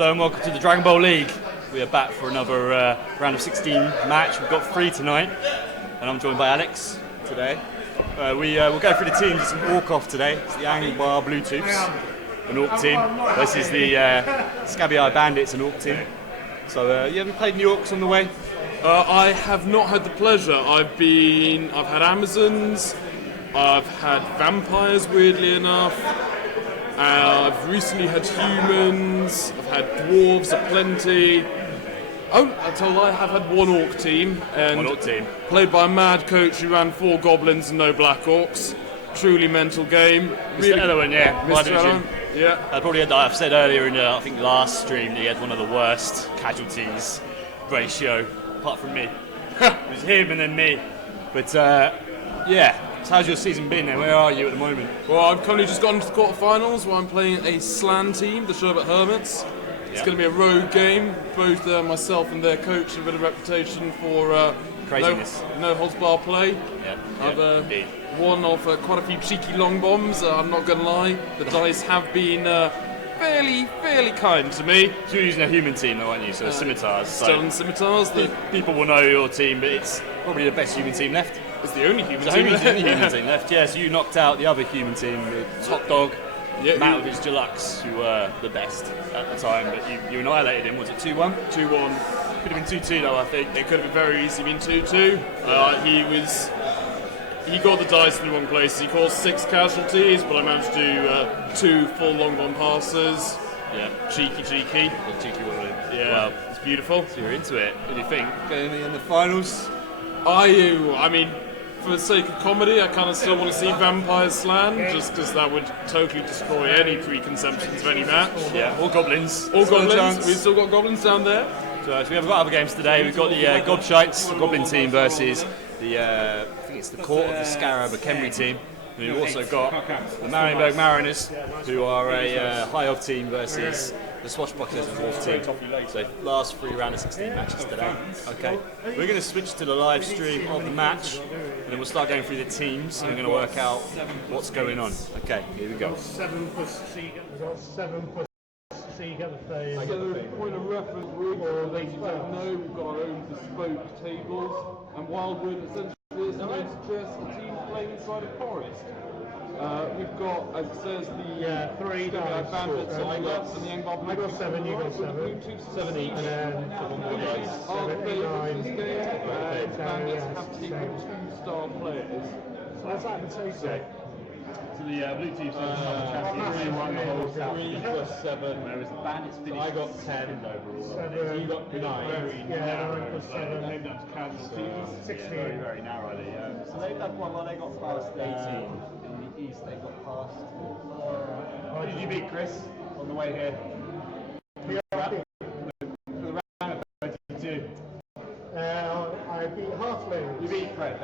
Hello and welcome to the Dragon Ball League. We are back for another round of 16 match. We've got 3 tonight, and I'm joined by Alex today. We'll go through the teams. It's an Orc off today. It's the Angbar Bluetooths, an Orc team. This is the Scabby Eye Bandits, an Orc team. So, you ever played the Orcs on the way? I have not had the pleasure. I've had Amazons, I've had vampires, weirdly enough. I've recently had humans, I've had dwarves aplenty. Oh, until I have had one orc team, and played by a mad coach who ran 4 goblins and no black orcs. Truly mental game. Really, Mr. Elwin, yeah. Mr. Elwin, yeah. I've said earlier in I think last stream that he had one of the worst casualties ratio, apart from me. It was him and then me. But yeah. So how's your season been then? Where are you at the moment? Well, I've currently just gotten to the quarterfinals where I'm playing a Slan team, the Sherbet Hermits. It's going to be a rogue game. Both myself and their coach have a bit of reputation for craziness. No holds bar play. I've won off quite a few cheeky long bombs. I'm not going to lie. The dice have been fairly kind to me. So you're using a human team though, aren't you? So scimitars. Still in scimitars. People will know your team, but it's probably the best human team left. It's the only human team left. Yeah, so you knocked out the other human team, the top dog, Matovich Deluxe, who were the best at the time, but you annihilated him. Was it 2-1? 2-1. Could have been 2-2 though, I think. It could have been very easily been 2-2. He got the dice in the wrong place. He caused 6 casualties, but I managed to do 2 full long bomb passes. Yeah. Cheeky. The cheeky one. Yeah. Well, it's beautiful. So you're into it. What do you think? Going in the finals? I mean, for the sake of comedy, I kind of still want to see Vampires Slan, just because that would totally destroy any preconceptions of any match. Yeah, all goblins. We've still got goblins down there. So we have got other games today. We've got the Gobshites, the Goblin team, versus the I think it's the Court of the Scarab, a Khemri team. And we've also got the Marienburg Mariners, who are a High Of team, versus the Swashbucklers, a Dwarf team. So last 3 round of 16 matches today. Okay, we're going to switch to the live stream of the match, and then we'll start going through the teams, and we're going to work out what's going on. Okay, here we go. 7 plus C. We've got 7 plus C. You get the phase. So the point of reference, for those who don't know, we've got our own bespoke tables, and Wildwood essentially is going to suggest a team playing inside a forest. We've got, as it says, the 3 dice. Bandits on the left and the Angbar I got 7, you got 7. 7 each. And then are the favourites in this game. Bandits have taken 2-star players. So that's like the taste. So the Bluetooth chassis 3-1 the whole south. 3 plus 7. Whereas the Bandits finished I got 10 overall. 7. You got 9. Very narrow. plus 7. They've done casualties. 16. Very narrowly. So they've done quite well. They got past 18. In the east, they got past. Who did you beat, Chris, on the way here? For the round of 32. I beat Halflings. You beat Fred.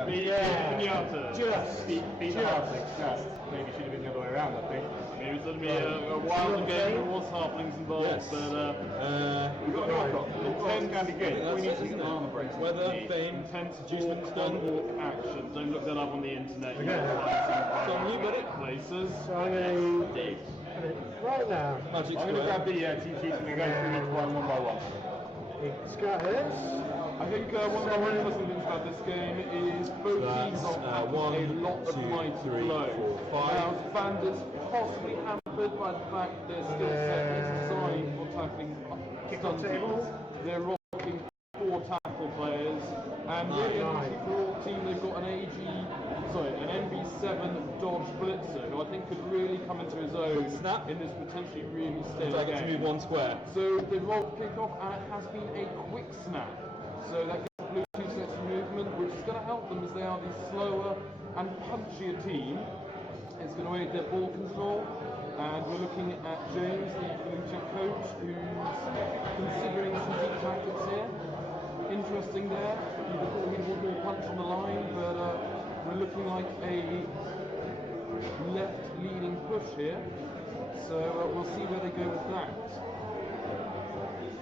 Just beat the Halflings. Just maybe should have been the other way around, I think. Maybe it's going to be a wild game. There was halflings involved, but we've got 10 can be good. We need some armor breaks. Weather, fame, intense, done walk action. Don't look that up on the internet. You So you got it. Places. So I'm going to right now. I'm going to grab the team sheets and we're going through each one by one. Scatters. I think one of the more interesting things about this game is both teams are having a lot of mighty blow. Now, Bandits possibly hampered by the fact their skill set is designed for tackling stun teams. They're rocking 4 tackle players, and really unusually for all team, they've got an NB7 dodge blitzer, who I think could really come into his own in this potentially really steady game. To move 1 square. So they've rolled kick-off, and it has been a quick snap. So that gives Blue 2 sets of movement, which is going to help them as they are the slower and punchier team. It's going to aid their ball control, and we're looking at James, the Blue 2 coach, who's considering some deep tactics here. Interesting there. You'd have thought he'd want more punch on the line, but we're looking like a left-leading push here. So we'll see where they go with that.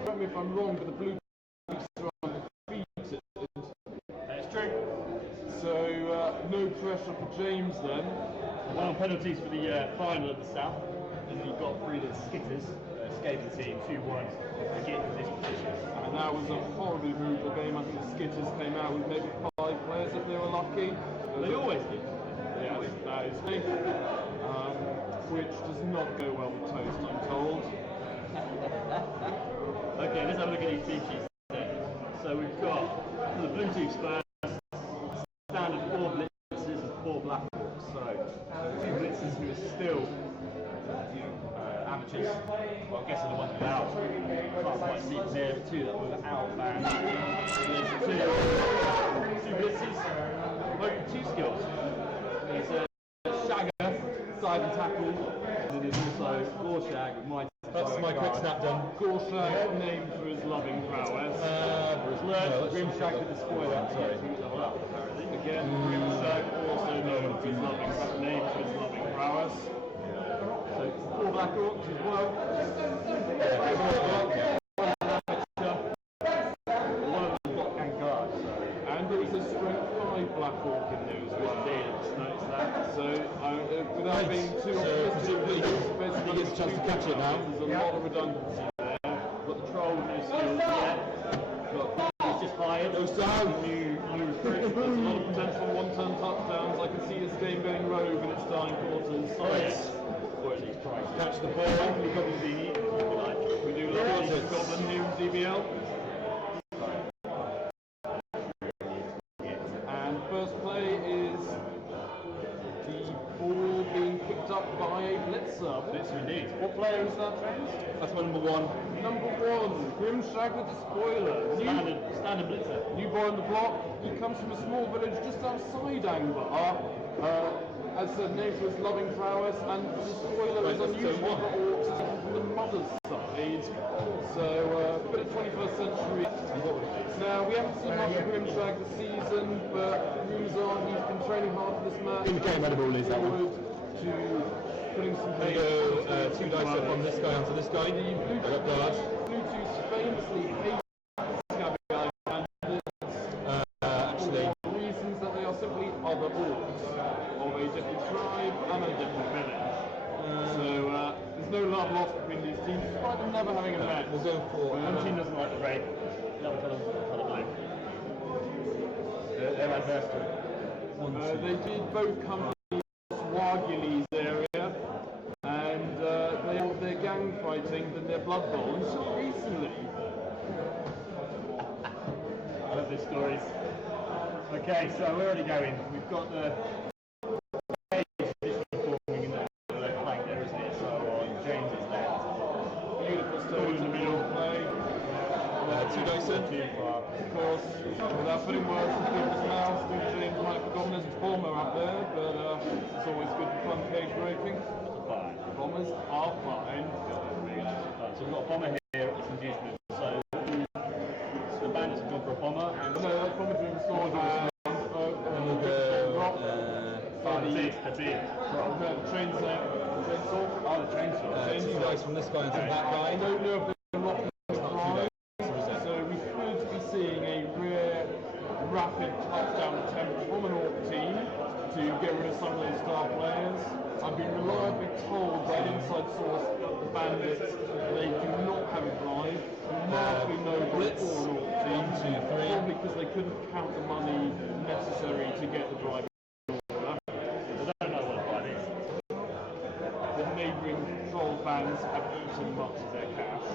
Correct me if I'm wrong, but the Blue no pressure for James then. One on penalties for the final of the South, and you've got 3 the Skitters, escaping team 2-1 to get to this position. And that was a horribly brutal game. I think the Skitters came out with maybe 5 players if they were lucky. They always do. Yeah, that is me. Which does not go well with Toast, I'm told. Okay, let's have a look at these team sheets then. So we've got the Bluetooth first, standard 4 blitzers and 4 black orcs. So 2 blitzers who are still amateurs. Well, I guess they're the ones without. Can't quite see them there. 2 that were out banned. There's 2 blitzers, both with 2 skills. There's a Shagger, side and tackle, and there's also Gorshag with mighty. That's my quick snap done. Gorshag named for his loving prowess. For his lurch, Grimshag with the spoiler. Sorry. Again, Grimshag also known for his loving name for his loving prowess. So 4 black orcs as well. One of them block and guard. And there is a strength 5 black orc in there as well. Indeed, I just noticed that. So, without being too optimistic, He gets a chance to catch it now. there's a lot of redundancy there. Got the troll with no skills yet. He's just hired. Goes down. New recruits. There's a lot of potential one-turn touchdowns. I can see this game going rogue in its dying quarters. Oh yes. Or at least trying to. Catch the ball. Hopefully Goblin being eaten, if you like. We do love this Goblin here in DBL. And first play is the ball being picked up by a blitzer. Blitzer indeed. What player is that, James? That's my number 1. Number 1, Grimshag with the spoiler. Standard blitzer. New boy on the block. He comes from a small village just outside Angler. As said, named for his loving prowess, and the spoiler is unusual for orcs from the mother's side. So, a bit of 21st century. Now, we haven't seen much of Grimshag this season, but rumours are he's been training hard for this match. In the game, edible is that one. Forward to putting some There pace. you go, 2 dice up on this guy onto this guy. I got guard. Bluetooth famously hates Scabby Eye bandits. Actually, For reasons that they are simply other orcs of a different tribe and a different village. So there's no love lost between these teams, despite them never having met. we'll go for... One team doesn't like the red. The other colour blue. They're adverse to it. They did both come from Cordially's area, and they have their gang fighting and their blood bowl until recently. I love these stories. Okay, so where are they going? We've got the page forming in the flank there, isn't it? So on James's left. Beautiful stone in the middle play. 2 dice in. Too far. Of course, without putting words in people's mouths, James might have forgotten there's a bomber out there, but it's always good for fun cage breaking. Fine. Bombers are fine. So we've got a bomber here at this inducement. So the bandits have gone for a bomber. And No, that's bomber doing sword hand. And we'll go... the big troll. Chainsaw. Oh, the chainsaw. 2 dice from this guy into that guy. I don't know if they're locking the drive, so we could be seeing a rare, rapid touchdown attempt from an Orc team to get rid of some of those star players. I've been reliably told by an inside source that the bandits, they do not have a drive, remarkably no Blitz. for an Orc team, 1, 2, 3. probably because they couldn't count the money necessary to get the drive. They don't know what a fight is. The neighbouring troll fans have eaten much of their cash.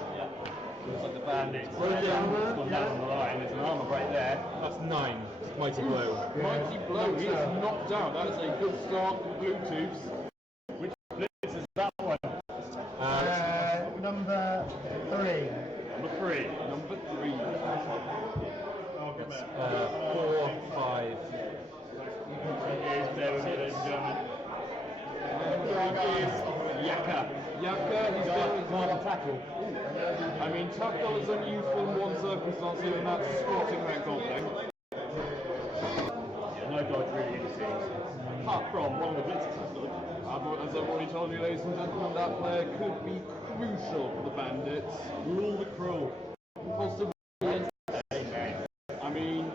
Looks like the bandits. It's gone down on the line. There's an armour break there. That's 9. Mighty blow. Mighty blow, he is knocked out. That is a good start for Bluetooths. Which blitz is that one? Number 3. Number 3. Number 3. 4, 5. Here's there with it, ladies and gentlemen. Yaka. Yaka, he's Guard got and tackle. I mean, tackle is unuseful in one circumstance, and that's squatting that goblin. Yeah, no dodge really in the teams. Apart from one of the blitzes is good. As I've already told you, ladies and gentlemen, that player could be crucial for the bandits. Rule the crew. Possibly. I mean,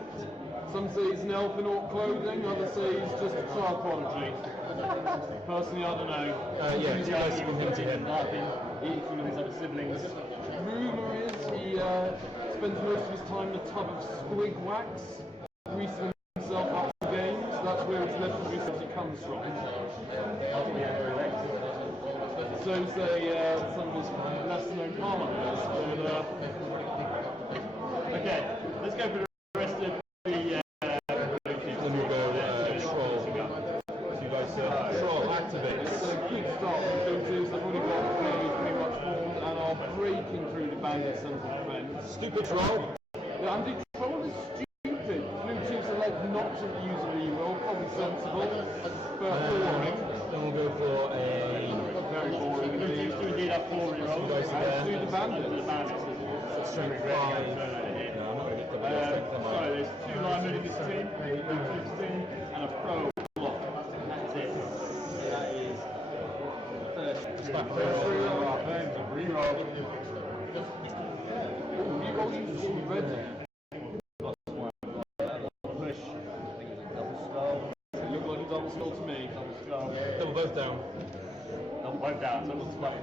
some say he's an elf in orc clothing, others say he's just a child prodigy. Personally, I don't know. Yeah, 2 dice from him to him. Each one of his other siblings. Rumour is he spends most of his time in a tub of squig wax, greasing himself up for games. That's where his legendary ability comes from. So say some of his lesser known palm members. Okay, let's go for the rest of the Then we'll go Troll. You guys Troll activates. It's a good start for the Bluetooth. They've already got players pretty much formed and are breaking through the bandit central defence. Stupid Troll. Yeah, and the Troll is stupid. Bluetooths are like not to use a reroll, probably sensible, but boring. Then we'll go for a Very boring indeed. to indeed have 4 rerolls. Let's do the bandits. The bandits is strength 5. No, I'm not going to get double strength, am I? So there's 2 linemen in this team, Bluetooth's team, and a pro block. And that's it. So that is reroll. You roll you already. Push. It looked like a double skull to me. Double both down. Double both down, so it's quite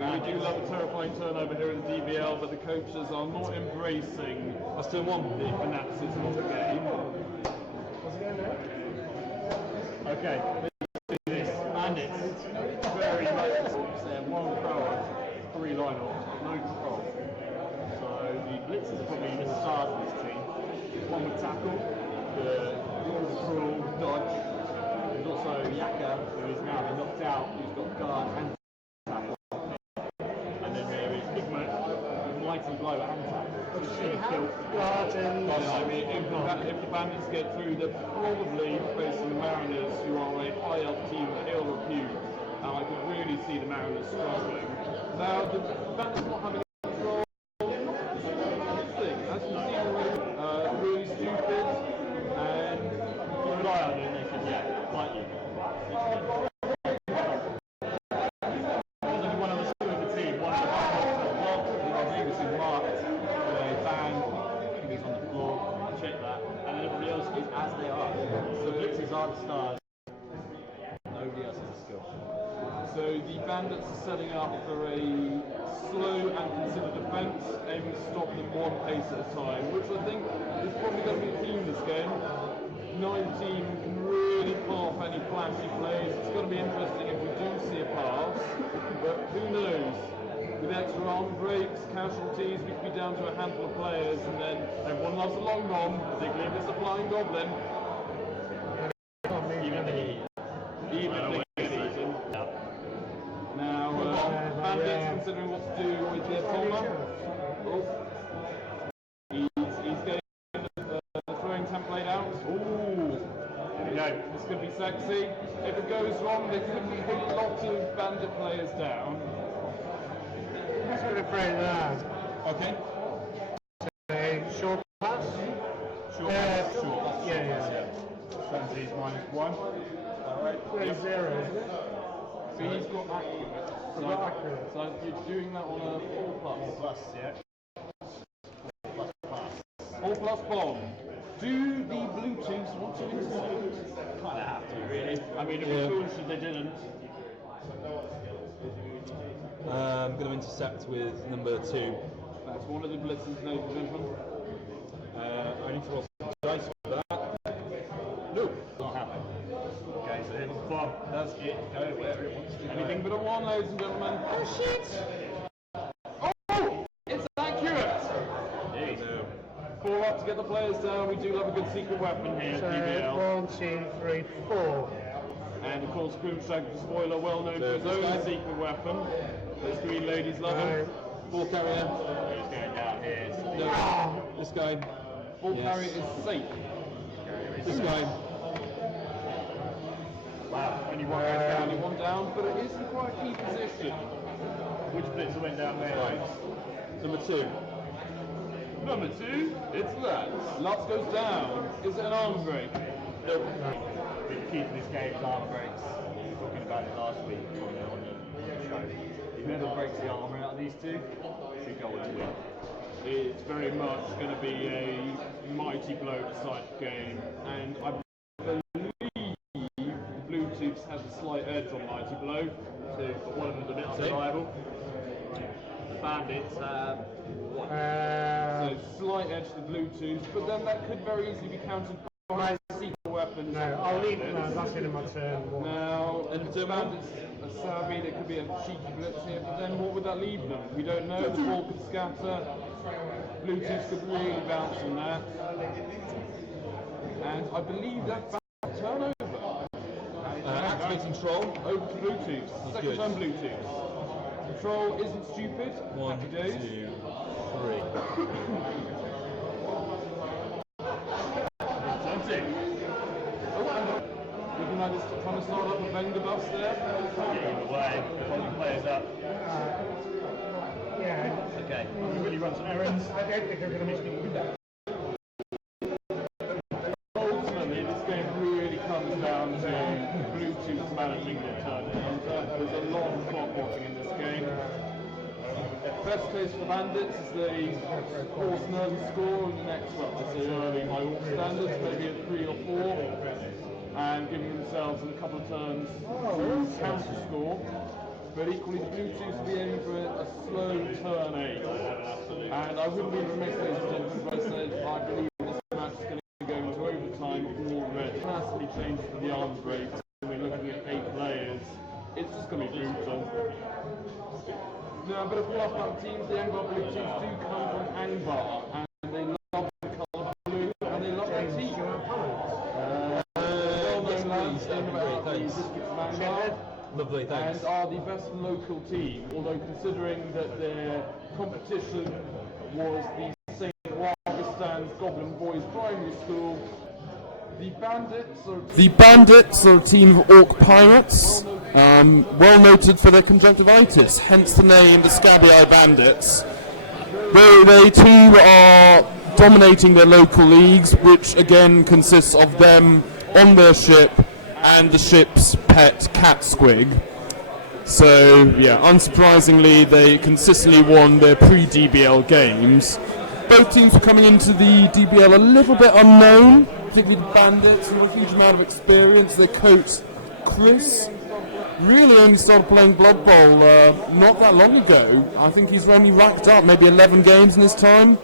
And we do love a terrifying turnover here in the DBL, but the coaches are not embracing That's turn 1. the fanaticism of the game. Okay, let's do this. Bandits. Very much one pro, 3 line-offs, no control. So the blitzers are probably the stars of this team. One with tackle, the cruel dodge. There's also Yaka, who is now been knocked out, who's got guard and tackle. And then there is Igma, mighty blow and tackle. I mean, if the bandits get through, they're probably facing the Mariners, who are a high-up team of ill repute, and I could really see the Mariners struggling. Now, the bandits not having control, not a thing. As you see already, really stupid, and You rely on it and they can, fight you. There's only one of the 2 in the team, one of the block, Rodriguez is marked, bang, I think he's on the floor, check that, and then everybody else is as they are. So the blitzers are the stars, nobody else has a skill. so the bandits are setting up for a slow and considered defence, aiming to stop them one pace at a time, which I think is probably going to be the theme of this game. Neither team can really pull off any flashy plays. It's going to be interesting if we do see a pass, but who knows? With extra arm breaks, casualties, we could be down to a handful of players, and then everyone loves a long bomb, particularly if it's a flying goblin. Even season. Now, bandits considering what to do with their Palmer. Oh. He's getting the throwing template out. Ooh. There we go. This could be sexy. If it goes wrong, there could be lots of bandit players down. Who's going to play that? Okay. A short pass? Short pass. Short pass. Yeah. Frenzy's -1. Alright. 0, isn't it? So he's got accurate. So you're doing that on a 4+. Plus, yeah. 4+ bomb. Do the Bluetooths want to intercept? Kind of have to, really. I mean, it'd be foolish if they didn't. I'm going to intercept with number 2. That's one of the blitzes, ladies and gentlemen. I need to roll some dice for that. No, not happen. Okay, so here's the bomb. That's it. Go wherever it wants to go. Anything but a 1, ladies and gentlemen. Oh shit! Oh! It's accurate! Jeez. 4 up to get the players down. We do have a good secret weapon here at DBL. 1, 2, 3, 4. And of course, Grimshag, the spoiler, well known for his own secret weapon. Those 3 ladies love him. Ball carrier. Who's going down here? No. This guy. Ball Yes. carrier is safe. This guy. Wow, only one goes down. Only 1 down, but it is in quite a key position. Which blitzer went down there? Number 2. Number 2, it's Lutz. Lutz goes down. Is it an arm break? Nope. The key to this game is armor breaks. We were talking about it last week on the show. Whoever breaks the armor out of these 2 should go on to win. It's very much going to be a mighty blow decisive game, and I believe the Bluetooths have a slight edge on Mighty Blow, but one of them's a bit unreliable. The Bandits have what? So slight edge to Bluetooth, but then that could very easily be countered by secret weapons. No, I'll leave it. No, that's in my turn. Now, and the Bandits are savvy, there could be a cheeky blitz here, but then what would that leave them? We don't know, the ball could scatter, Bluetooth could really bounce on that. And I believe that's back turnover. Activating Troll. Over to Bluetooth. Second turn Bluetooth. Control isn't stupid. One, Happy days. 2, 3. Looking like this trying to start up a vendor buffs there. Either way, one players up. Yeah, Okay, we really run some errands. I don't think I'm going to miss anything. Ultimately, this game really comes down to Bluetooth managing the turn counter. There's a lot of clock watching in this game. Best case for Bandits is they force an early score in the next, well, I say early by all standards, maybe at 3 or 4, and giving themselves a couple of turns to counter score. But equally, the Bluetooth will be aiming for a slow turn 8. And I wouldn't be remiss, ladies and gentlemen, if I said I believe this match is going to go into overtime already. Massively changes the arms race. We're looking at 8 players. It's just going to be brutal. Now, a bit of fluff about teams. The Angbar Blue teams do come from Angbar, and they love the colour blue, and they love their team. Well-known lads in about the district of Angbar. Lovely, thanks. And are the best local team, although considering that their competition was the St. Augustine's Goblin Boys Primary School, the Bandits are a team of Orc Pirates, well noted for their conjunctivitis, hence the name the Scabby Eye Bandits. They too are dominating their local leagues, which again consists of them on their ship and the ship's pet cat squig. So yeah, unsurprisingly, they consistently won their pre-DBL games. Both teams were coming into the DBL a little bit unknown, particularly the Bandits, not a huge amount of experience. Their coach, Chris, really only started playing Blood Bowl not that long ago. I think he's only racked up maybe 11 games in his time,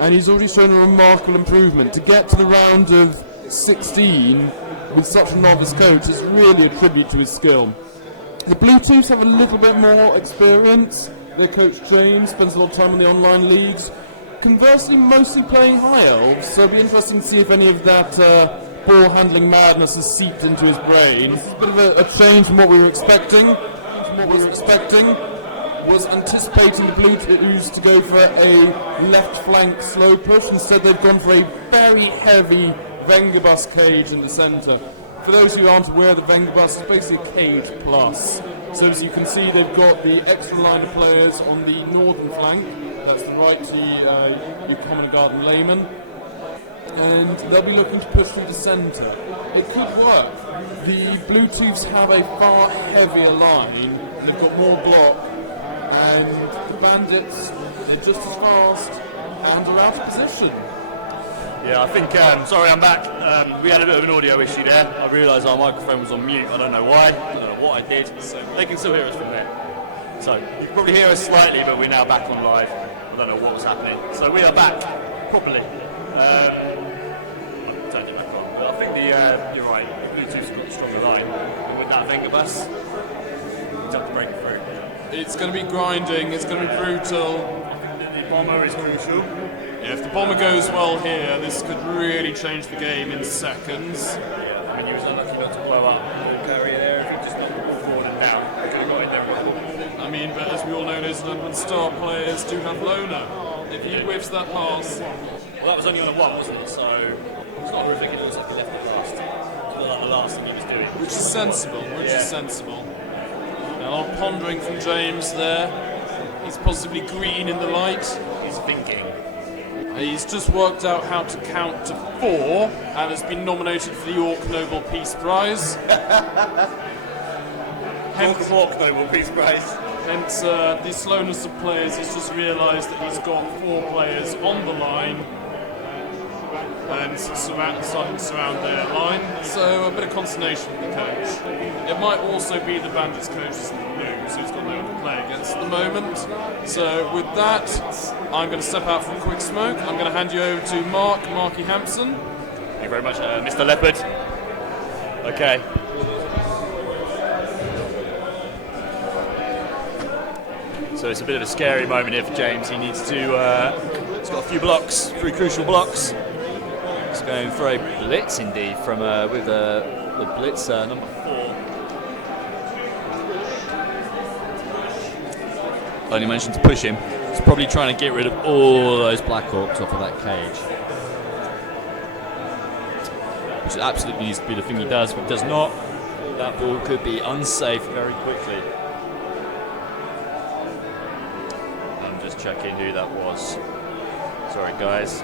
and he's already shown a remarkable improvement. To get to the round of 16 with such a novice coach is really a tribute to his skill. The Bluetooths have a little bit more experience. Their coach James spends a lot of time in the online leagues, conversely mostly playing High Elves, so it'll be interesting to see if any of that ball handling madness has seeped into his brain. This is a bit of a change from what we were expecting. Was anticipating the Bluetooths to go for a left flank slow push. Instead they've gone for a very heavy Vengabus cage in the centre. For those who aren't aware, the Vengabus is basically a cage plus. So as you can see, they've got the extra line of players on the northern flank. That's the right to your Common Guard and Layman. And they'll be looking to push through the centre. It could work. The Bluetooths have a far heavier line. They've got more block. And the Bandits, they're just as fast and are out of position. Yeah, I think, sorry I'm back, we had a bit of an audio issue there. I realised our microphone was on mute, I don't know why, I don't know what I did, so they can still hear us from there. So, you can probably hear us slightly, but we're now back on live. I don't know what was happening. So we are back, properly. Turned it back on, but I think you're right, Bluetooth's got a stronger line. And with that Vengabus, you have to break through. It's going to be grinding, it's going to be brutal. I think the bomber is crucial. Yeah, if the bomber goes well here, this could really change the game in seconds. I mean, he was unlucky not to blow up the carrier there. If he just got forward and down, he could have got in there. I mean, but as we all know, ladies and gentlemen, star players do have loner. If he whiffs that pass. Well, that was only on a 1, wasn't it? So it's not horrific. It looks like he left it last. It's not like the last thing he was doing. Which is sensible. Now, a lot of pondering from James there. He's possibly green in the light. He's thinking. He's just worked out how to count to 4 and has been nominated for the Orc Noble Peace Prize. Hence, Orc Noble Peace Prize. Hence the slowness of players. He's just realised that he's got 4 players on the line. and surround their line. So a bit of consternation for the coach. It might also be the Bandits coach is new, so he's got no one to play against at the moment. So with that, I'm going to step out for a quick smoke. I'm going to hand you over to Marky Hampson. Thank you very much, Mr. Leopard. Okay. So it's a bit of a scary moment here for James. He needs to. He's got a few blocks, 3 crucial blocks. He's going for a blitz indeed from with the blitz number 4. Only mentioned to push him. He's probably trying to get rid of all those Black Orcs off of that cage, which absolutely needs to be the thing he does. If he does not, that ball could be unsafe very quickly. I'm just checking who that was. Sorry, guys.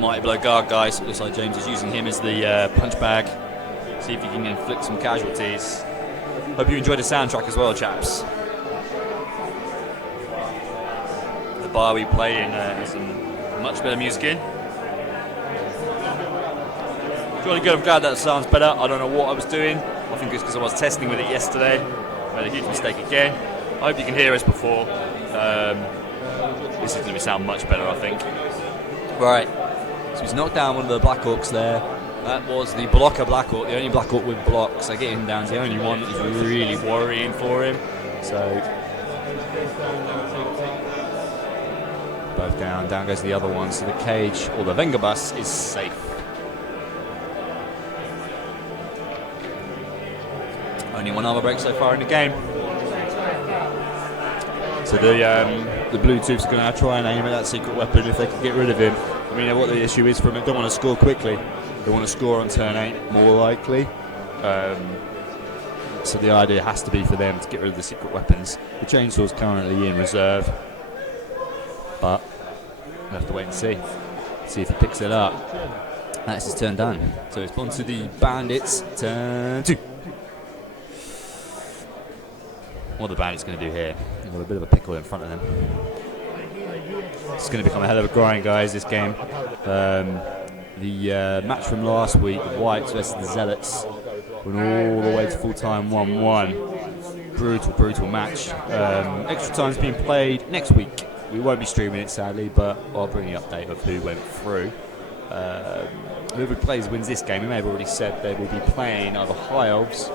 Mighty blow guard, guys. It looks like James is using him as the punch bag. See if he can inflict some casualties. Hope you enjoyed the soundtrack as well, chaps. The bar we play in has some much better music in. Jolly good, I'm glad that sounds better. I don't know what I was doing. I think it's because I was testing with it yesterday. I made a huge mistake again. I hope you can hear us before. This is going to sound much better, I think. Right, so he's knocked down one of the Black Orcs there. That was the blocker Black Orc, the only Black Orc with blocks. So getting him down is the only one that is really worrying for him. So both down goes the other one. So the cage, or the Venga bus, is safe. Only one other break so far in the game. So the Blue Tubes are going to try and aim at that secret weapon if they can get rid of him. I mean, what the issue is for them, they don't want to score quickly. They want to score on turn 8, more likely. So the idea has to be for them to get rid of the secret weapons. The chainsaw's currently in reserve, but we'll have to wait and see if he picks it up. That's his turn done. So it's on to the Bandits, turn 2. What are the Bandits going to do here? They've got a bit of a pickle in front of them. It's going to become a hell of a grind, guys, this game. The match from last week, the Whites versus the Zealots, went all the way to full-time 1-1. Brutal match. Extra time's being played next week. We won't be streaming it, sadly, but I'll bring the update of who went through. Whoever plays wins this game. We may have already said they will be playing either High Elves,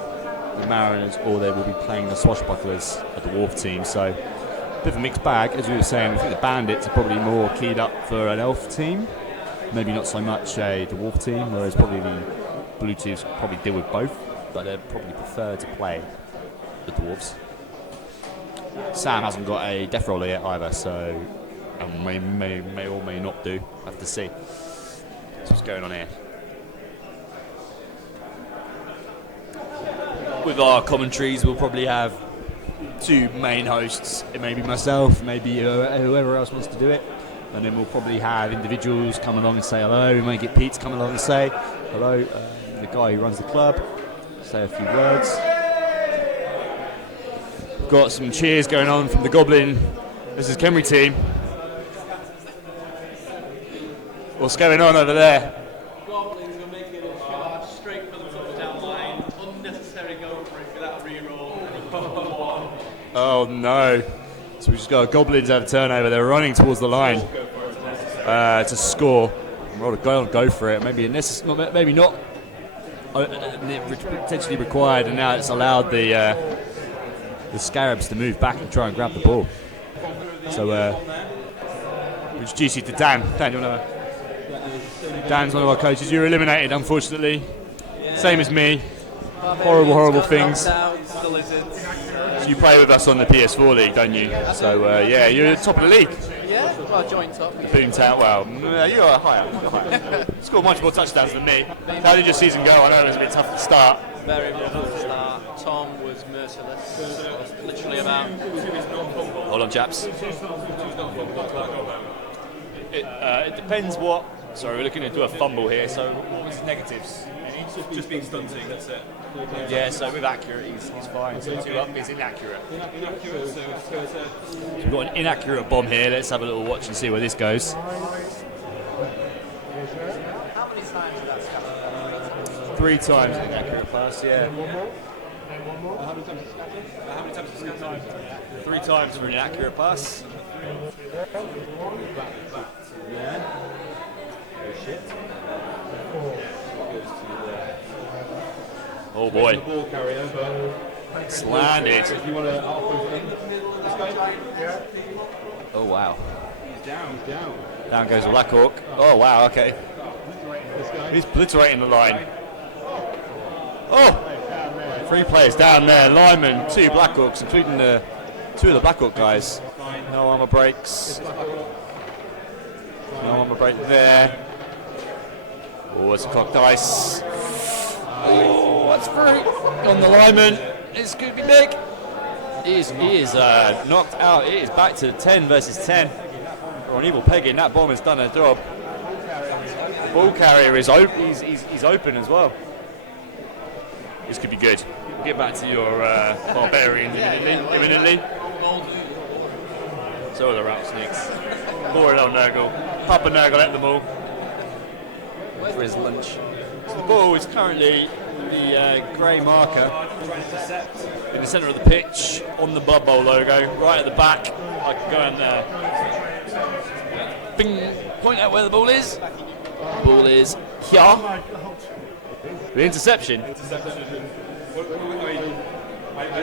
the Mariners, or they will be playing the Swashbucklers, a Dwarf team. So a bit of a mixed bag. As we were saying, we think the Bandits are probably more keyed up for an Elf team, maybe not so much a Dwarf team, whereas probably the Blue Teams probably deal with both, but they probably prefer to play the Dwarves. Sam hasn't got a Death Roller yet either, so may or may not do. Have to see. That's what's going on here. With our commentaries, we'll probably have 2 main hosts. It may be myself, maybe whoever else wants to do it. And then we'll probably have individuals come along and say hello. We may get Pete to come along and say hello. The guy who runs the club, say a few words. We've got some cheers going on from the Goblin versus Khemri team. What's going on over there? Goblins are making it straight for the touchdown line. Unnecessary goal for it without a reroll. Oh no. So we've just got Goblins have a turnover. They're running towards the line to score. Go for it. Maybe not. Potentially required, and now it's allowed the Scarabs to move back and try and grab the ball. So we introduce you to Dan. Dan, do you want to? Dan's one of our coaches. You're eliminated, unfortunately. Same as me. Horrible things. So you play with us on the PS4 league, don't you? So yeah, you're at the top of the league. Yeah, well, joint top. Boomtown, well, you're higher. Scored much more touchdowns than me. How did your season go? I know it was a bit tough to start. Very rough to start. Tom was merciless. It was literally about. Hold on, chaps. It depends what. Sorry, we're looking to do a fumble here. So what was his negatives? Just been stunting, that's it. Yeah, so with accurate, he's fine. So 2 up is inaccurate. Inaccurate, so it's going to... So we've got an inaccurate bomb here. Let's have a little watch and see where this goes. How many times did that scatter? 3 times inaccurate pass, yeah. How many times is scatter? 3 times for an inaccurate pass. Oh boy. Ball carrier, but It's landed. if you want to Oh wow. he's down. Down goes the Black Orc. Oh wow, okay. This guy. He's obliterating the line. Oh! 3 players down there. Linemen, 2 Black Orcs, including the 2 of the Black Orc guys. No armor breaks. No armor break there. Oh, it's a cocked dice. Oh, that's 3 on the lineman. It's going to be big. He is knocked out. It is back to 10 versus 10. Or an evil pegging. That bomb has done a job. The ball carrier is open. He's open as well. This could be good. We'll get back to your barbarians imminently. So are the rattlesnakes. Poor little Nurgle. Papa Nurgle ate them all for his lunch. So the ball is currently the grey marker in the centre of the pitch on the Blood Bowl logo, right at the back. I can go in there. Bing! Point out where the ball is. The ball is here. The interception. I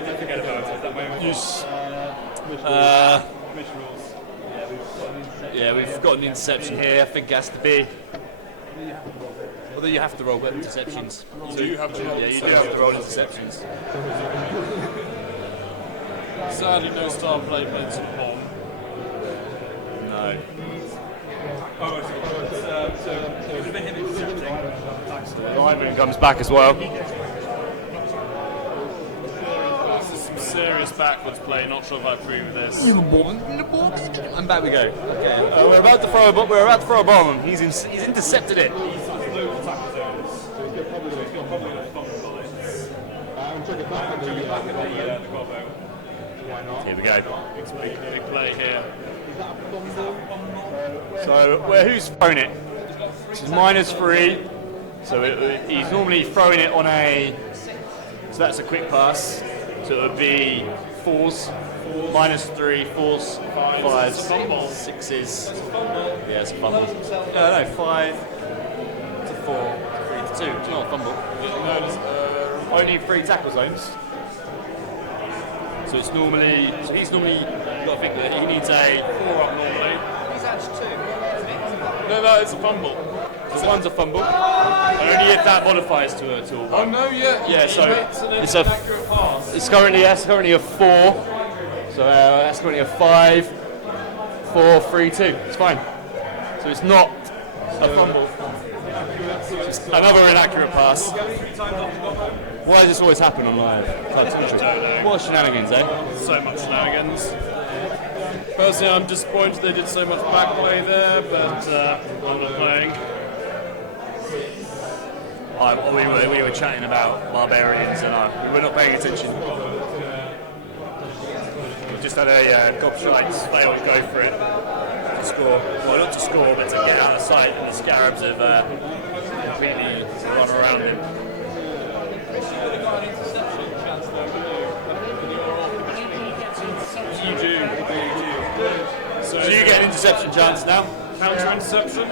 did forget about it. Is that my own Use. commish rules? Yeah, we've got an interception here. I think it has to be. Although you have to roll interceptions. Do you have to roll Yeah, you do have to roll interceptions. Sadly, no star play meant to bomb. No. So it would have been him intercepting. Lyman comes back as well. This is some serious backwards play. Not sure if I approve of this. And back we go. Okay. We're about to throw a bomb. He's intercepted it. Here we go. Big play here. So who's thrown it? This is -3. So he's normally throwing it on a. So that's a quick pass. So it would be 4s, -3, 4s, 5s, 6s. Yeah, it's a fumble. No, 5 to 4, 3 to 2. It's not a fumble. Only 3 tackle zones. So it's normally. So he's normally. You've got to think that he needs a 4 up normally. He's actually 2. No, it's a fumble. So one's a fumble. And only if that modifies to a 1. Oh no, yeah. Yeah, so it's an accurate pass. It's currently a 4. So that's currently a 5, 4, 3, 2. It's fine. So it's not a fumble. It's another inaccurate pass. Why does this always happen on live? What shenanigans, eh? So much shenanigans. Personally, I'm disappointed they did so much back play there, but I'm not playing. We were chatting about barbarians and we were not paying attention. We just had a gobshites fail to go for it to score. Well, not to score, but to get out of sight, and the scarabs have completely run around him. You do. So you get an interception chance now. Counter interception.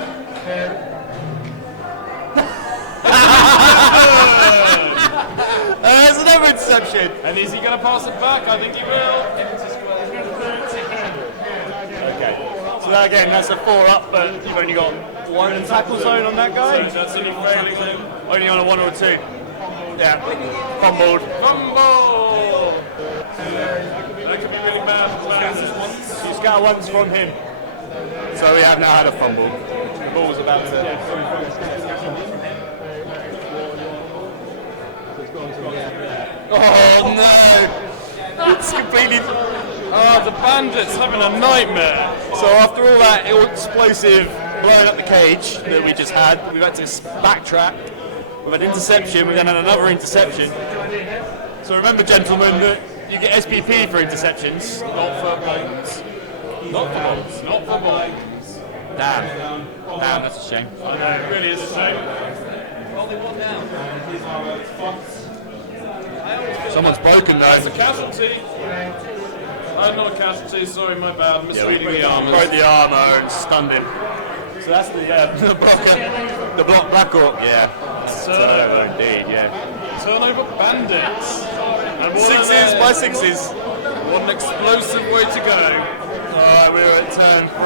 There's another interception. And is he going to pass it back? I think he will. Okay. So that, again, that's a 4 up, but you've only got 1 tackle zone on that guy. That's only failing him. Only on a 1 or a 2. Yeah. Fumbled. Fumble! That could be getting bad. You scatter once from him. So we have now had a fumble. The ball's about to. Oh no! It's completely. Oh, the bandits having a nightmare. So after all that explosive blowing up the cage that we just had, we've had to backtrack We've had interception, we've then had another interception. So remember, gentlemen, that you get SPP for interceptions. Not for bombs. Not for bombs. Not for bombs. Damn. Damn, that's a shame. I know, it really is a shame. Only one down. Someone's broken though. It's a casualty. I'm not a casualty, sorry, my bad. Misreading the armour. Broke the armour and stunned him. So that's the block Black Orc, yeah. Turnover indeed, yeah. Turnover bandits. And Sixes by sixes. What an explosive way to go. Alright, we were at turn 3.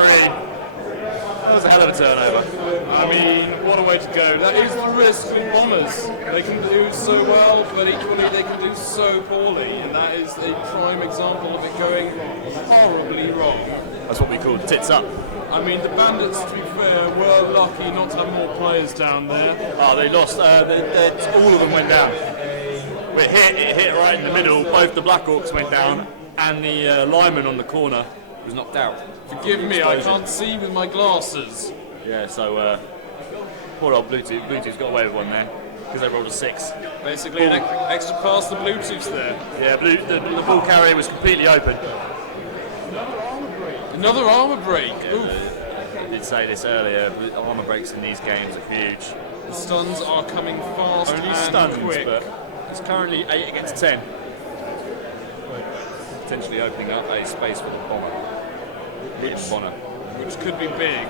That was a hell of a turnover. I mean, what a way to go. That is the risk with bombers. They can do so well, but equally they can do so poorly. And that is a prime example of it going horribly wrong. That's what we call tits up. I mean, the bandits, to be fair, were lucky not to have more players down there. Oh, they lost. All of them went down. It hit right in the middle. Both the Black Orcs went down, and the lineman on the corner was knocked out. Forgive me, I can't see with my glasses. Yeah, so poor old Bluetooth. Bluetooth's got away with one there because they rolled a 6. Basically, an extra pass the Bluetooths there. Yeah, the ball carrier was completely open. Another armour break. Oof. I did say this earlier, but armour breaks in these games are huge. The stuns are coming fast Only and stuns, quick. but it's currently 8 against 10. Potentially opening up a space for the bomber. Which could be big.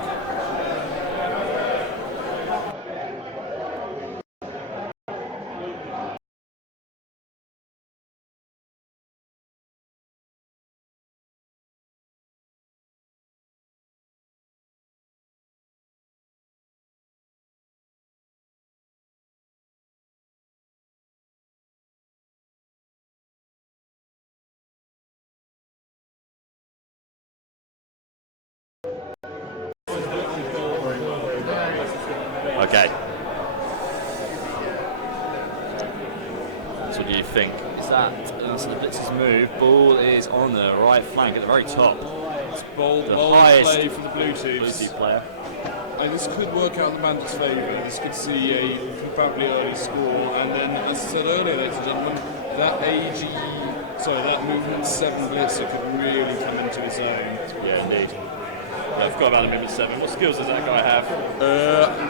Okay. So what do you think? Is that so the Blitz's move? Ball is on the right flank at the very top. It's bold highest play for the Bluetooths. player. This could work out in the Bandits' favour. This could see a probably early score, and then, as I said earlier, ladies and gentlemen, that that movement 7 Blitzer could really come into his own. Yeah, indeed. I forgot about the movement 7. What skills does that guy have?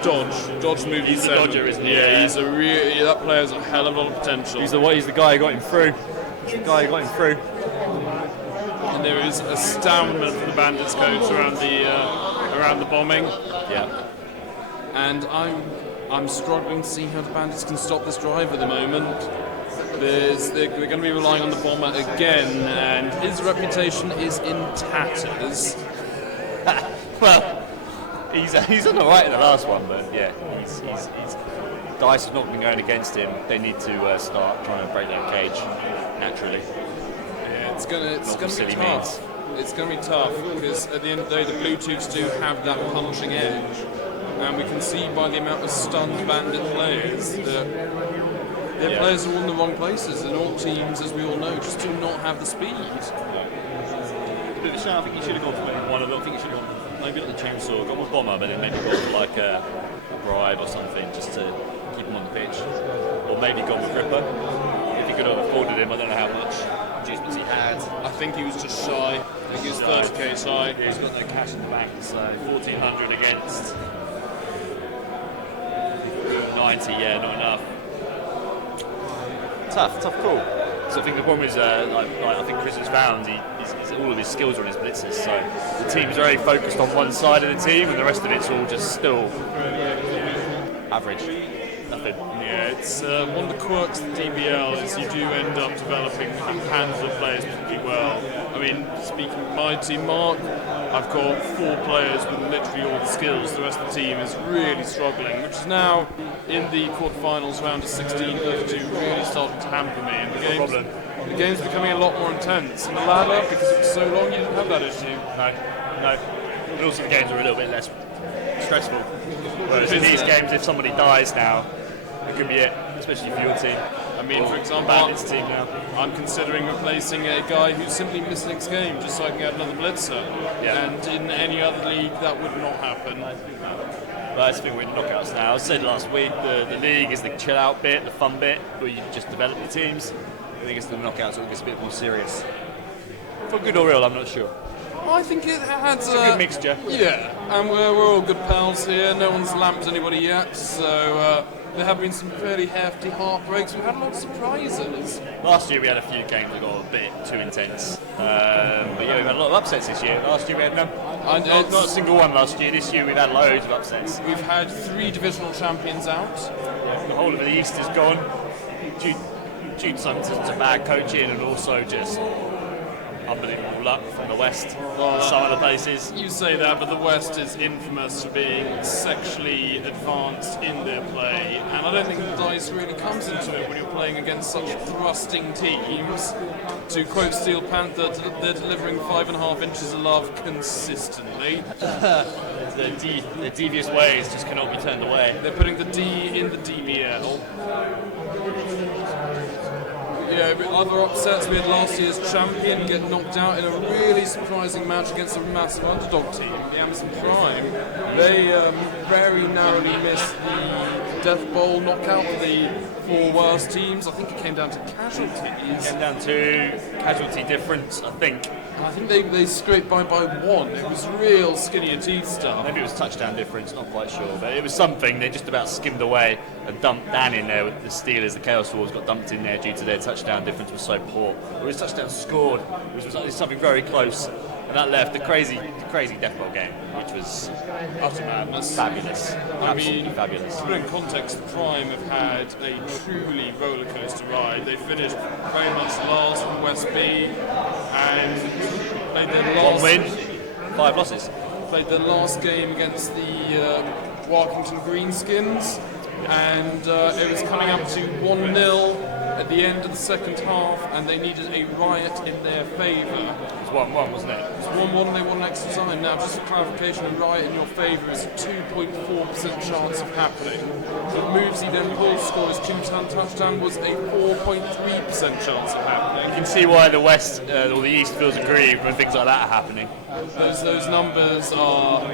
Dodge movement He's 7. the dodger, isn't he? Yeah, he's a that player has a hell of a lot of potential. He's the guy who got him through. He's the guy who got him through. And there is astoundment from the Bandits coach around the bombing. Yeah. And I'm struggling to see how the Bandits can stop this drive at the moment. They're going to be relying on the bomber again, and his reputation is in tatters. Well, he's done all right in the last one, but yeah, he's dice has not been going against him. They need to start trying to break that cage naturally. Yeah, it's gonna be silly tough. It's going to be tough because at the end of the day, the Bluetooths do have that punching edge, and we can see by the amount of stunned Bandit players that their players are all in the wrong places, and all teams, as we all know, just do not have the speed. Bit of a shame. I think he should have gone for one. I think he should have gone maybe not the chainsaw, gone with bomber, but then maybe gone for like a bribe or something just to keep him on the pitch, or maybe gone with Ripper. If he could have afforded him, I don't know how much inducements he had. I think he was just shy. I think he was 30k shy. He's got no cash in the bank, so 1400 against 90. Yeah, not enough. Tough call. So I think the problem is, I think Chris has found all of his skills are on his blitzes. So the team's very focused on one side of the team, and the rest of it's all just still average. Nothing. Yeah, it's one of the quirks of the DBL is you do end up developing a handful of players particularly well. I mean, speaking of my team, Mark, I've got 4 players with literally all the skills. The rest of the team is really struggling, which is now in the quarterfinals round of 16 really starting to hamper me. And the game's becoming a lot more intense. And the ladder, because it was so long, you didn't have that issue. No. But also the games are a little bit less stressful. Whereas in these games, if somebody dies now, it could be it, especially for your team. I mean, for example, Bandits team now. I'm considering replacing a guy who's simply missing next game just so I can get another blitzer. Yeah. And in any other league, that would not happen. But that's the thing with knockouts now. I said last week, the league is the chill out bit, the fun bit, where you just develop the teams. I think it's the knockouts that gets a bit more serious. For good or ill, I'm not sure. I think it had It's a good mixture. Yeah, and we're all good pals here. No one's lamped anybody yet, so there have been some fairly hefty heartbreaks. We've had a lot of surprises. Last year we had a few games that got a bit too intense. But yeah, we've had a lot of upsets this year. Last year we had none. Not a single one last year. This year we've had loads of upsets. We've had 3 divisional champions out. The whole of the East is gone due to some to bad coaching and also just unbelievable luck from the West. Some of the places. You say that, but the West is infamous for being sexually advanced in their play, and I don't think the dice really comes into it when you're playing against such thrusting teams. To quote Steel Panther, they're delivering 5.5 inches of love consistently. The devious ways just cannot be turned away. They're putting the D in the DBL. Yeah, other upsets. We had last year's champion get knocked out in a really surprising match against a massive underdog team, the Amazon Prime. They very narrowly missed the Death Bowl knockout for the 4 worst teams. I think it came down to casualties. It came down to casualty difference, I think. I think they scraped by 1. It was real skinny teeth stuff. Maybe it was touchdown difference, not quite sure, but it was something. They just about skimmed away and dumped Dan in there with the Steelers. The Chaos Wolves got dumped in there due to their touchdown difference was so poor. It was touchdown scored, which was something very close, and that left the crazy Death Bowl game, which was Utter madness. fabulous. Absolutely fabulous. To put in context, the Prime have had a truly rollercoaster ride. They finished very much last from West B and played their last 1 win, 5 losses. Played their last game against the Warkington Greenskins, and it was coming up to 1-0 at the end of the second half, and they needed a riot in their favour. It was 1-1, wasn't it? It was 1-1, they won extra time. Now, just for clarification, a riot in your favour is a 2.4% chance of happening. The moves he then pulled to score his 2-ton touchdown was a 4.3% chance of happening. You can see why the West or the East feels aggrieved when things like that are happening. Those numbers are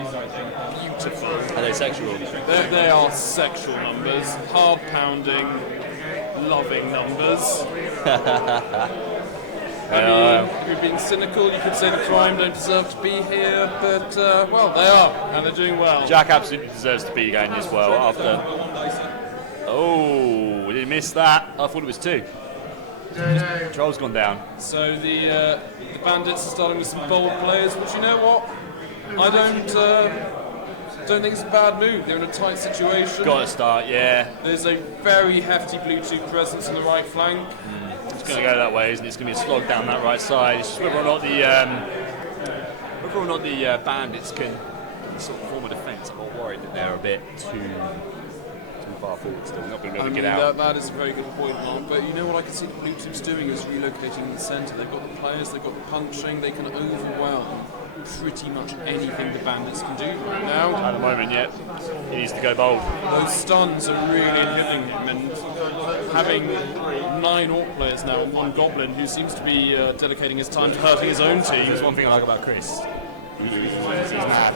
beautiful. Are they sexual? They are sexual numbers, hard-pounding, loving numbers. I mean, if you're being cynical, you could say the Prime don't deserve to be here, but, well, they are, and they're doing well. Jack absolutely deserves to be going as well after... Oh, we didn't miss that. I thought it was 2. Control's gone down. So the Bandits are starting with some bold players, but you know what? I don't think it's a bad move. They're in a tight situation. Got to start, yeah. There's a very hefty Bluetooth presence in the right flank. It's going to go that way, isn't it? It's going to be a slog down that right side. It's just whether or not the Bandits can sort of form a defence. I'm not worried that they're a bit too far forward still. They're not going to be able to get out. That is a very good point, Mark. But you know what I can see Bluetooth's doing is relocating in the centre. They've got the players, they've got the punching, they can overwhelm pretty much anything the Bandits can do right now. At the moment, yeah. He needs to go bold. Those stuns are really inhibiting him, and having 9 Orc players now on Goblin, who seems to be dedicating his time to hurting his own team. There's one thing I like about Chris. He's mad.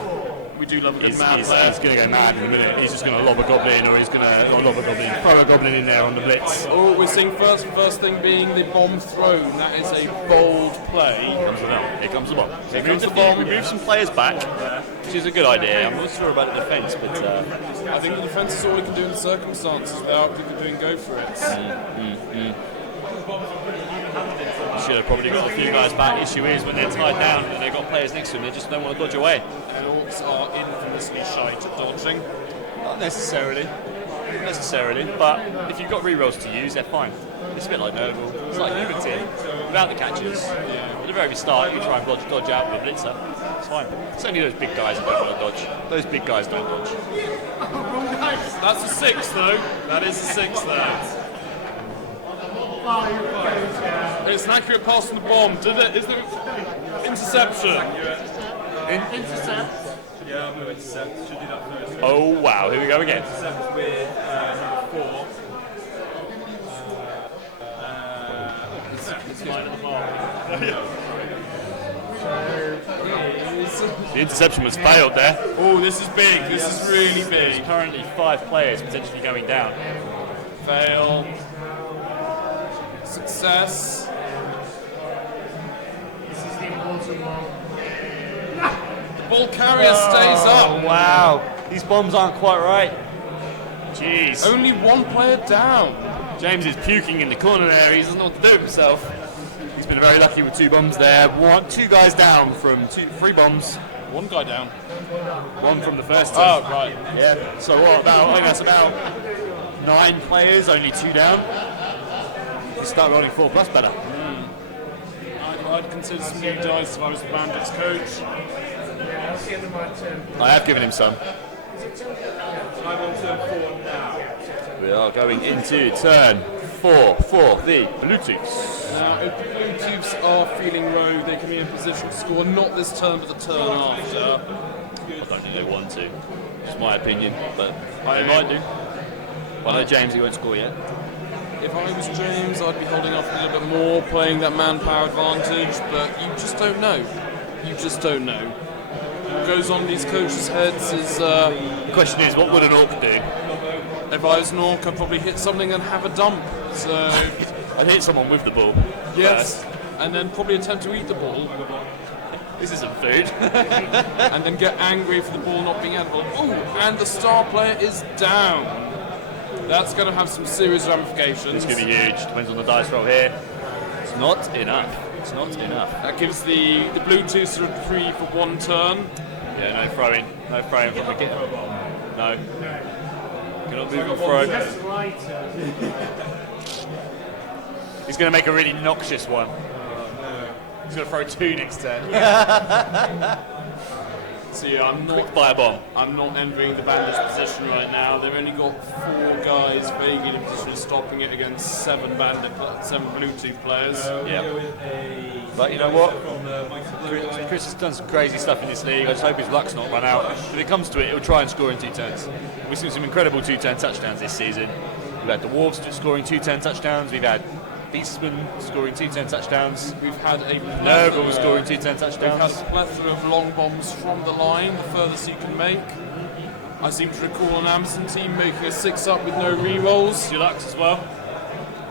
We do love a good He's mad going player. to go mad in a minute. He's just going to lob a goblin, or he's going to not lob a goblin, throw a goblin in there on the blitz. Oh, we're seeing first thing being the bomb thrown. That is a bold play. Here comes the bomb. Here comes the bomb. We moved some players back, which is a good idea. I'm not sure about the defence, but I think the defence is all we can do in the circumstances without people doing go for it. should have probably got a few guys back. Issue is when they're tied down and they've got players next to them, they just don't want to dodge away. And Orcs are infamously shite at dodging. Not necessarily, but if you've got rerolls to use, they're fine. It's a bit like Nurgle. It's like Unity. Without the catches, at the very start, you try and dodge out with a blitzer. It's fine. It's only those big guys that don't want to dodge. Those big guys don't dodge. That's a 6, though. That is a 6, though. It's an accurate pass from the bomb. Is there interception? Intercept. Yeah, I'm going to intercept. Should do that first. Oh wow, here we go again. Intercept with number 4. It's mine at the mark. Is The interception was failed there. Oh, this is big. This is really There's big. currently 5 players potentially going down. Fail. Success. This is the important one. The ball carrier stays up. Wow, these bombs aren't quite right. Jeez. Only one player down. James is puking in the corner there. He doesn't know what to do with himself. He's been very lucky with 2 bombs there. 2 guys down from 3 bombs. One guy down. 1 from the first turn. Oh, right. Yeah. So what about? I think that's about 9 players, only 2 down. You start rolling 4 plus better. I'd consider some new dice if I was the Bandits coach. Yeah, that's the end of my turn. I have given him some. I'm on turn 4 now. We are going into turn 4 for the Bluetooths. Now, if the Blue Tubes are feeling rogue, they can be in position to score not this turn, but the turn after. I don't think they want to. It's my opinion, but they might do. Well, I know James, he won't score yet. If I was James, I'd be holding off a little bit more, playing that manpower advantage, but you just don't know. You just don't know. What goes on in these coaches' heads is... The question is, what would an orc do? If I was an orc, I'd probably hit something and have a dump. So, I'd hit someone with the ball. yes, first. and then probably attempt to eat the ball, This isn't food. and then get angry for the ball not being edible. Ooh, and the star player is down. That's going to have some serious ramifications. This could be huge. Depends on the dice roll here. It's not enough. It's not enough. That gives the Bluetooth a reprieve for 1 turn. Yeah, no throwing. No throwing from the get. No. Cannot move and throw. That's right. He's going to make a really noxious one. He's going to throw 2 next turn. So yeah, I'm not envying the Bandits' position right now. They've only got 4 guys vaguely in a position of stopping it against 7 Bluetooth players. Yeah. But you know what? Chris has done some crazy stuff in this league. I just hope his luck's not run out. If it comes to it, he'll try and score in 2 turns. We've seen some incredible 2-turn touchdowns this season. We've had the Wolves scoring 2-turn touchdowns. We've had Beastman scoring 2-turn touchdowns. We've had a Nurgle scoring 2-turn We've had touchdowns. a plethora of long bombs from the line, the furthest you can make. I seem to recall an Amazon team making a 6-up with no re-rolls. Deluxe as well.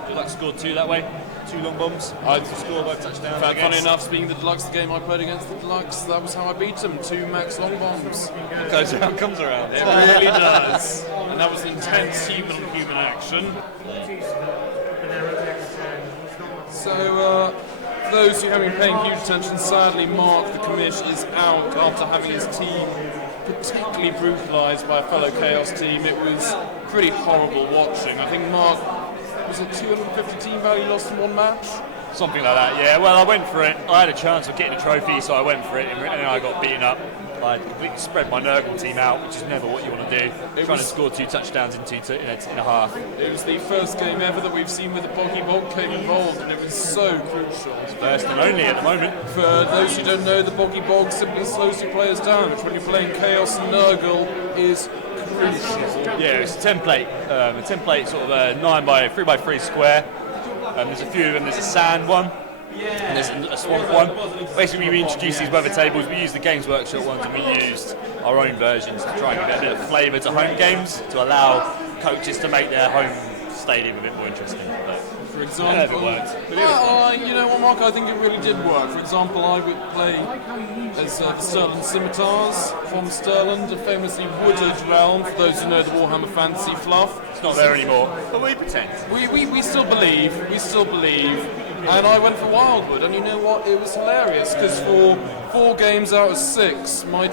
Deluxe scored 2 that way. 2 long bombs. I scored both touchdowns. In fact, funny against. enough, speaking of the Deluxe, the game I played against the Deluxe, that was how I beat them. 2 max long bombs. Goes around, comes around. It really does. And that was intense human-on-human action. So, for those who haven't been paying huge attention, sadly, Mark, the commish, is out after having his team particularly brutalised by a fellow Chaos team. It was pretty horrible watching. I think Mark, was it 250 team value lost in 1 match? Something like that, yeah. Well, I went for it. I had a chance of getting a trophy, so I went for it, and then I got beaten up. I completely spread my Nurgle team out, which is never what you want to do. Trying to score 2 touchdowns in a half. It was the first game ever that we've seen with the Boggy Bog came involved, and it was so crucial. First and only at the moment. For those who don't know, the Boggy Bog simply slows your players down, which when you're playing Chaos and Nurgle is crucial. Yeah, it's a template sort of a 3x3 square. There's a few of them. There's a sand one, and there's a swamp one. Basically, we introduced these weather tables. We used the Games Workshop ones, and we used our own versions to try and give it a bit of flavour to home games, to allow coaches to make their home stadium a bit more interesting. But For example, you know what, Mark? I think it really did work. For example, I would play as the Stirland Scimitars from Stirland, a famously wooded realm. For those who know the Warhammer Fantasy fluff, it's not there anymore, but we pretend. We still believe. We still believe. And I went for Wildwood, and you know what? It was hilarious because for 4 games out of 6, my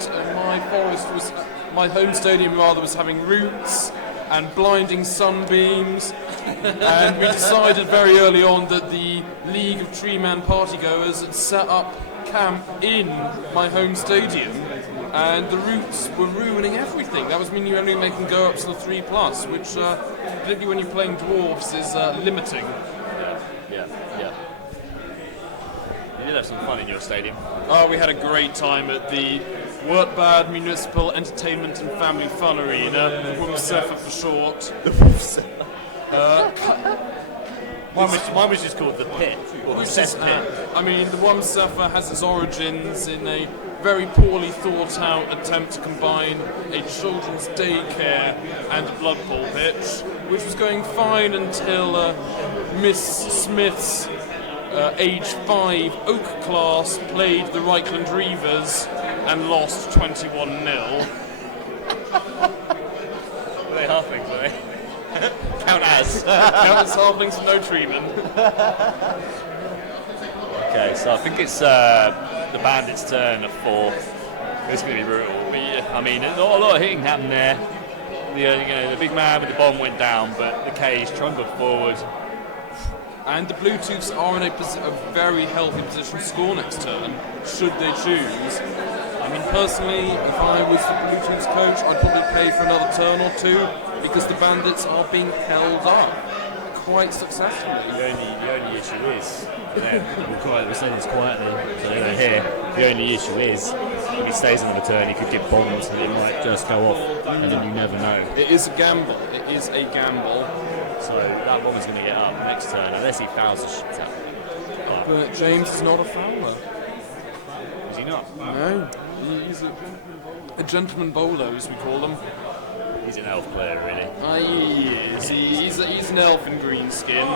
home stadium was having roots and blinding sunbeams, and we decided very early on that the League of Tree-Man partygoers had set up camp in my home stadium, and the roots were ruining everything. That was meaning you only making go ups to the 3+, which, particularly when you're playing dwarves, is limiting. Yeah. You did have some fun in your stadium. Oh, we had a great time at the Wurtbad Municipal Entertainment and Family Fun Arena, WMSEFA for short. Mine was just called the Pit, or the Cess Pit. I mean, the WMSEFA has its origins in a very poorly thought out attempt to combine a children's daycare and a Blood Bowl pitch, which was going fine until Miss Smith's age 5 Oak class played the Reichland Reavers and lost 21-0. Were they halflings, were they? Count as. Count as halflings and no treatment. Okay, so I think it's the Bandits' turn at 4. It's going to be brutal. But yeah, I mean, not a lot of hitting happened there. The big man with the bomb went down, but the cage trundled forward. And the Bluetooths are in a very healthy position to score next turn, should they choose. I mean, personally, if I was the Bluetooths coach, I'd probably play for another turn or two, because the Bandits are being held up quite successfully. The only issue is, we're saying this quietly, so they don't hear. The only issue is, if he stays another turn, he could get bombs and it might just go off, and then you never know. It is a gamble. It is a gamble. So that bomb is going to get up next turn, unless he fouls the shit out. But James is not a fouler. Is he not? No. He's a gentleman bowler, as we call them. He's an elf player, really. He is. He's an elf in green skin.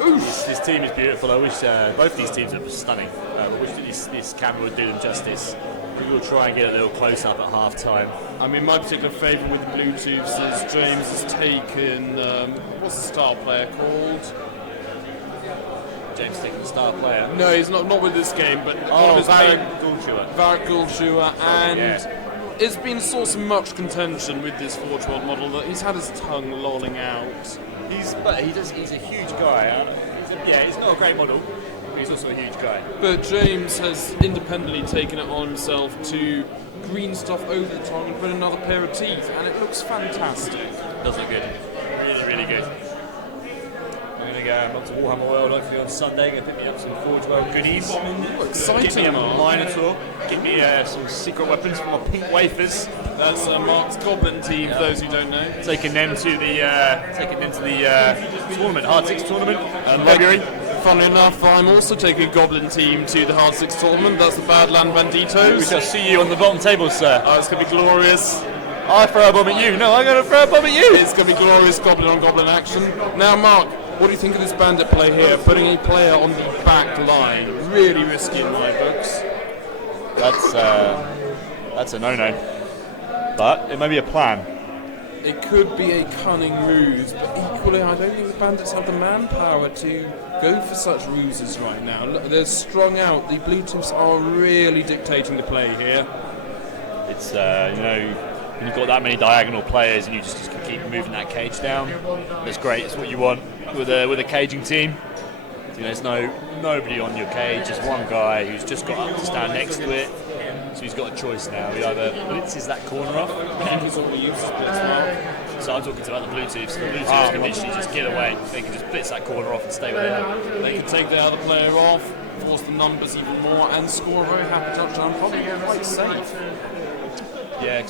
This team is beautiful. I wish both these teams are stunning. I wish that this camera would do them justice. We will try and get a little close up at half time. I mean, my particular favourite with the Bluetooths is James has taken what's the star player called? James taking the star player. No, he's not with this game, but one of his Varric Gulshuar, and it's been a source of much contention with this Forge World model that he's had his tongue lolling out. He's a huge guy. He's not a great model, but he's also a huge guy. But James has independently taken it on himself to green stuff over the tongue and put another pair of teeth, and it looks fantastic. It does look good. Really, really good. I'm going to go up to Warhammer World hopefully on Sunday, going to pick me up some Forge World goodies. Exciting, Get me a Mark. Minotaur. Get me some secret weapons from my pink wafers. That's Mark's Goblin team, for those who don't know. Taking them to the tournament, Hard 6 tournament in February. Funnily enough, I'm also taking a Goblin team to the Hard 6 tournament. That's the Badland Banditos. We shall see you on the bottom table, sir. Oh, it's going to be glorious. I throw a bomb at you. No, I'm going to throw a bomb at you. It's going to be glorious Goblin on Goblin action. Now, Mark, what do you think of this bandit play here? Putting a player on the back line. Really risky in my books. That's a no-no. But it may be a plan. It could be a cunning ruse, but equally I don't think the bandits have the manpower to go for such ruses right now. Look, they're strung out. The Bluetooths are really dictating the play here. It's, when you've got that many diagonal players and you just can keep moving that cage down, that's great. It's what you want with a caging team. There's nobody on your cage, just one guy who's just got up to stand next to it. So he's got a choice now. He either blitzes that corner off. So I'm talking about the Bluetooths. The Bluetooths can literally just get away. They can just blitz that corner off and stay where they are. They can take the other player off, force the numbers even more, and score a very happy touchdown. Probably quite safe. Yeah,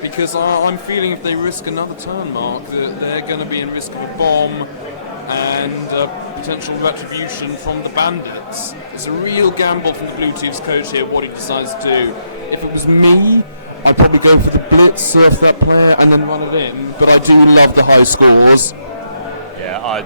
because I'm feeling if they risk another turn, Mark, that they're going to be in risk of a bomb and potential retribution from the bandits. It's a real gamble from the Bluetooths coach here, what he decides to do. If it was me, I'd probably go for the blitz, surf that player, and then run it in. But I do love the high scores. Yeah,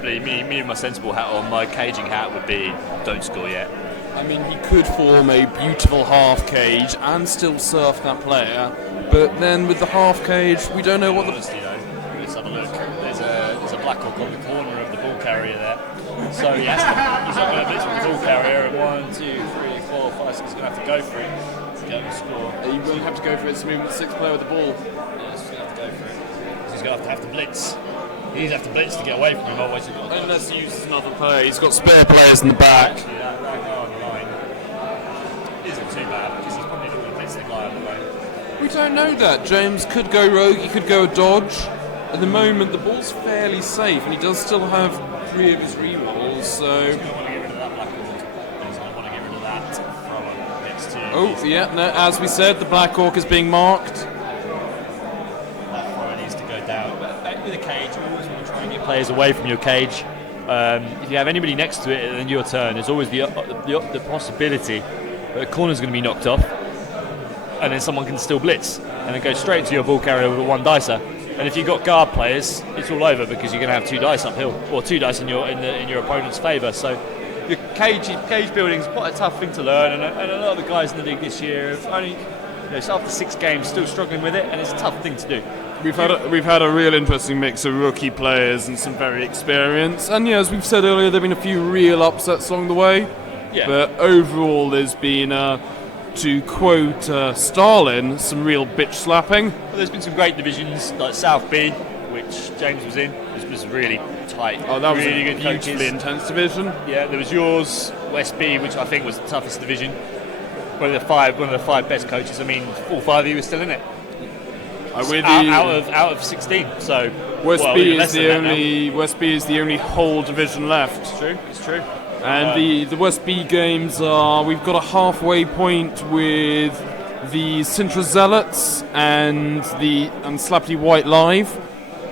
me and my sensible hat on, my caging hat would be don't score yet. I mean, he could form a beautiful half cage and still surf that player, but then with the half cage, we don't know what the... Let's have a look. There's a Black Hawk on the corner of the ball carrier there. So he's not going to blitz with the ball carrier, and 1, 2, 3, 4, 5, 6, he's going to have to go for it to get him to score. He will have to go for it to move with the sixth player with the ball. Yeah, he's going to have to go for it. He's going to have to blitz. He's going to have to blitz to get away from him, otherwise he's got to... Unless he uses another player, he's got spare players in the back. Actually, that guy on the line isn't too bad, because he's probably not going to blitz the guy on the line. We don't know that. James could go rogue, he could go a dodge. At the moment, the ball's fairly safe, and he does still have 3 of his rerolls, so... He's going to want to get rid of that Black Hawk. He's going to want to get rid of that from next to... Oh, yeah, no, as we said, the Black Hawk is being marked. That thrower needs to go down. But with a cage, you always want to try and get players away from your cage. If you have anybody next to it and then your turn, there's always the possibility that a corner's going to be knocked off, and then someone can still blitz and then go straight into your ball carrier with a 1 dicer. And if you've got guard players, it's all over because you're going to have 2 dice uphill, or 2 dice in your opponent's favour. So your cage building is quite a tough thing to learn, and a lot of the guys in the league this year have only, so after 6 games, still struggling with it, and it's a tough thing to do. We've had a real interesting mix of rookie players and some very experienced, and as we've said earlier, there've been a few real upsets along the way. Yeah. But overall, there's been, to quote Stalin, some real bitch slapping. Well, there's been some great divisions like South B, which James was in. It was really tight. Oh, that was really a good hugely coaches. intense division. Yeah, there was yours, West B, which I think was the toughest division. One of the 5 best coaches. I mean, all 5 of you were still in it. Out of 16. So West B is the only whole division left. It's true. And the West B games are, we've got a halfway point with the Sintra Zealots and Slappity White Live,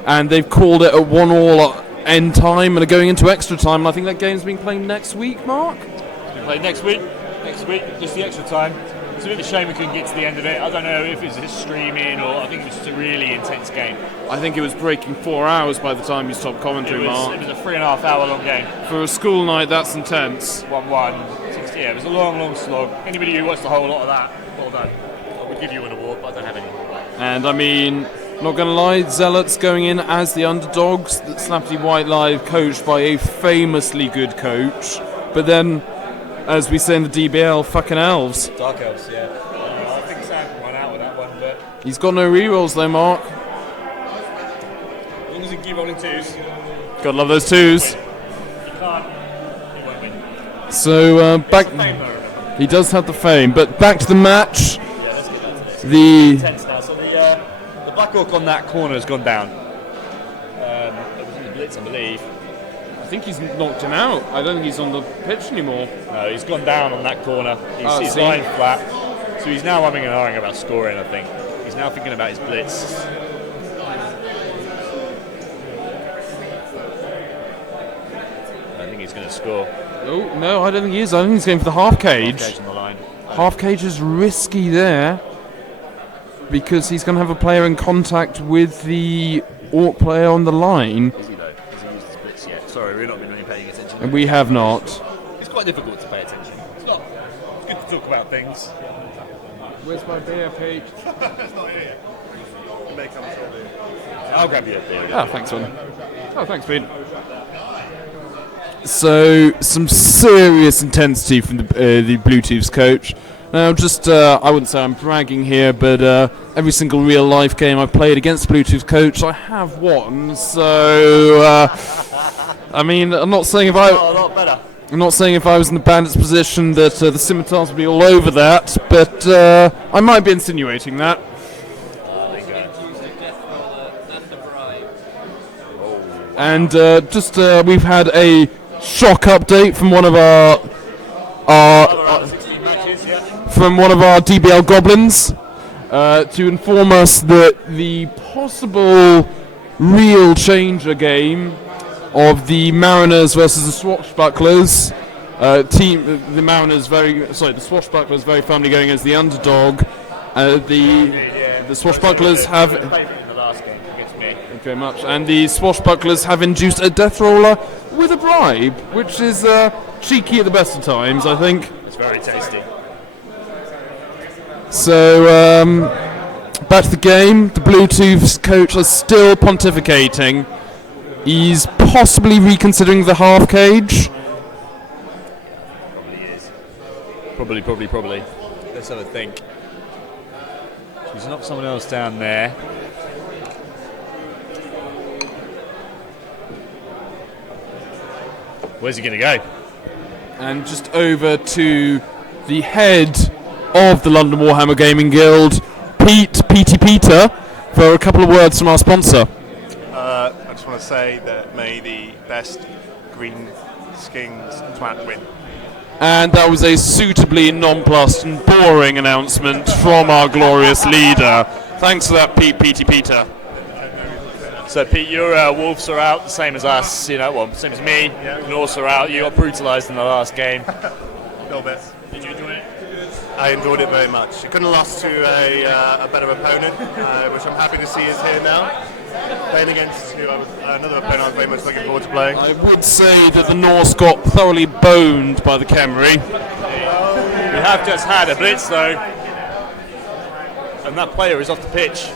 and they've called it a 1-all at end time and are going into extra time. And I think that game's being played next week, Mark? It's been played next week, just the extra time. It's a bit of a shame we couldn't get to the end of it. I don't know if it was just streaming or I think it was just a really intense game. I think it was breaking 4 hours by the time you stopped commentary, Mark. It was a 3.5 hour long game. For a school night, that's intense. 1-1, 60, yeah, it was a long slog. Anybody who watched the whole lot of that, well done. I would give you an award, but I don't have any. And I mean, not going to lie, Zealots going in as the underdogs, Slappity White Live coached by a famously good coach, but then, as we say in the DBL, fucking elves. Dark elves, yeah. I think Sam can run out with that one, but He's got no rerolls though, Mark. as long as he can keep rolling 2s, Gotta love those 2s. he can't, he won't win. So back, Fame, though, remember. he does have the fame, but back to the match. Yeah, let's get back to this. The Intense now. So the Black Orc on that corner has gone down. It was in the blitz, I believe. I think he's knocked him out. I don't think he's on the pitch anymore. No, he's gone down on that corner. He's see. lying flat. So he's now umming and ahhing about scoring, I think. He's now thinking about his blitz. I think he's going to score. Oh, no, I don't think he is. I think he's going for the half cage. Cage on the line. Half cage is risky there because he's going to have a player in contact with the Orc player on the line. Is he though? Has he used his blitz yet? Sorry, we're not really paying attention. And we have not. It's quite difficult to pay attention. It's not. It's good to talk about things. Where's my beer, Pete? It's not here yet. It may come shortly. I'll grab you up there. Ah, thanks, man. Oh, thanks, Pete. So, some serious intensity from the Bluetooth's coach. Now, just, I wouldn't say I'm bragging here, but every single real-life game I've played against Bluetooth's coach, I have won. So, I mean, I'm not saying if A lot better. I'm not saying if I was in the bandit's position that the scimitars would be all over that, but I might be insinuating that. And we've had a shock update from one of our 16 matches, yeah. from one of our DBL goblins to inform us that the possible real changer game of the Mariners versus the Swashbucklers the Swashbucklers very firmly going as the underdog. The Swashbucklers have In the last game against me. Thank you very much. And the Swashbucklers have induced a death roller with a bribe, which is cheeky at the best of times, I think. It's very tasty. So, back to the game. The Bluetooth's coach is still pontificating. He's possibly reconsidering the half cage. Probably. Let's have a think. There's not someone else down there. Where's he going to go? And just over to the head of the London Warhammer Gaming Guild, Peter, for a couple of words from our sponsor. I just want to say that may the best green skins twat win. And that was a suitably nonplussed and boring announcement from our glorious leader. Thanks for that, Peter. So Pete, your Wolves are out, the same as us, you know, well, same as me. Yeah. Norse are out. You got brutalised in the last game. A little bit. Did you enjoy it? I enjoyed it very much. You couldn't have lost to a better opponent, which I'm happy to see is here now. Playing against another opponent I was very much looking forward to playing. I would say that the Norse got thoroughly boned by the Khemri. We have just had a blitz though, and that player is off the pitch.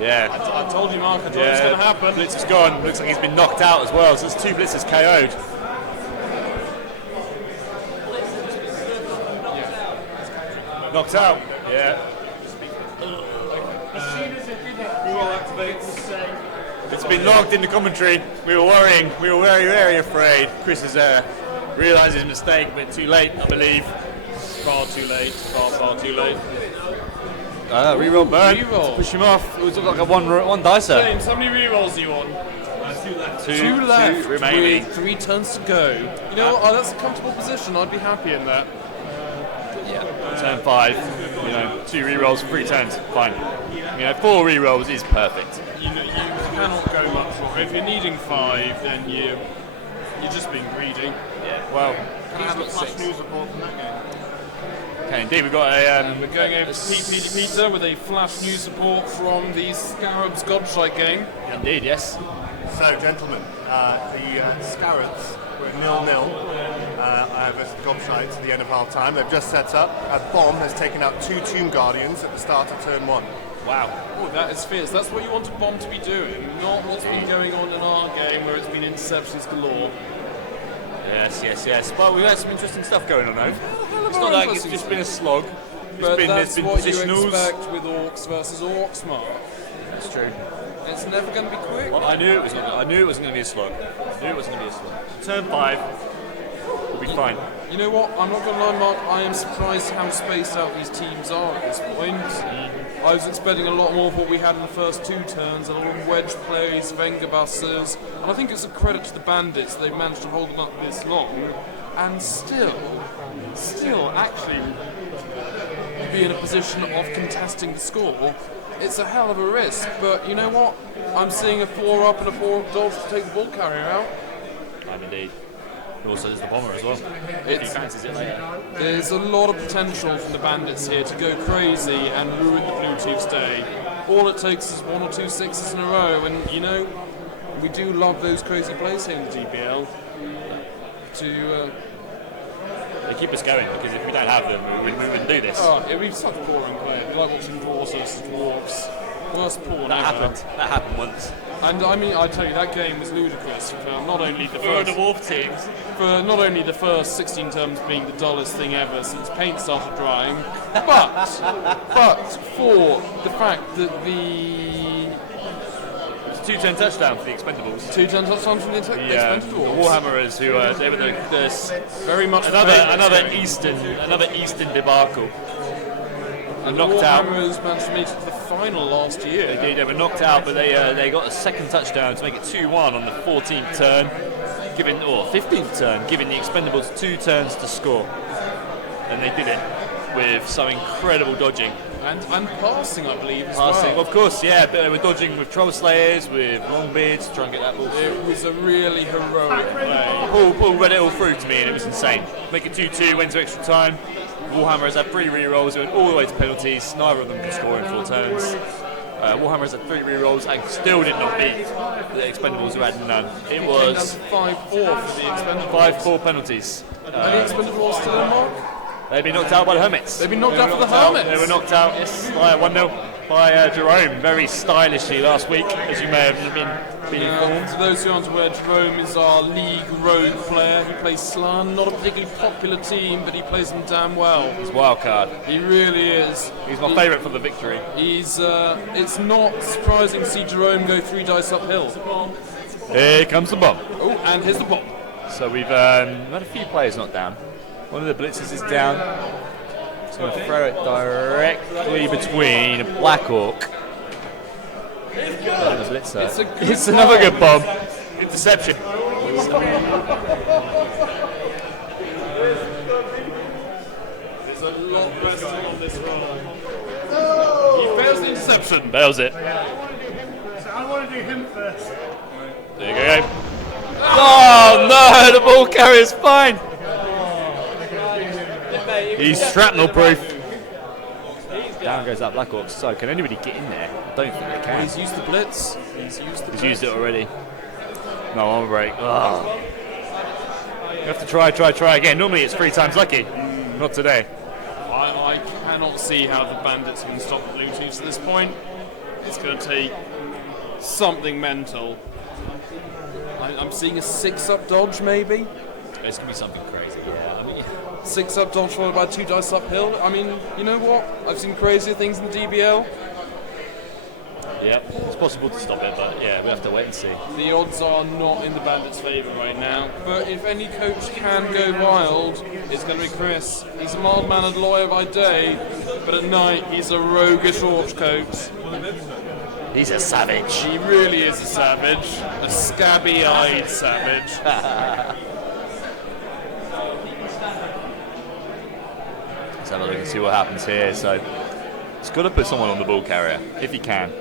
Yeah. I told you, Mark, I told you it was going to happen. Blitz is gone. Looks like he's been knocked out as well, so there's 2 blitzes KO'd. Knocked out. Yeah. It's been logged in the commentary. We were worrying. We were very, very afraid. Chris has realised his mistake, but too late, I believe. Far too late. Far too late. Reroll burn. Reroll. Push him off. It was like a one dicer. James, how many rerolls are you on? 2 left. Two left. 2 remaining. With 3 turns to go. You know what? That's a comfortable position. I'd be happy in that. Turn 5. You know, 2 rerolls, 3 turns. Fine. You know, 4 rerolls is perfect. You cannot go much more. If you're needing 5, then you're just being greedy. Well, Can I have a flash news report from that game? okay, indeed, we've got a. We're going over to PD Peter with a flash news support from the Scarabs Godshite game. Indeed, yes. So, gentlemen, the Scarabs were 0-0 versus Gobshite at the end of half-time. They've just set up. A bomb has taken out 2 Tomb Guardians at the start of turn 1. Wow. Oh, that is fierce. That's what you want a bomb to be doing, not what's been going on in our game where it's been interceptions galore. Yes. Well, we've had some interesting stuff going on, though. It's not like it's just been a slog. But There's that's been what you positionals. expect with Orcs versus Orcs, Mark. That's true. It's never going to be quick. Well, I knew it wasn't going to be a slog. Turn 5. We'll be fine. You know what? I'm not going to lie, Mark. I am surprised how spaced out these teams are at this point. I was expecting a lot more of what we had in the first 2 turns, a lot of wedge plays, Wenger busters, and I think it's a credit to the Bandits they managed to hold them up this long, and still actually be in a position of contesting the score. It's a hell of a risk, but you know what? I'm seeing a 4 up and a 4 up dodge to take the ball carrier out. I'm indeed. And also there's the bomber as well. If he fancies it later. There's a lot of potential from the Bandits here to go crazy and ruin the Blue Chief's day. All it takes is 1 or 2 6s in a row, and you know, we do love those crazy plays here in the DBL. They keep us going, because if we don't have them, we wouldn't do this. Oh, it'd be such boring play. It'd be like watching Dwarves versus Dwarves. Worst pawn That ever. happened once. And I mean, I tell you, that game was ludicrous for not only the For first, the Wolf teams. for not only the first 16 terms being the dullest thing ever since paint started drying, but for the fact that the 2-turn touchdown for the Expendables. 2 turn touchdown from the The Expendables. Warhammerers, who they were Very much another Eastern debacle. and knocked out. Warhammers managed to make it to the final last year. They were knocked out, but they got a second touchdown to make it 2-1 on the 14th turn, 15th turn, giving the Expendables 2 turns to score, and they did it with some incredible dodging. And passing, I believe, as Passing, well. of course, yeah, but they were dodging with Troll Slayers, with Longbeards to try and get that ball through. It was a really heroic play. Paul read it all through to me, and it was insane. Make it 2-2, went to extra time. Warhammer has had 3 re-rolls, went all the way to penalties. Neither of them could score in 4 turns. Warhammer has had 3 re-rolls and still did not beat the Expendables, who had none. It was 5-4 for the Expendables. 5-4 penalties. Are the Expendables still in, Mark? They've been knocked out by the Hermits. They've been knocked out for the Hermits. They were knocked out, yes, by 1-0 by Jerome, very stylishly last week, as you may have been informed. For those who aren't aware, Jerome is our league rogue player. He plays Slan, not a particularly popular team, but he plays them damn well. He's wild card. He really is. He's my favourite for the victory. He's. It's not surprising to see Jerome go 3 dice uphill. Here comes the bomb. Oh, and here's the bomb. So we've had a few players knocked down. One of the blitzers is down. He's going to throw it directly between a Black Hawk and a blitzer. It's another good bomb. Interception. There's a lot resting on this roll. He fails the interception. Bails it. So I want to do There you go. Oh no, the ball carrier's fine. He's shrapnel proof. Down goes that Black Orcs. So can anybody get in there? I don't think they can. He's used the blitz. He's used it already. No, on break. Oh. You have to try again. Normally it's 3 times lucky. Not today. I cannot see how the Bandits can stop the Blue Chiefs at this point. It's going to take something mental. I'm seeing a 6-up dodge, maybe. It's going to be something crazy. Yeah. I mean, 6-up dodge followed by 2 dice uphill. I mean, you know what? I've seen crazier things in the DBL. yeah, it's possible to stop it, but yeah, we have to wait and see. The odds are not in the Bandits' favour right now. But if any coach can go wild, it's going to be Chris. He's a mild-mannered lawyer by day, but at night he's a roguish Orcs coach. He's a savage. He really is a savage. A scabby-eyed savage. Let's have a look and see what happens here. So he's got to put someone on the ball carrier if he can,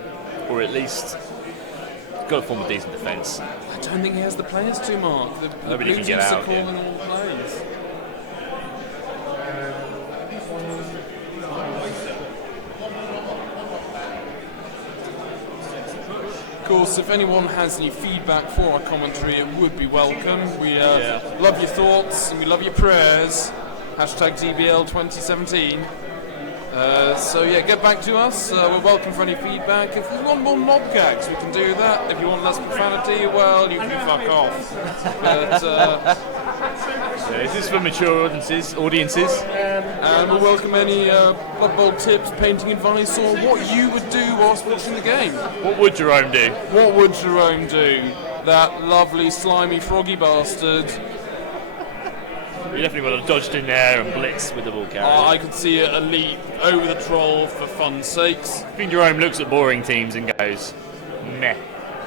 or at least he's got to form a decent defence. I don't think he has the players to, Mark. The Nobody can get Blues are out, calling all the plays. Of course, if anyone has any feedback for our commentary, it would be welcome. We love your thoughts and we love your prayers. Hashtag DBL 2017. So yeah, get back to us. We're welcome for any feedback. If you want more mob gags, we can do that. If you want less profanity, well, you can fuck off. But, this is for mature audiences. and we'll welcome any Blood Bowl tips, painting advice, or what you would do whilst watching the game. What would Jerome do? What would Jerome do? That lovely, slimy, froggy bastard. You definitely would have dodged in there and blitzed with the ball carrier. I could see a leap over the troll for fun's sakes. I think Jerome looks at boring teams and goes, meh.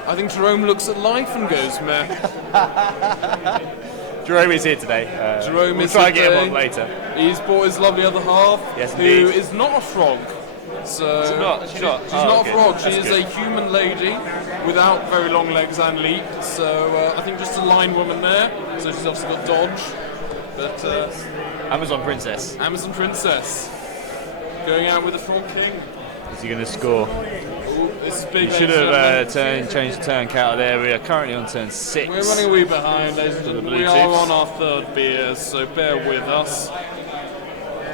I think Jerome looks at life and goes, meh. Jerome is here today. Jerome we'll is try and here get him today. on later. He's brought his lovely other half, Yes, who indeed. is not a frog. So Is it not? Is she not? She's Oh, not okay. a frog. She That's is good. a human lady without very long legs and leap. So I think just a line woman there. So she's obviously got dodge. But Amazon Princess. Amazon Princess going out with the Frog King. Is he going to score? Ooh, this is big. You should ladies and have gentlemen. changed the turn counter there. We are currently on turn 6. We're running a wee behind, ladies and gentlemen. Blue We are Chiefs. on our 3rd beer, so bear with us.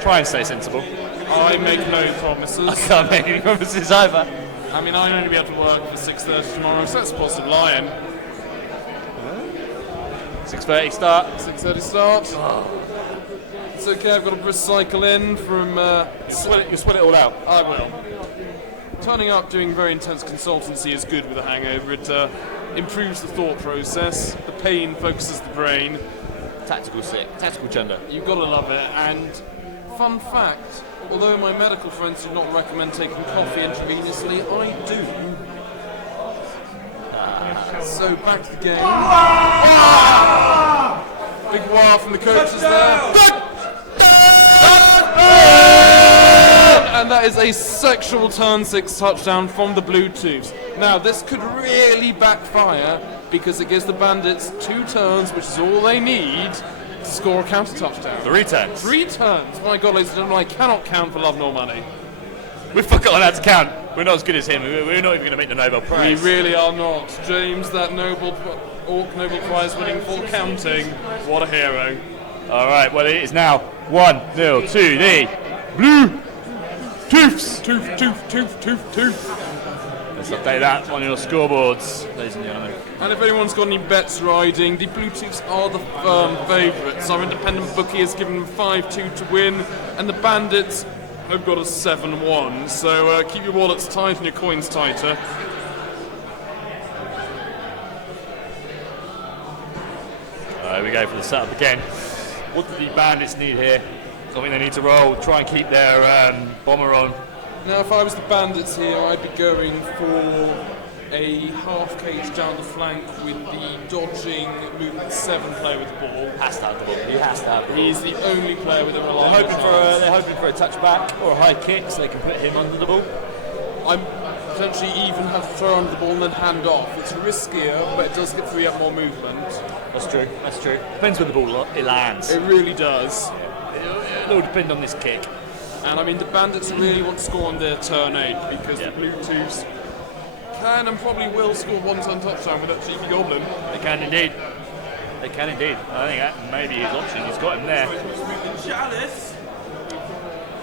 Try and stay sensible. I make no promises. I can't make any promises either. I mean, I'm only be able to work for 6:30 tomorrow, so that's a positive lying. 6:30 start. 6:30 start. It's okay, I've got to recycle in from... You sweat it all out. I will. Turning up doing very intense consultancy is good with a hangover. It improves the thought process. The pain focuses the brain. Tactical sick. Tactical gender. You've got to love it. And fun fact, although my medical friends do not recommend taking coffee intravenously, I do. So back to the game. Big wah from the coaches there. And that is a sexual turn 6 touchdown from the Blue Chiefs. Now this could really backfire because it gives the Bandits 2 turns, which is all they need to score a counter touchdown. 3 turns. 3 turns. My God, ladies and gentlemen, I cannot count for love nor money. We've forgotten how to count. We're not as good as him. We're not even going to make the Nobel We Prize. really are not. James, that Orc Nobel Prize winning full counting. What a hero. All right. Well, it is now 1-0 to the Blue Chiefs. Tooth. Let's update that on your scoreboards, ladies and gentlemen. And if anyone's got any bets riding, the Blue Chiefs are the firm favourites. Our independent bookie has given them 5-2 to win, and the Bandits have got a 7-1. So keep your wallets tight and your coins tighter. Here we go for the setup again. What do the Bandits need here? Something they need to roll. Try and keep their bomber on. Now, if I was the Bandits here, I'd be going for a half cage down the flank with the dodging movement 7 player with the ball. Has to have the ball. He has to have the ball. He's the only player with a They're reliable hoping for a touchback or a high kick so they can put him under the ball. potentially even have to throw under the ball and then hand off. It's riskier, but it does free up more movement. That's true. That's true. Depends where the ball lands. It really does. It'll depend on this kick. And I mean, the Bandits really want to score on their turn 8 because the Blue Twos can and probably will score one-turn touchdown with that cheeky goblin. They can indeed. They can indeed. I think that may be his option. He's got him there.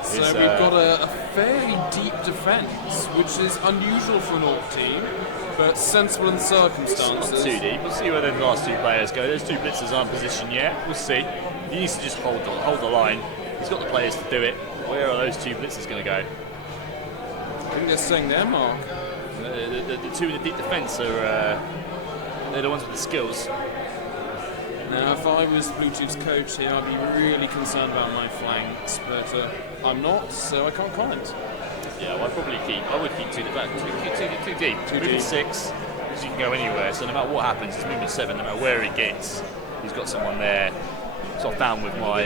So we've got a fairly deep defence, which is unusual for an Orc team, but sensible in the circumstances. Not too deep. We'll see where the last two players go. Those two blitzers aren't positioned yet. We'll see. He needs to just hold the line. He's got the players to do it. Where are those two blitzers going to go? I think they're staying there, Mark. The two in the deep defence are they're the ones with the skills. Now, if I was Blue Two's coach here, I'd be really concerned about my flanks, but I'm not, so I can't comment. Yeah, well, I would keep two deep. Moving 6, because you can go anywhere. So no matter what happens, it's moving 7. No matter where he gets, he's got someone there. So I found with my.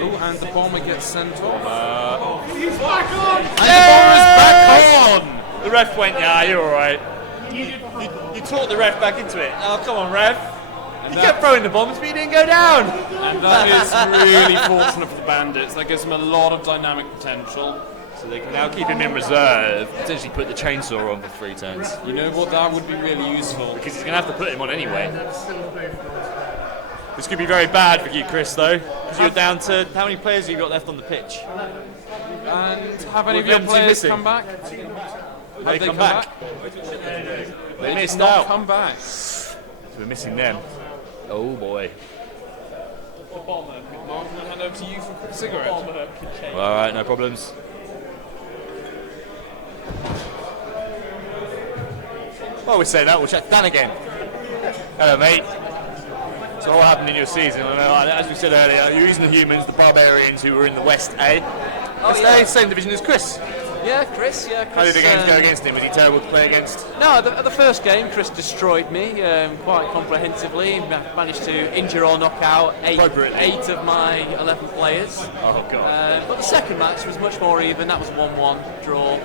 Oh, and the bomber gets sent off. He's back on! And the bomber's back on! The ref went, yeah, you're alright. You talked the ref back into it. Oh, come on, ref. And you kept throwing the bombs, but you didn't go down. And that is really fortunate for the Bandits. That gives them a lot of dynamic potential. So they can now keep him in reserve, potentially put the chainsaw on for 3 turns. You know what, that would be really useful. Because he's going to have to put him on anyway. This could be very bad for you, Chris, though. Because you're down to, how many players have you got left on the pitch? And have any of your players come back? They come back? They missed out. Come back. So we're missing them. Oh boy. The bomber. Mark, I'm going to hand over to you for a quick cigarette. Alright, no problems. Well, we say that, we'll check Dan again. Hello, mate. So what happened in your season? I know, as we said earlier, you're using the humans, the barbarians who were in the West A. West A, same division as Chris. Yeah, Chris. How did the games go against him? Was he terrible to play against? No, the first game, Chris destroyed me quite comprehensively. Managed to injure or knock out 8 of my 11 players. Oh, God. But the second match was much more even. That was a 1-1 draw.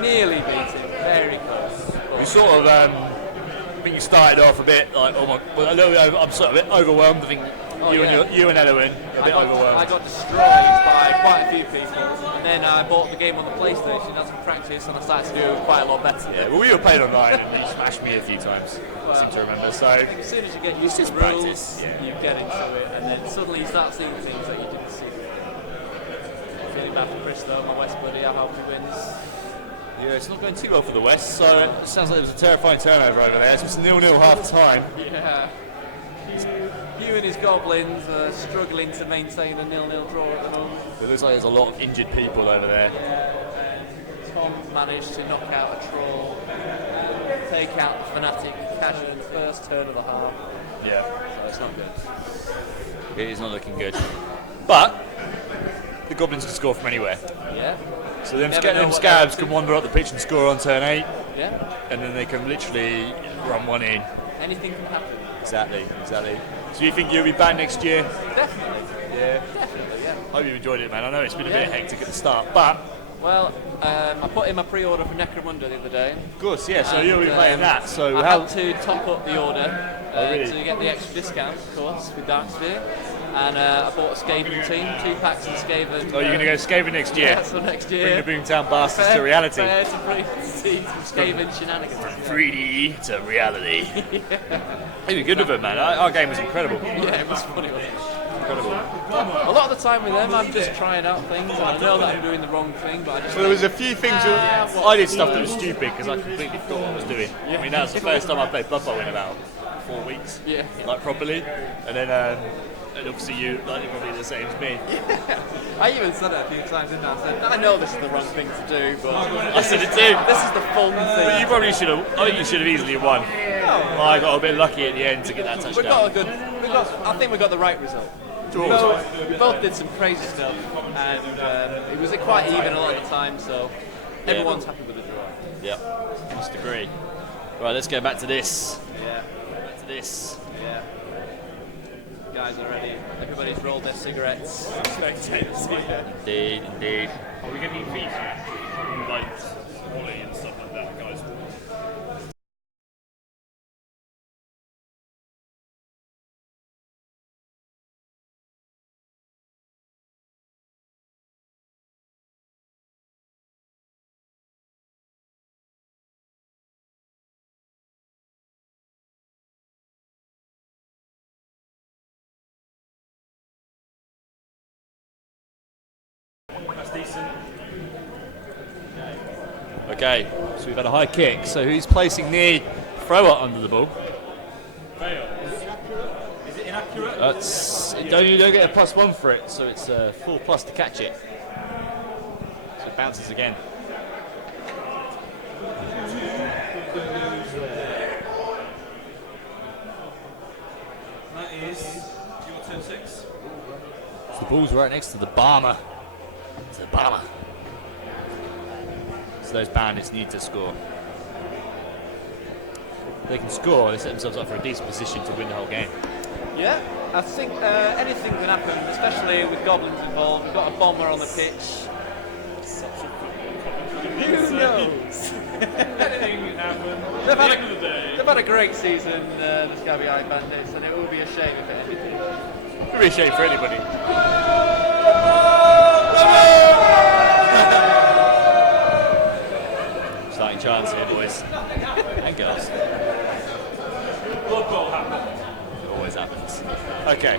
Nearly beat him. Very close. You sort of, I think you started off a bit like, oh my, well, a little bit, I'm sort of a bit overwhelmed. I think you and Elwin a bit overwhelmed. I got destroyed by quite a few people, and then I bought the game on the PlayStation as a practice, and I started to do quite a lot better. Yeah, well, we were playing online, and you smashed me a few times. I seem to remember. So as soon as you get used to the rules, you get into it, and then suddenly you start seeing things that you didn't see. Feeling bad for Chris though, my West buddy. I hope he wins. Yeah, it's not going too well for the West, so it sounds like there was a terrifying turnover over there. So it's 0-0 half time. Yeah. Hugh and his goblins are struggling to maintain a 0-0 draw at the moment. It looks like there's a lot of injured people over there. Yeah, Tom managed to knock out a troll, take out the fanatic casual in the first turn of the half. Yeah. So it's not good. It is not looking good. But the goblins can score from anywhere. Yeah. So them scabs can wander up the pitch and score on turn 8. Yeah. And then they can literally run one in. Anything can happen. Exactly. So you think you'll be back next year? Definitely. Yeah. Definitely, yeah. Hope you enjoyed it, man. I know it's been a bit hectic at the start, but... Well, I put in my pre-order for Necromunda the other day. Of course, yeah, so you'll be playing that. So I had to top up the order really? to get the extra discount, of course, with Darksphere. And I bought a Skaven team, 2 packs of Skaven. Oh, you're going to go Skaven next year? Yeah, so next year. Bring the Boomtown bastards to reality. Fair to see some Skaven shenanigans. 3D to reality. He was good with it, man. Our game was incredible. Yeah, it was funny, wasn't it? Incredible. A lot of the time with them, I'm just trying out things, and I know that I'm doing the wrong thing, but I just... Well, there was a few things... I did stuff that was stupid because I completely forgot what I was doing. I mean, that was the first time I played Blood Bowl in about 4 weeks. Yeah. Like, properly. And then... and obviously you, like, you're probably the same as me. Yeah. I even said it a few times, didn't I? I said, I know this is the wrong thing to do, but... I said it too. This is the fun thing. But you probably should have... I think you should have easily won. No. I got a bit lucky at the end to get that touchdown. We got a good... I think we got the right result. We both did some crazy stuff, and it was quite even a lot of the time, so everyone's happy with the draw. Yep, must agree. Right, let's go back to this. Yeah. Back to this. Yeah. Guys are ready. Everybody's rolled their cigarettes. Indeed. Are we going to eat feet? like Wally and stuff like that, guys. That's decent. Okay, so we've had a high kick. So who's placing the thrower under the ball? Fail. Is it inaccurate? You don't get a +1 for it, so it's a full plus to catch it. So it bounces again. That is your turn 6. So the ball's right next to the bomber. It's the bomber. So those bandits need to score. If they can score, they set themselves up for a decent position to win the whole game. Yeah, I think anything can happen, especially with goblins involved. We've got a bomber on the pitch. Who knows? Anything can happen. They've had a great season, the Scabby Eye Bandits, and it will be a shame if it ended. It would be a shame for anybody. Starting chants here, boys and girls. Blood bowl happened. It always happens. Okay.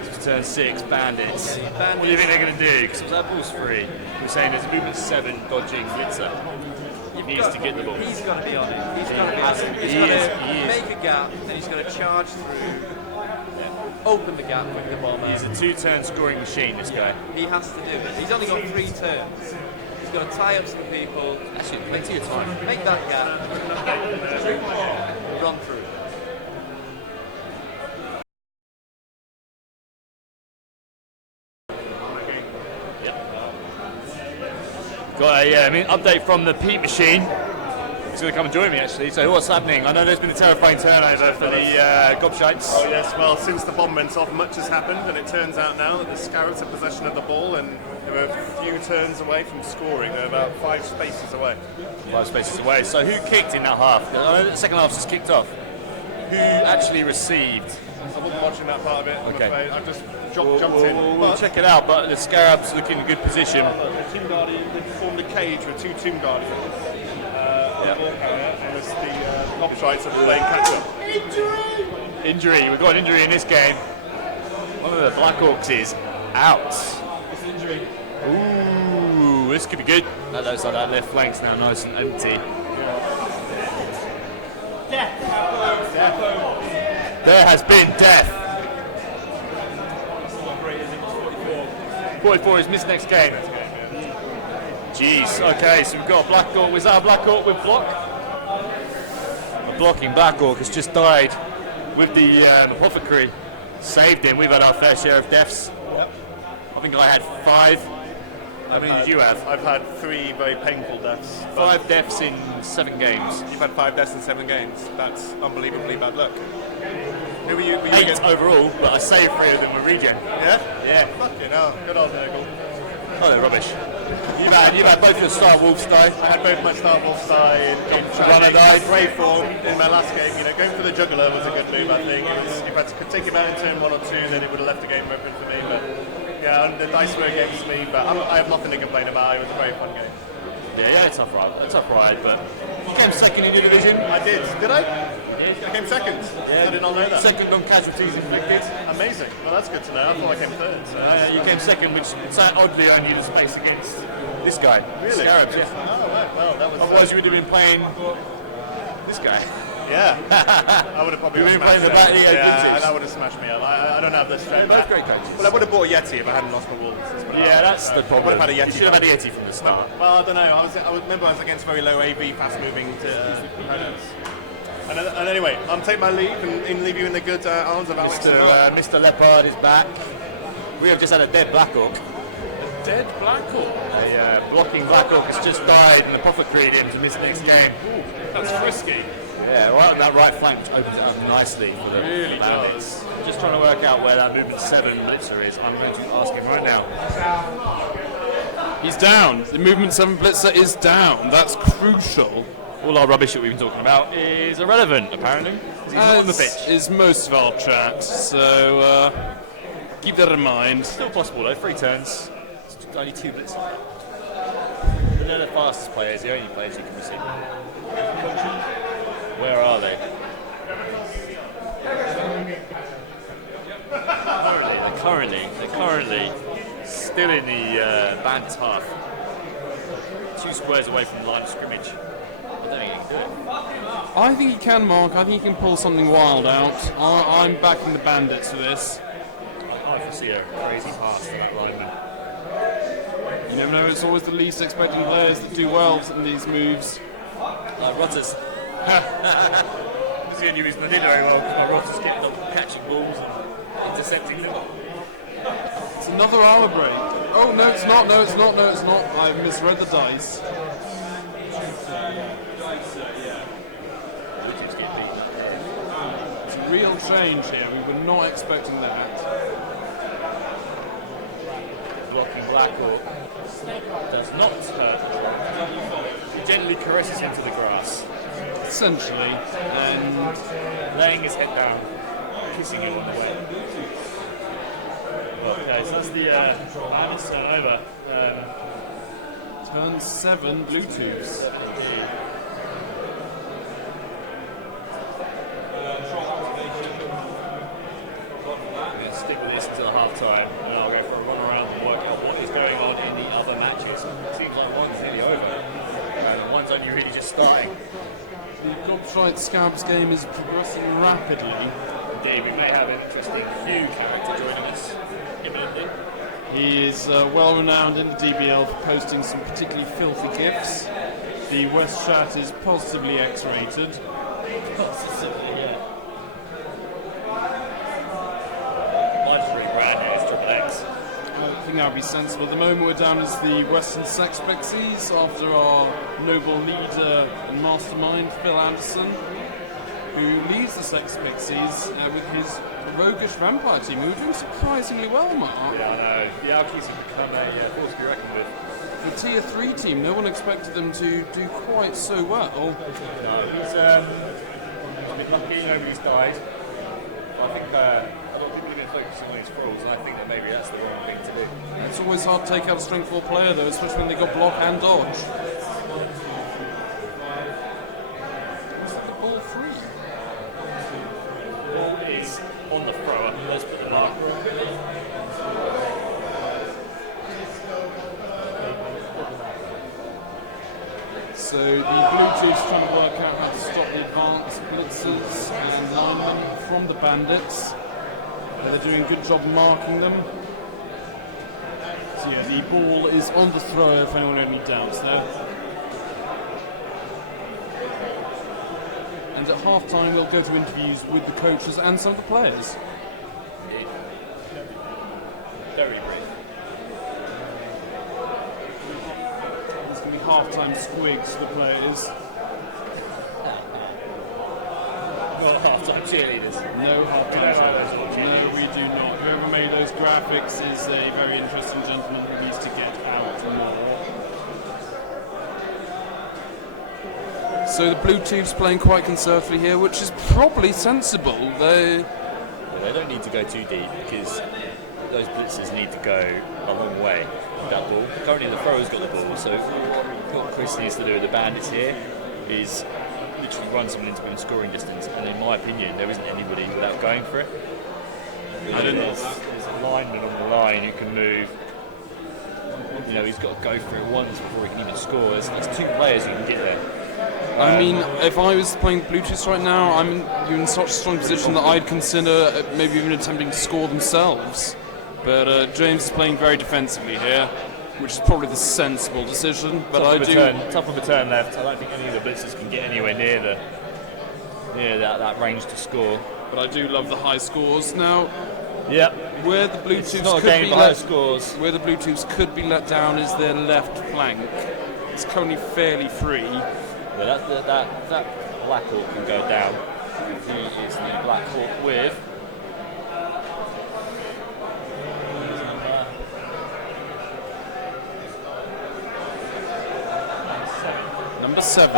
This is turn 6, bandits. What do you think they're going to do? Because that ball's free. We're saying there's a movement 7 dodging blitzer. He needs to get the ball. He's got to be on it. He's got to be on it. He's got to make a gap, and he's got to charge through. Open the gap with the bomber. He's a 2-turn scoring machine, this guy. He has to do it. He's only got 3 turns. He's got to tie up some people. Actually, plenty of time. Make that gap. Run through. Got a update from the Pete machine. He's going to come and join me actually. So what's happening? I know there's been a terrifying turnover for the Gobshites. Oh yes, well since the bomb went off much has happened, and it turns out now that the Scarabs have possession of the ball and they're a few turns away from scoring. They're about 5 spaces away. 5 spaces away. So who kicked in that half? I know the second half's just kicked off. Who actually received? I wasn't watching that part of it, I'm Okay. afraid. I've just jumped in. We'll check it out, but the Scarabs look in a good position. The Tomb Guardian, they formed a cage with 2 Tomb Guardians. And the Gobshites are playing catch up. Injury. We've got an injury in this game. One of the Black Orcs is out. It's an injury. Ooh, this could be good. That looks like that left flank's now nice and empty. There has been death. 44 is missed next game. Jeez, okay, so we've got a Black Orc. Was that a Black Orc with block? A blocking Black Orc has just died with the Apothecary. Saved him. We've had our fair share of deaths. Yep. I think I had 5. How many did you have? I've had 3 very painful deaths. 5 deaths in 7 games. You've had 5 deaths in 7 games. That's unbelievably bad luck. Who were you? 8 overall, but I saved 3 of them were regen. Yeah? Yeah. Fucking hell. Good old Nurgle. Oh, they're rubbish. You've had both your Star Wolves die. I had both my Star Wolves die in Runner died. brave form in my last game. You know, going for the juggler was a good move, I think. If I could take him out in turn 1 or 2, then it would have left the game open for me. But yeah, and the dice were against me, but I have nothing to complain about. It was a very fun game. Yeah, it's a tough ride, but you came second in your division. I did. Did I? I came second. I did not know that. Second on casualties inflicted. Amazing. Well, that's good to know. I thought I came third. So You came second, which oddly only the space against this guy. Really? Scarabs, yeah. Oh, right. Well, that was. Otherwise, you would have been playing this guy. Yeah. I would have probably You would have been smashed playing the him. vintage. Yeah, and that would have smashed me up. I don't have the strength. Both great coaches. Well, I would have bought a Yeti if I hadn't lost my Wolves. Yeah, that's the problem. I would have had a Yeti. You should have had a Yeti from the start. Well, I don't know. I remember I was against very low AV, fast-moving opponents. And anyway, I'll take my leave and leave you in the good arms of Alex. Mr. Leopard is back. We have just had a dead Black Orc. Dead Black Orc. A blocking Black Orc has just died, and the Apothecary him to miss the next game. That's frisky. Yeah, right on that right flank, which opens it up nicely for the Really bandits. Just trying to work out where that movement 7 blitzer is. I'm going to ask him right now. He's down. The movement 7 blitzer is down. That's crucial. All our rubbish that we've been talking about is irrelevant, apparently. He's not on the pitch. Is most of our chat, so keep that in mind. Still possible though, 3 turns. It's only 2 blitzes. But they're the fastest players, the only players you can receive. Where are they? They're currently still in the bandits half. 2 squares away from the line of scrimmage. I don't think he can do it. I think he can, Mark. I think he can pull something wild out. I'm backing the bandits for this. I can see a crazy pass to that lineman. You never know, it's always the least expecting players that do well in these moves. Rotters. That's the only reason I did very well, because my Rotters kept on catching balls and intercepting them. It's another armor break. Oh, no, it's not. No, it's not. No, it's not. I misread the dice. It's a real change here. We were not expecting that. Blocking Blackhawk does not hurt. He gently caresses him to the grass. Essentially. And laying his head down, kissing you on the way. Okay, so that's the bandits turnover. Turn 7 Bluetooths. I'm going to stick with this until half time, and I'll go for a run around and work out what is going on in the other matches. It seems like one's nearly over, and one's only really just starting. The Gobshite Scabs game is progressing rapidly. Indeed, we may have an interesting new character joining us imminently. He is well renowned in the DBL for posting some particularly filthy gifs. The West chat is positively X-rated. Possibly, yeah. Mine's rebrand, yeah, it's Triple X. I think that would be sensible. At the moment we're down as the Western Sex Pixies after our noble leader and mastermind, Phil Anderson, who leads the Sex Pixies with his roguish vampire team, who are doing surprisingly well, Mark. Yeah, I know. The Alkies have become a force to be reckoned with. The Tier 3 team, no one expected them to do quite so well. No, he's I mean, lucky nobody's died. I think a lot of people have been focusing on his thralls, and I think that maybe that's the wrong thing to do. It's always hard to take out a strength 4 player, though, especially when they got block and dodge. Ball 3. Ball is on the thrower. Let's put the mark. So the Bluetooth's trying to work out how to stop the advanced blitzers and linemen from the bandits. They're doing a good job marking them. So yeah, the ball is on the thrower if anyone only doubts there. And at half time we'll go to interviews with the coaches and some of the players. Very brief. There's going to be half-time squigs for the players. Not half-time cheerleaders. No half-time squigs. No, we do not. Whoever made those graphics is a very interesting gentleman who needs to get out more. So the Bluetooth's playing quite conservatively here, which is probably sensible. They don't need to go too deep because those blitzers need to go a long way with that ball. Currently the thrower's got the ball, so what Chris needs to do with the bandits here is literally run someone into within scoring distance, and in my opinion there isn't anybody without going for it. There's a lineman on the line who can move. You know, he's got to go for it once before he can even score. There's 2 players who can get there. I mean, if I was playing Bluetooth right now, you're in such a strong position that I'd consider maybe even attempting to score themselves. But James is playing very defensively here, which is probably the sensible decision. But Top of a turn left. I don't think any of the blitzers can get anywhere near that range to score. But I do love the high scores. Now, yeah, where the Bluetooths could be let down is their left flank. It's currently fairly free. Yeah, that Black Hawk can go down. He is the Black Hawk with 7.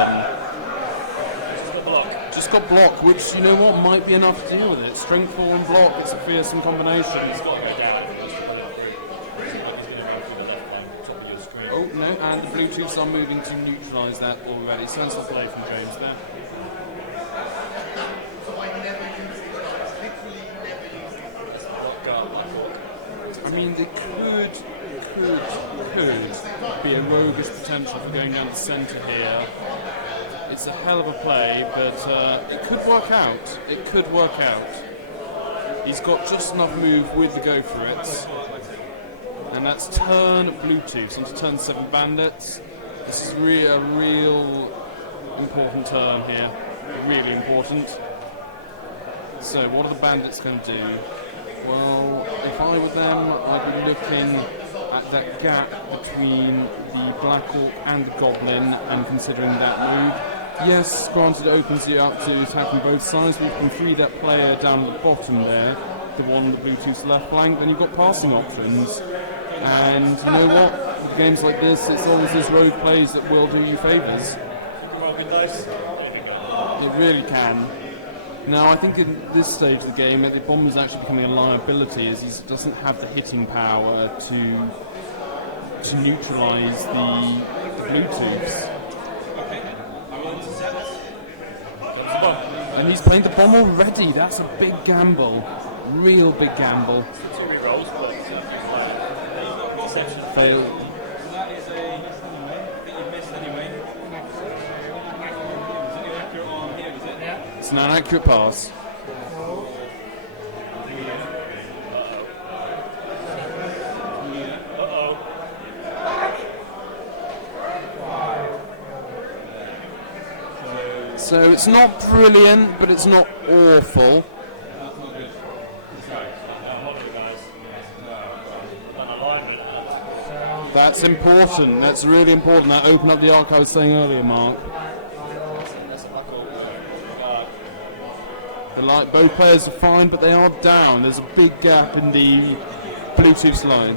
Just got block, which, you know what, might be enough to deal with it. Strength 4 and block, it's a fearsome combination. Oh, no, and the Bluetooths are moving to neutralise that already. Sensible play from James there. I mean, they could be a roguish potential for going down the centre here. It's a hell of a play, but it could work out. It could work out. He's got just enough move with the go for it. And that's turn Bluetooth onto turn 7 bandits. This is really a real important turn here. Really important. So what are the bandits going to do? Well, if I were them, I'd be looking at that gap between the Black Orc and the Goblin and considering that move. Yes, granted it opens you up to attacking both sides, but you can free that player down at the bottom there, the one on the Bluetooth's left flank, then you've got passing options. And you know what? With games like this, it's always these rogue plays that will do you favours. It really can. Now, I think in this stage of the game, the bomb is actually becoming a liability as he doesn't have the hitting power to neutralise the Bluetooths. And he's playing the bomb already. That's a big gamble. Real big gamble. Failed. It's an inaccurate pass. So it's not brilliant, but it's not awful. That's important. That's really important. That opened up the arc I was saying earlier, Mark. Like both players are fine, but they are down. There's a big gap in the Bluetooth line.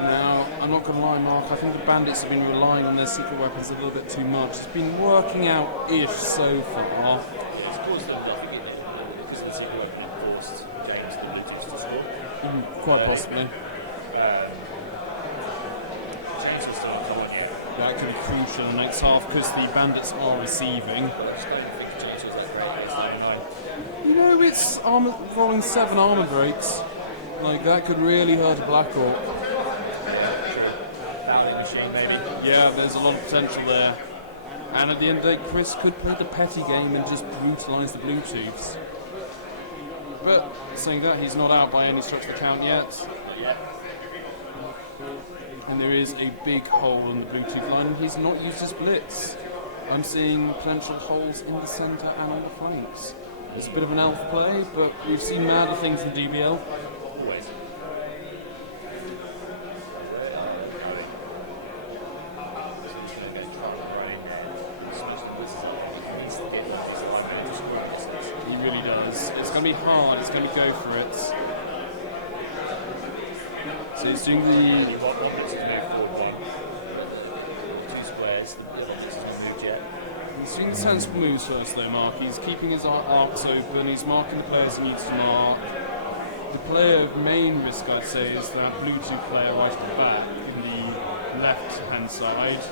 Now, I'm not going to lie, Mark. I think the bandits have been relying on their secret weapons a little bit too much. It's been working out-ish so far. Quite possibly. That could be crucial in the next half because the bandits are receiving. You know, it's rolling 7 armor breaks. Like, that could really hurt a Black Orc. Yeah, there's a lot of potential there. And at the end of the day, Chris could play the petty game and just brutalise the Bluetooths. But saying that, he's not out by any stretch of the count yet. And there is a big hole in the Bluetooth line, and he's not used his blitz. I'm seeing potential holes in the centre and on the flanks. It's a bit of an elf play, but we've seen madder things from DBL. It's going to be hard, it's going to go for it. So he's doing the sensible moves first though, Mark. He's keeping his arcs open, he's marking the players he needs to mark. The player of main risk, I'd say, is that Bluetooth player right at the back, in the left-hand side.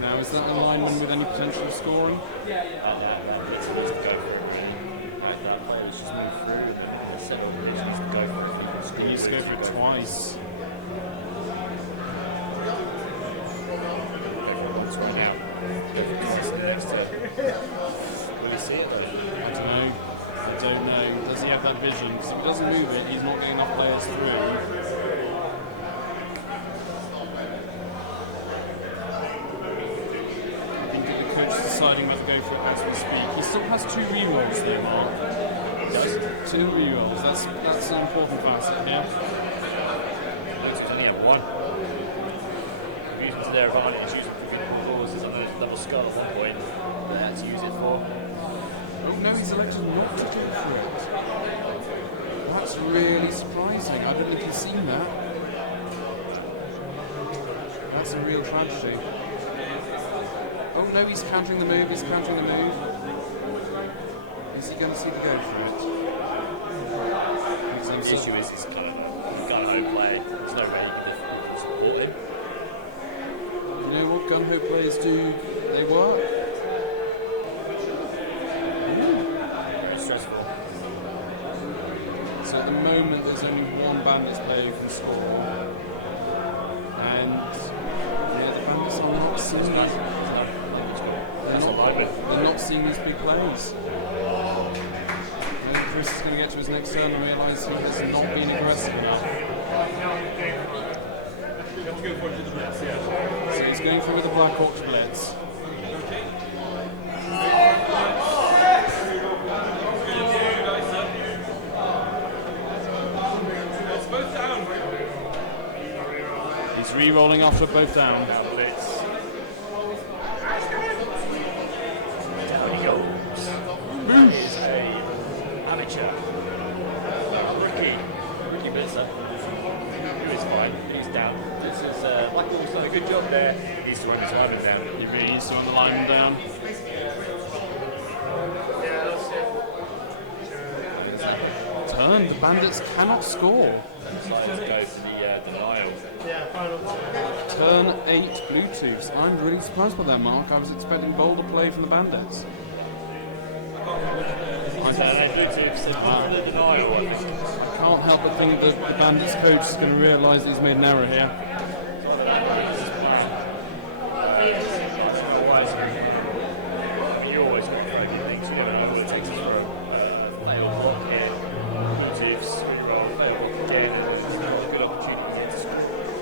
Now, is that a lineman with any potential of scoring? He needs to go for it twice. I don't know. Does he have that vision? Because if he doesn't move it, he's not getting enough players through. Deciding whether to go for it as we speak. He still has 2 rerolls there, Mark. Yes. 2 rerolls. That's an important facet here. Looks like only have 1. their advantage, using forbidden clauses on the double skull at one point. They had to use it for. Oh no, he's elected not to do it. That's really surprising. I don't think he's seen that. That's a real tragedy. Oh no, he's countering the move, he's countering the move. Is he going to see the go for it? The issue is it's kind of gun-ho play. There's no way you can support him. You know what gun-ho players do? They work. Very stressful. So at the moment there's only one Bandits player who can score. And the Bandits are not seeing they're not seeing these big plays. And Chris is going to get to his next turn and realise he has not been aggressive enough. So he's going through with the Black Orcs blitz. He's re-rolling after both down. Down he goes. That is a amateur. Rookie blitzer. Who is fine. He's down. This is Black Orcs done a good job there. He needs to run his lineman down. He really needs to run the lineman down. Turn. The Bandits cannot score. Decided to go for the denial. Turn 8 Bluetooths. I'm really surprised by that, Mark. I was expecting bolder play from the Bandits. The denial. I can't help but think that the Bandits coach is going to realise he's made an error here. You always make crazy things. You never know what it takes for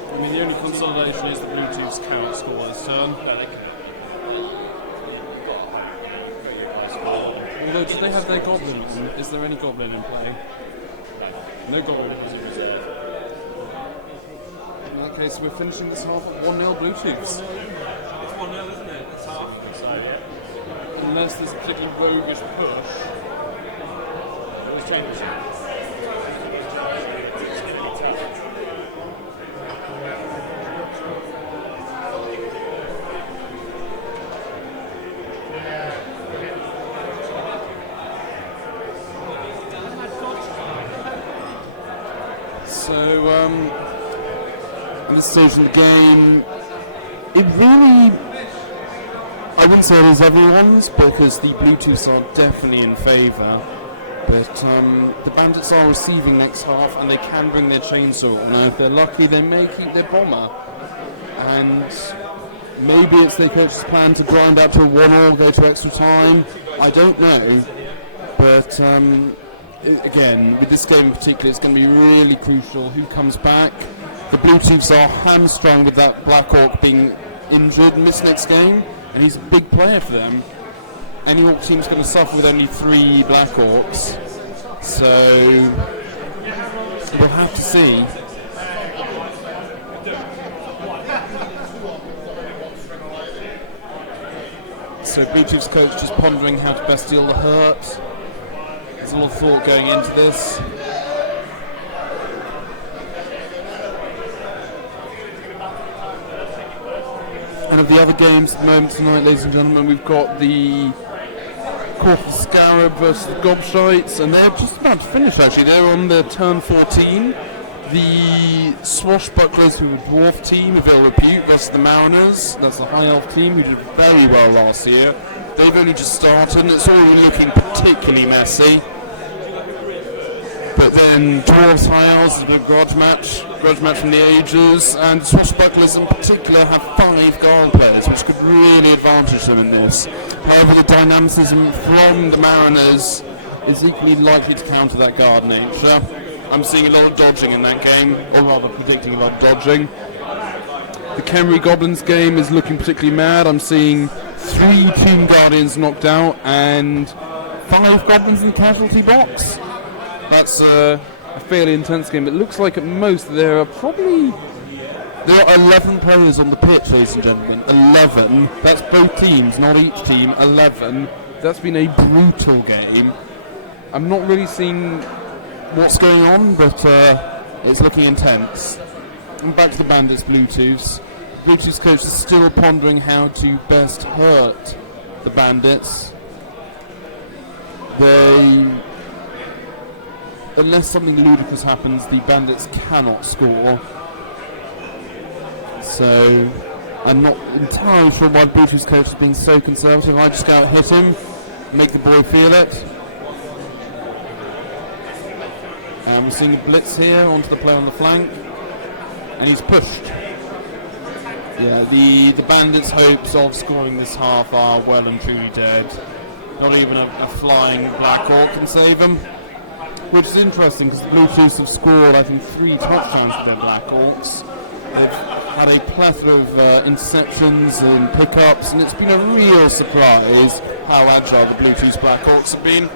I mean, the only consolidation is the Bluetooths cannot score this turn. Although, do they have their Goblin? Is there any Goblin in play? No Goblin. In that case, we're finishing this half at 1-0 Bluetooths. It's 1-0, isn't it? It's half. Unless there's a particular roguish push. Let's change it. So, at this stage of the game, it really, I wouldn't say it is everyone's, because the Bluetooths are definitely in favour, but the Bandits are receiving next half, and they can bring their chainsaw. Now, if they're lucky, they may keep their bomber, and maybe it's their coach's plan to grind out to a 1-0, go to extra time. I don't know, but again, with this game in particular, it's going to be really crucial who comes back. The Bluetooths are hamstrung with that Black Orc being injured in this next game, and he's a big player for them. Any Orc team's going to suffer with only 3 Black Orcs, so we'll have to see. So Bluetooth's coach just pondering how to best deal the hurt. There's a lot of thought going into this. And of the other games at the moment tonight, ladies and gentlemen, we've got the Court of the Scarab versus the Gobshites, and they're just about to finish actually. They're on their turn 14. The Swashbucklers, who were the Dwarf team of ill repute, versus the Mariners. That's the High Elf team, who did very well last year. They've only just started, and it's already looking particularly messy. But then Dwarves High Elves is a big grudge match from the ages, and Swashbucklers in particular have 5 Guard players, which could really advantage them in this. However, the dynamicism from the Mariners is equally likely to counter that Guard nature. I'm seeing a lot of dodging in that game, or rather predicting a lot of dodging. The Khemri Goblins game is looking particularly mad. I'm seeing 3 Tomb Guardians knocked out and 5 Goblins in the casualty box. That's a fairly intense game. It looks like at most there are probably There are 11 players on the pitch, ladies and gentlemen. 11. That's both teams, not each team. 11. That's been a brutal game. I'm not really seeing what's going on, but it's looking intense. And back to the Bandits Bluetooths. Bluetooths coach is still pondering how to best hurt the Bandits. Unless something ludicrous happens, the Bandits cannot score. So I'm not entirely sure why Bluetooths coach is being so conservative. I just go out hit him, make the boy feel it. We're seeing a blitz here onto the player on the flank, and he's pushed. Yeah, the Bandits' hopes of scoring this half are well and truly dead. Not even a flying Black Orc can save them, which is interesting because the Bluetooths have scored, I think, 3 touchdowns with their Black Orcs. They've had a plethora of interceptions and pickups, and it's been a real surprise how agile the Bluetooth Black Orcs have been.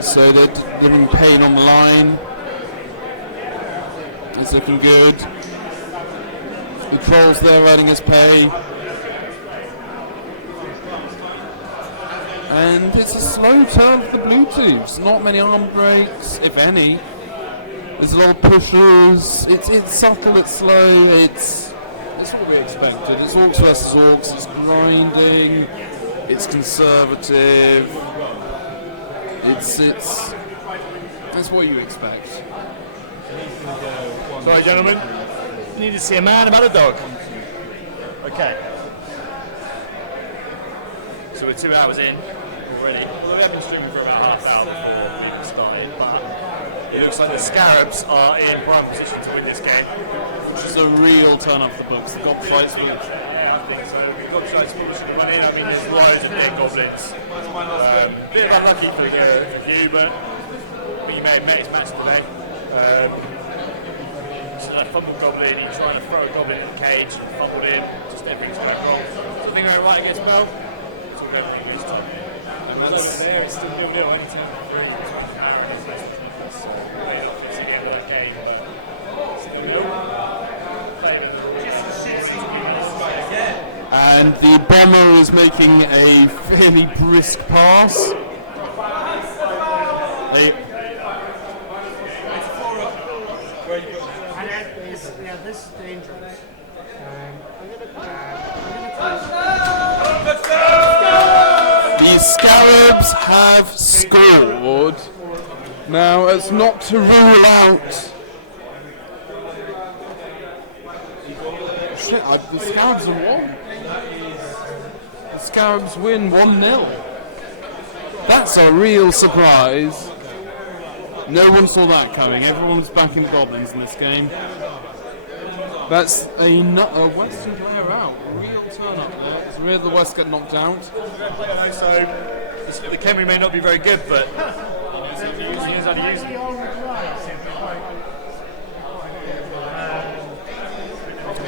So they're giving pain on the line. It's looking good. The Trolls there riding his pay. And it's a slow turn for the Bluetooths. Not many arm breaks, if any. There's a lot of pushes. It's subtle, it's slow. It's what we expected. It's Orcs versus Orcs. It's grinding. It's conservative. That's what you expect. Sorry, gentlemen. You need to see a man about a dog. Okay. So we're 2 hours in already. We have been streaming for about half an hour before we started, but it looks like the Scarabs are in prime position to win this game. Which is a real turn off the books. The Gobshites will... I think so. The Gobshites will run in. I mean, there's loads of dead goblins. Bit unlucky for you, but you may have met his match today. So a fumbled goblin, he tried to throw a goblin in the cage and fumbled him. Just everything's went wrong. So I think they're right against Bell. So we're going to this time. And that's there, it's still 0-0. Only 10-3. It's the end of the game, but and the bomber is making a fairly brisk pass. This is dangerous. The Scarabs have scored. Now, it's not to rule out. Shit, the Scarabs have won. The Scarabs win 1-0. That's a real surprise. No one saw that coming. Everyone's backing Goblins in this game. That's a Western player out. A real turn up there. It's rare the West get knocked out. So the Khemri may not be very good, but he knows how to use it.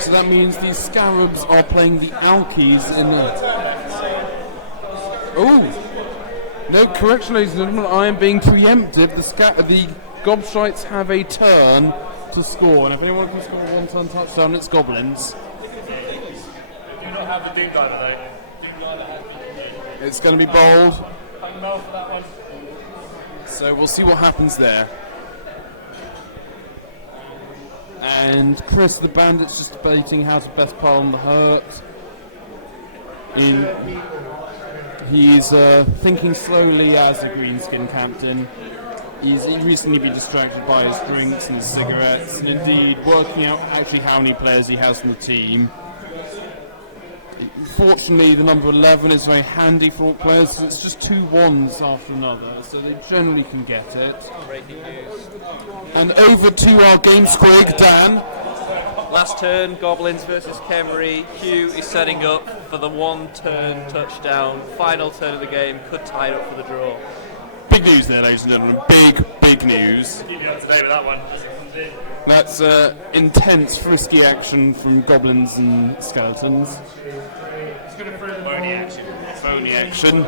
So that means these Scarabs are playing the Alkies in the... Oh! No, correction, ladies and gentlemen, I am being preemptive. The Gobshites have a turn to score, and if anyone can score a one-turn touchdown, it's Goblins. Do not have the Doom Glider though. It's going to be bold. So we'll see what happens there. And Chris, the Bandit's just debating how to best pile on the hurt. He's thinking slowly as a greenskin captain. He's recently been distracted by his drinks and his cigarettes, and indeed working out actually how many players he has on the team. Fortunately, the number 11 is very handy for all players, so it's just 2 ones after another, so they generally can get it. Breaking news. And over to our game squig, Dan. Last turn, Goblins versus Khemri. Hugh is setting up for the 1-turn touchdown. Final turn of the game, could tie it up for the draw. Big news there, ladies and gentlemen. Big news. Keep you up to date with that one. That's intense, frisky action from Goblins and Skeletons. It's going to throw the bony action. Bony action.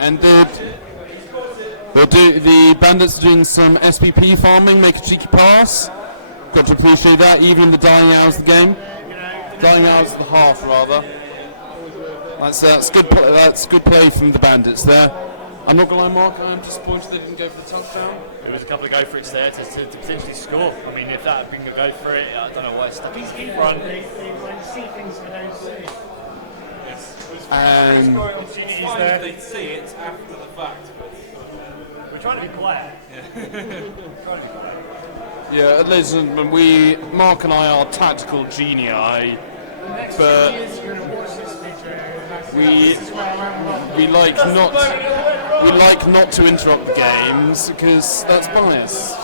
And the bandits are doing some SPP farming, make a cheeky pass. Got to appreciate that, even in the dying hours of the game. Dying hours of the half, rather. That's good. That's good play from the bandits there. I'm not going to lie, Mark, I'm disappointed they didn't go for the touchdown. There was a couple of go for it there to potentially score. I mean, if that had been a go for it, I don't know why it's stuck in front. They see things they don't see. And They see it after the fact. We're trying to be quiet. yeah, ladies and gentlemen, Mark and I are tactical genii, but we like not to interrupt the games because that's biased.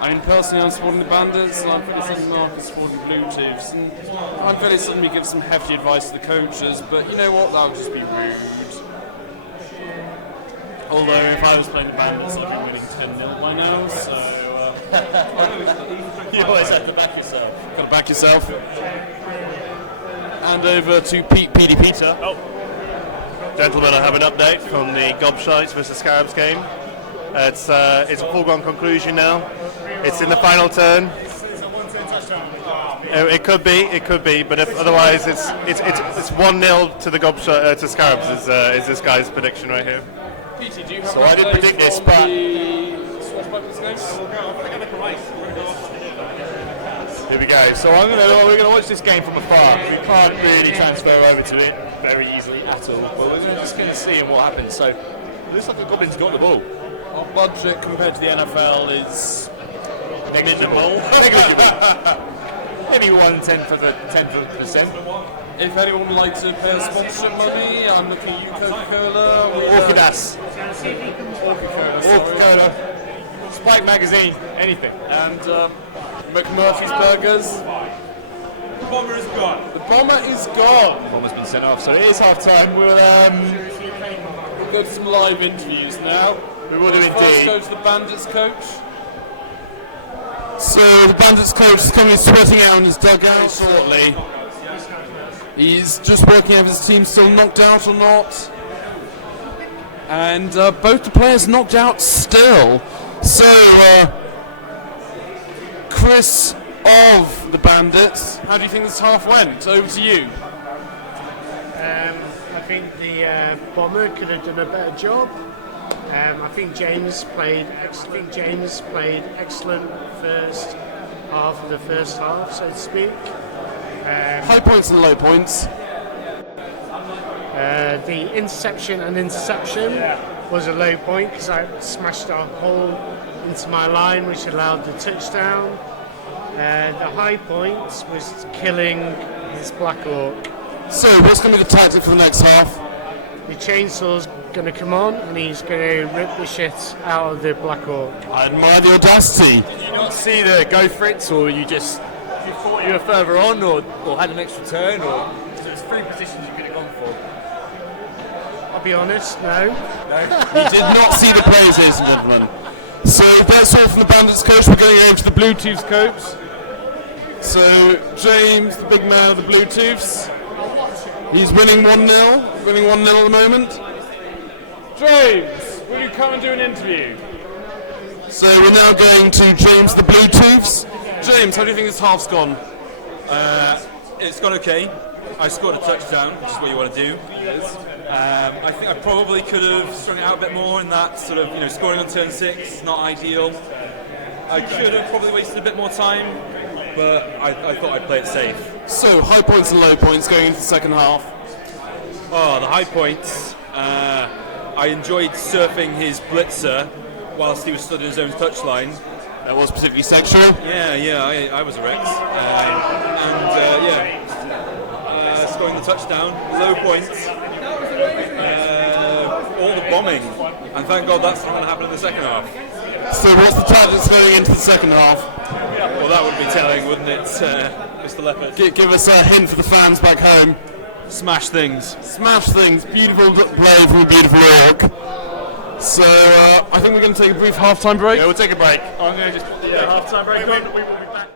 I mean, personally, I'm supporting the bandits, and I'm fairly certain Mark is supporting the Blue Chiefs, and I'm fairly certain we give some hefty advice to the coaches. But you know what? That would just be rude. Although if I was playing the bandits, I'd be winning 10-0 by now. So You always have to back yourself. got to back yourself. And over to PD Peter. Oh, gentlemen, I have an update from the Gobshites versus Scarabs game. It's a foregone conclusion now. It's in the final turn. It could be, but if otherwise, it's 1-0 to the to Scarabs. Is this guy's prediction right here? Peter, do you have So I didn't predict this, but here we go. So we're gonna watch this game from afar. We can't really transfer over to it very easily at all. But we're just gonna see what happens. So it looks like the Goblins got the ball. Our budget compared to the NFL is Minimal. Maybe 10%. If anyone would like to pay us sponsorship money, I'm looking at you, Coca-Cola. Orchidas. Coca-Cola. Spike Magazine. Anything. And McMurphy's Burgers. The bomber is gone. The bomber is gone. Bomber's been sent off, so it is half time. We'll go to some live interviews now. We will do First indeed. go to the Bandits coach. So the Bandits coach is coming sweating out in his dugout shortly. He's just working out if his team's still knocked out or not. And both the players knocked out still. So, Chris of the Bandits, how do you think this half went? Over to you. I think the bomber could have done a better job. I think James played excellent first half of the first half, so to speak. High points and low points. The interception was a low point because I smashed a hole into my line, which allowed the touchdown. The high point was killing his Black Orc. So, what's going to be the tactic for the next half? The chainsaw's going to come on and he's going to rip the shit out of the Black Orc. I admire the audacity. Did you not see the go for it, or you thought you were further on, or had an extra turn, or there's 3 positions you could have gone for? I'll be honest, no. He did not see the plays, ladies and gentlemen. So that's all from the Bandits coach. We're going over to the Blue Tooths coach. So James, the big man of the Blue Tooths, he's winning 1-0. Winning 1-0 at the moment. James, will you come and do an interview? So we're now going to James, the Blue Tooths. James, how do you think this half's gone? It's gone okay. I scored a touchdown, which is what you want to do. I think I probably could have strung it out a bit more in that sort of, scoring on turn 6 is not ideal. I could have probably wasted a bit more time, but I thought I'd play it safe. So, high points and low points going into the second half. Oh, the high points. I enjoyed surfing his blitzer whilst he was stood in his own touchline. That was particularly sexual. Yeah, I was a Rex. Scoring the touchdown. Low points. All the bombing. And thank God that's not going to happen in the second half. So what's the tactics going into the second half? Well, that would be telling, wouldn't it, Mr. Leopard? Give us a hint for the fans back home. Smash things. Smash things. Beautiful play from a beautiful Orc. So I think we're going to take a brief half-time break. Yeah, we'll take a break. I'm going to just put the half-time break on. We will be back.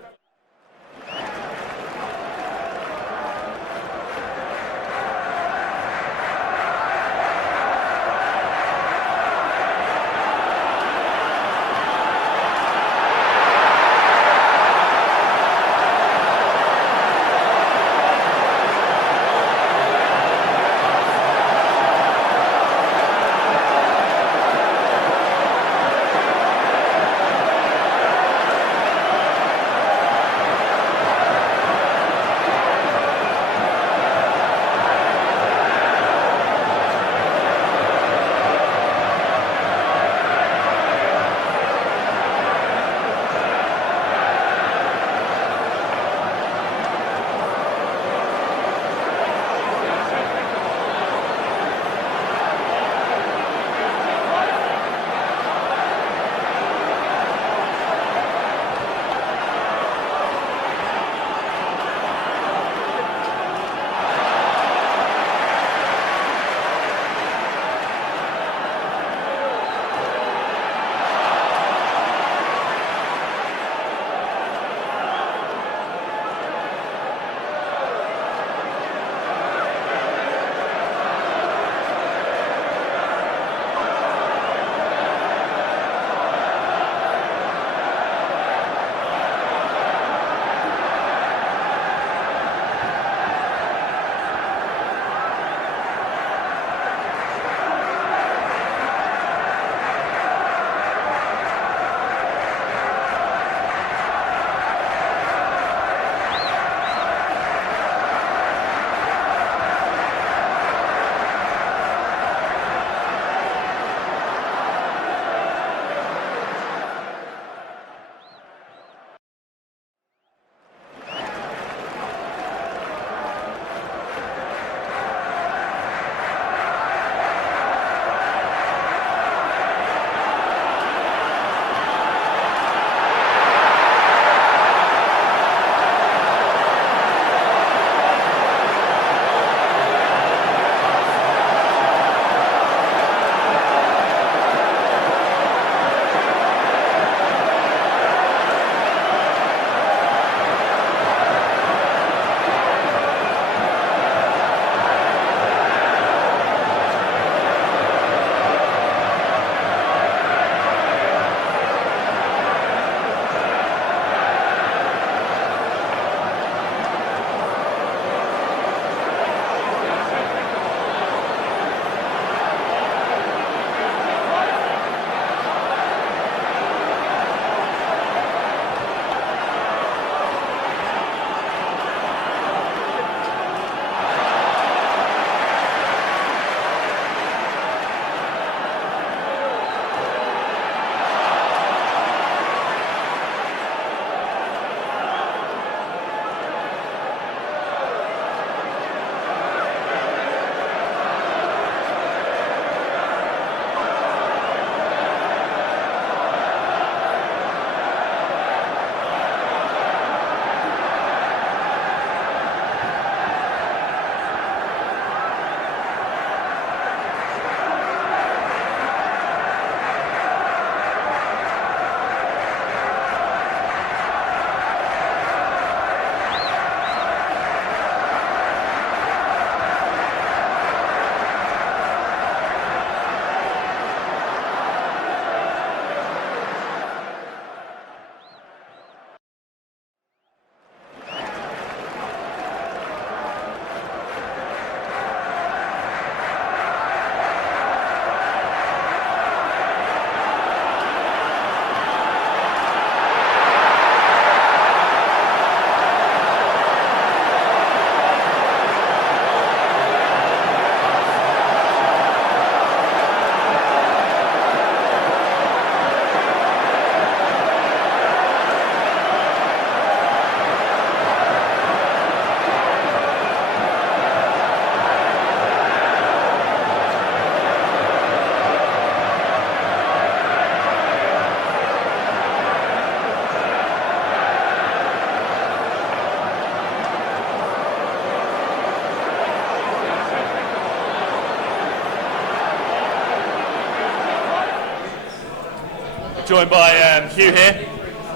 joined by Hugh here.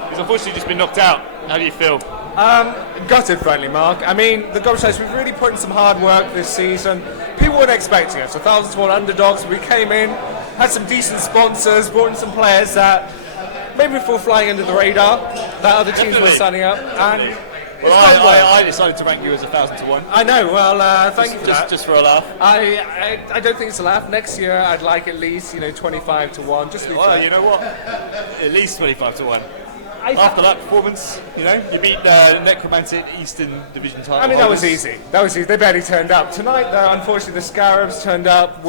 He's unfortunately just been knocked out. How do you feel? Gutted, frankly, Mark. I mean, the Gobshites, we've really put in some hard work this season. People weren't expecting us. 1,000 to 1 underdogs. We came in, had some decent sponsors, brought in some players that maybe before flying under the radar, that other teams were signing up. And I decided to rank you as 1,000 to 1. I know. Well, thank you for that. Just for a laugh. I don't think it's a laugh. Next year, I'd like at least 25 to 1. Just well, you know what? At least 25 to 1. After that performance, you beat the Necromantic Eastern Division title. I mean, that was easy. They barely turned up. Tonight, though, unfortunately, the Scarabs turned up.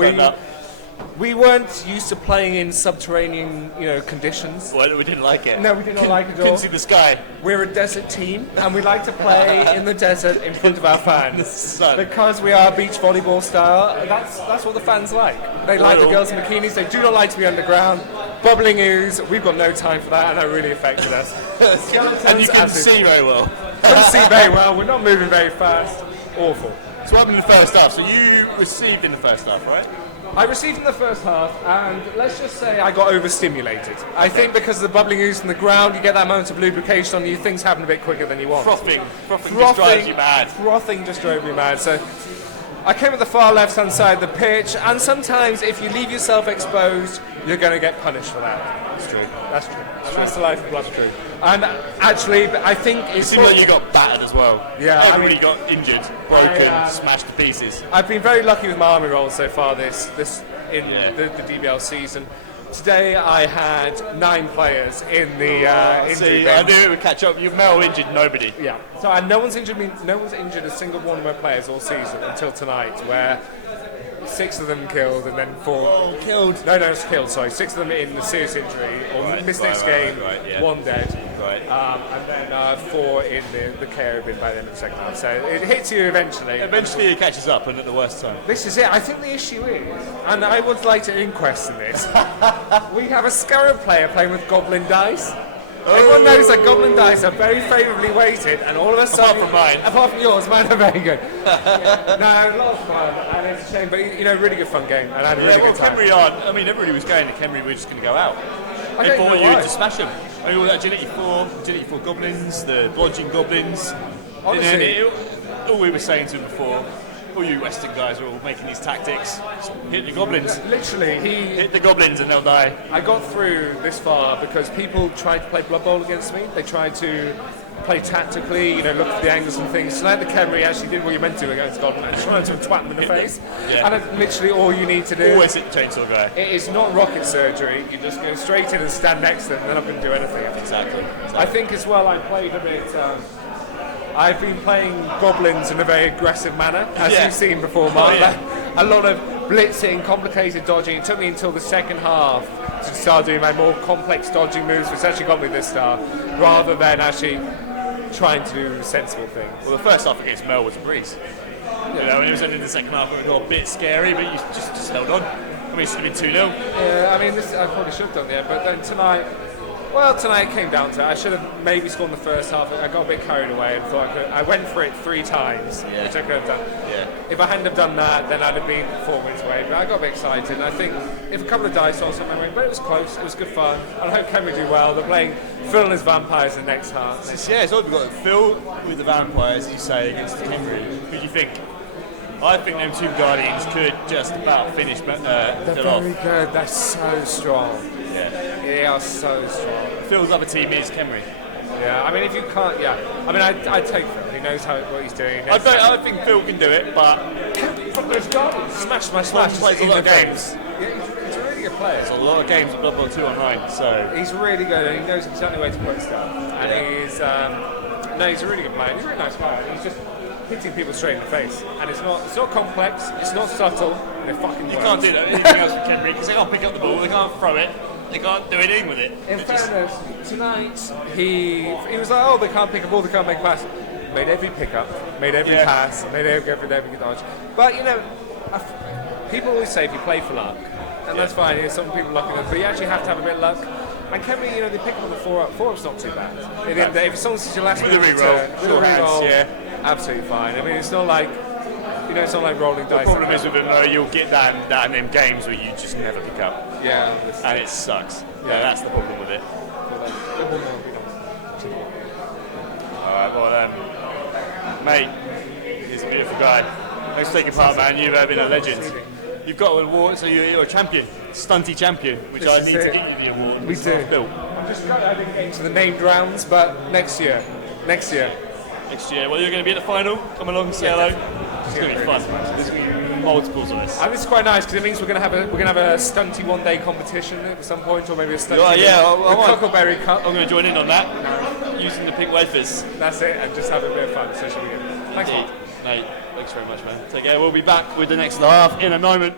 We weren't used to playing in subterranean, conditions. Well, we didn't like it. No, we did not like it at all. Couldn't see the sky. We're a desert team, and we like to play in the desert in front of our fans. Because we are beach volleyball style, that's what the fans like. They like the girls in bikinis. They do not like to be underground. Bubbling ooze, we've got no time for that, and that really affected us. And you can see very well. Couldn't see very well. We're not moving very fast. Awful. So what happened in the first half? So you received in the first half, right? I received in the first half, and let's just say I got overstimulated. I think because of the bubbling ooze from the ground, you get that moment of lubrication on you, things happen a bit quicker than you want. Frothing just drives you mad. Frothing just drove me mad. So I came at the far left-hand side of the pitch, and sometimes if you leave yourself exposed, you're going to get punished for that. That's true. That's true. That's the life of blood. True. And actually, I think it seemed like you got battered as well. Yeah, everybody got injured, broken, smashed to pieces. I've been very lucky with my army rolls so far the DBL season. Today I had 9 players in the injury bench. I knew it would catch up. You Mel injured nobody. Yeah. So no one's injured me. No one's injured a single one of my players all season until tonight, where 6 of them killed and then 4 killed. No, it's killed. Sorry, 6 of them in the serious injury or missed next game. Yeah. 1 dead. Right. And then 4 in the KO bin by the end of the second half. So it hits you eventually. Eventually it catches up, and at the worst time. This is it. I think the issue is, and I would like to inquest in this. We have a Scarab player playing with Goblin dice. Everyone knows that Goblin dice are very favourably weighted, and all of a sudden, apart from yours, mine are very good. No, a lot of fun, and it's a shame, but really good fun game, and I had a really good time. Khemri everybody was going to Khemri, we were just going to go out. They thought you would just smash them. I mean, all that Agility 4 goblins, the blodging goblins. Honestly, all we were saying to him before, all you Western guys are all making these tactics. Hit the goblins. Literally, hit the goblins and they'll die. I got through this far because people tried to play Blood Bowl against me. They tried to play tactically, look at the angles and things. Tonight the Khemri actually did what you meant to against Goblin. I just wanted to twat them in the face. Yeah. And it's literally all you need to do. Always hit the chainsaw guy. It is not rocket surgery. You just go straight in and stand next to them and they're not going to do anything. Exactly. I think as well I played a bit... I've been playing goblins in a very aggressive manner, as you've seen before, Mark. A lot of blitzing, complicated dodging. It took me until the second half to start doing my more complex dodging moves, which actually got me this star, rather than actually trying to do sensible things. Well, the first half against Mel was a breeze. And it was only in the second half it got a bit scary, but you just held on. I mean, it should have been 2-0. Yeah, I mean, I probably should have done that, but then tonight it came down to it. I should have maybe scored in the first half. I got a bit carried away and thought I went for it 3 times, which I could have done. Yeah. If I hadn't have done that, then I'd have been 4 minutes away. But I got a bit excited, and I think if a couple of dice or something went, but it was close. It was good fun. And I hope Khemri do well. They're playing Phil and his vampires in the next half. So we've got Phil with the vampires, as you say, against Khemri. Who do you think? I think them 2 Guardians could just about finish Phil off. They're very good. They're so strong. Yeah. They are so strong. Phil's other team is Khemri. Yeah, I mean, if you can't, I mean, I take Phil. He knows what he's doing. I think Phil can do it, but smash. Plays a lot of games. Yeah, he's a really good player. There's a lot of games of Blood Bowl 2 online, so he's really good, and he knows exactly where to put stuff. And he's a really good player. He's a really nice guy. He's just hitting people straight in the face, and it's not complex. It's not subtle. And it fucking works. You can't do anything else with Khemri because they can't pick up the ball. They can't throw it. They can't do anything with it. In fairness, tonight he was like, oh, they can't pick a ball, they can't make a pass. Made every pickup, made every pass, made every dodge. But people always say if you play for luck, and that's fine. Some people lucky enough, but you actually have to have a bit of luck. And Khemri, they pick up on the 4-up. 4-up's not too bad. If someone's your last with a reroll, absolutely fine. I mean, it's not like know, it's not like rolling dice. The problem is with them though, you'll get that in them games where you just never pick up. Yeah. And it sucks. Yeah, that's the problem with it. Alright, well, mate, he's a beautiful guy. Thanks for taking part, man. You've been a legend. You've got an award, so you're a champion, stunty champion, which I need to get you the award. We do. Built. I'm just glad I didn't get into the named rounds, but next year. Next year. Well, you're going to be at the final. Come along and say hello. It's going to be fun. There's going to be multiples of this. And this is quite nice because it means we're going to have a stunty one-day competition at some point, or maybe a stunty. The Cockleberry Cup. I'm going to join in on that using the pink wafers. That's it, and just have a bit of fun. So should we go? Thanks, mate. Thanks very much, man. Take care. We'll be back with the next half in a moment.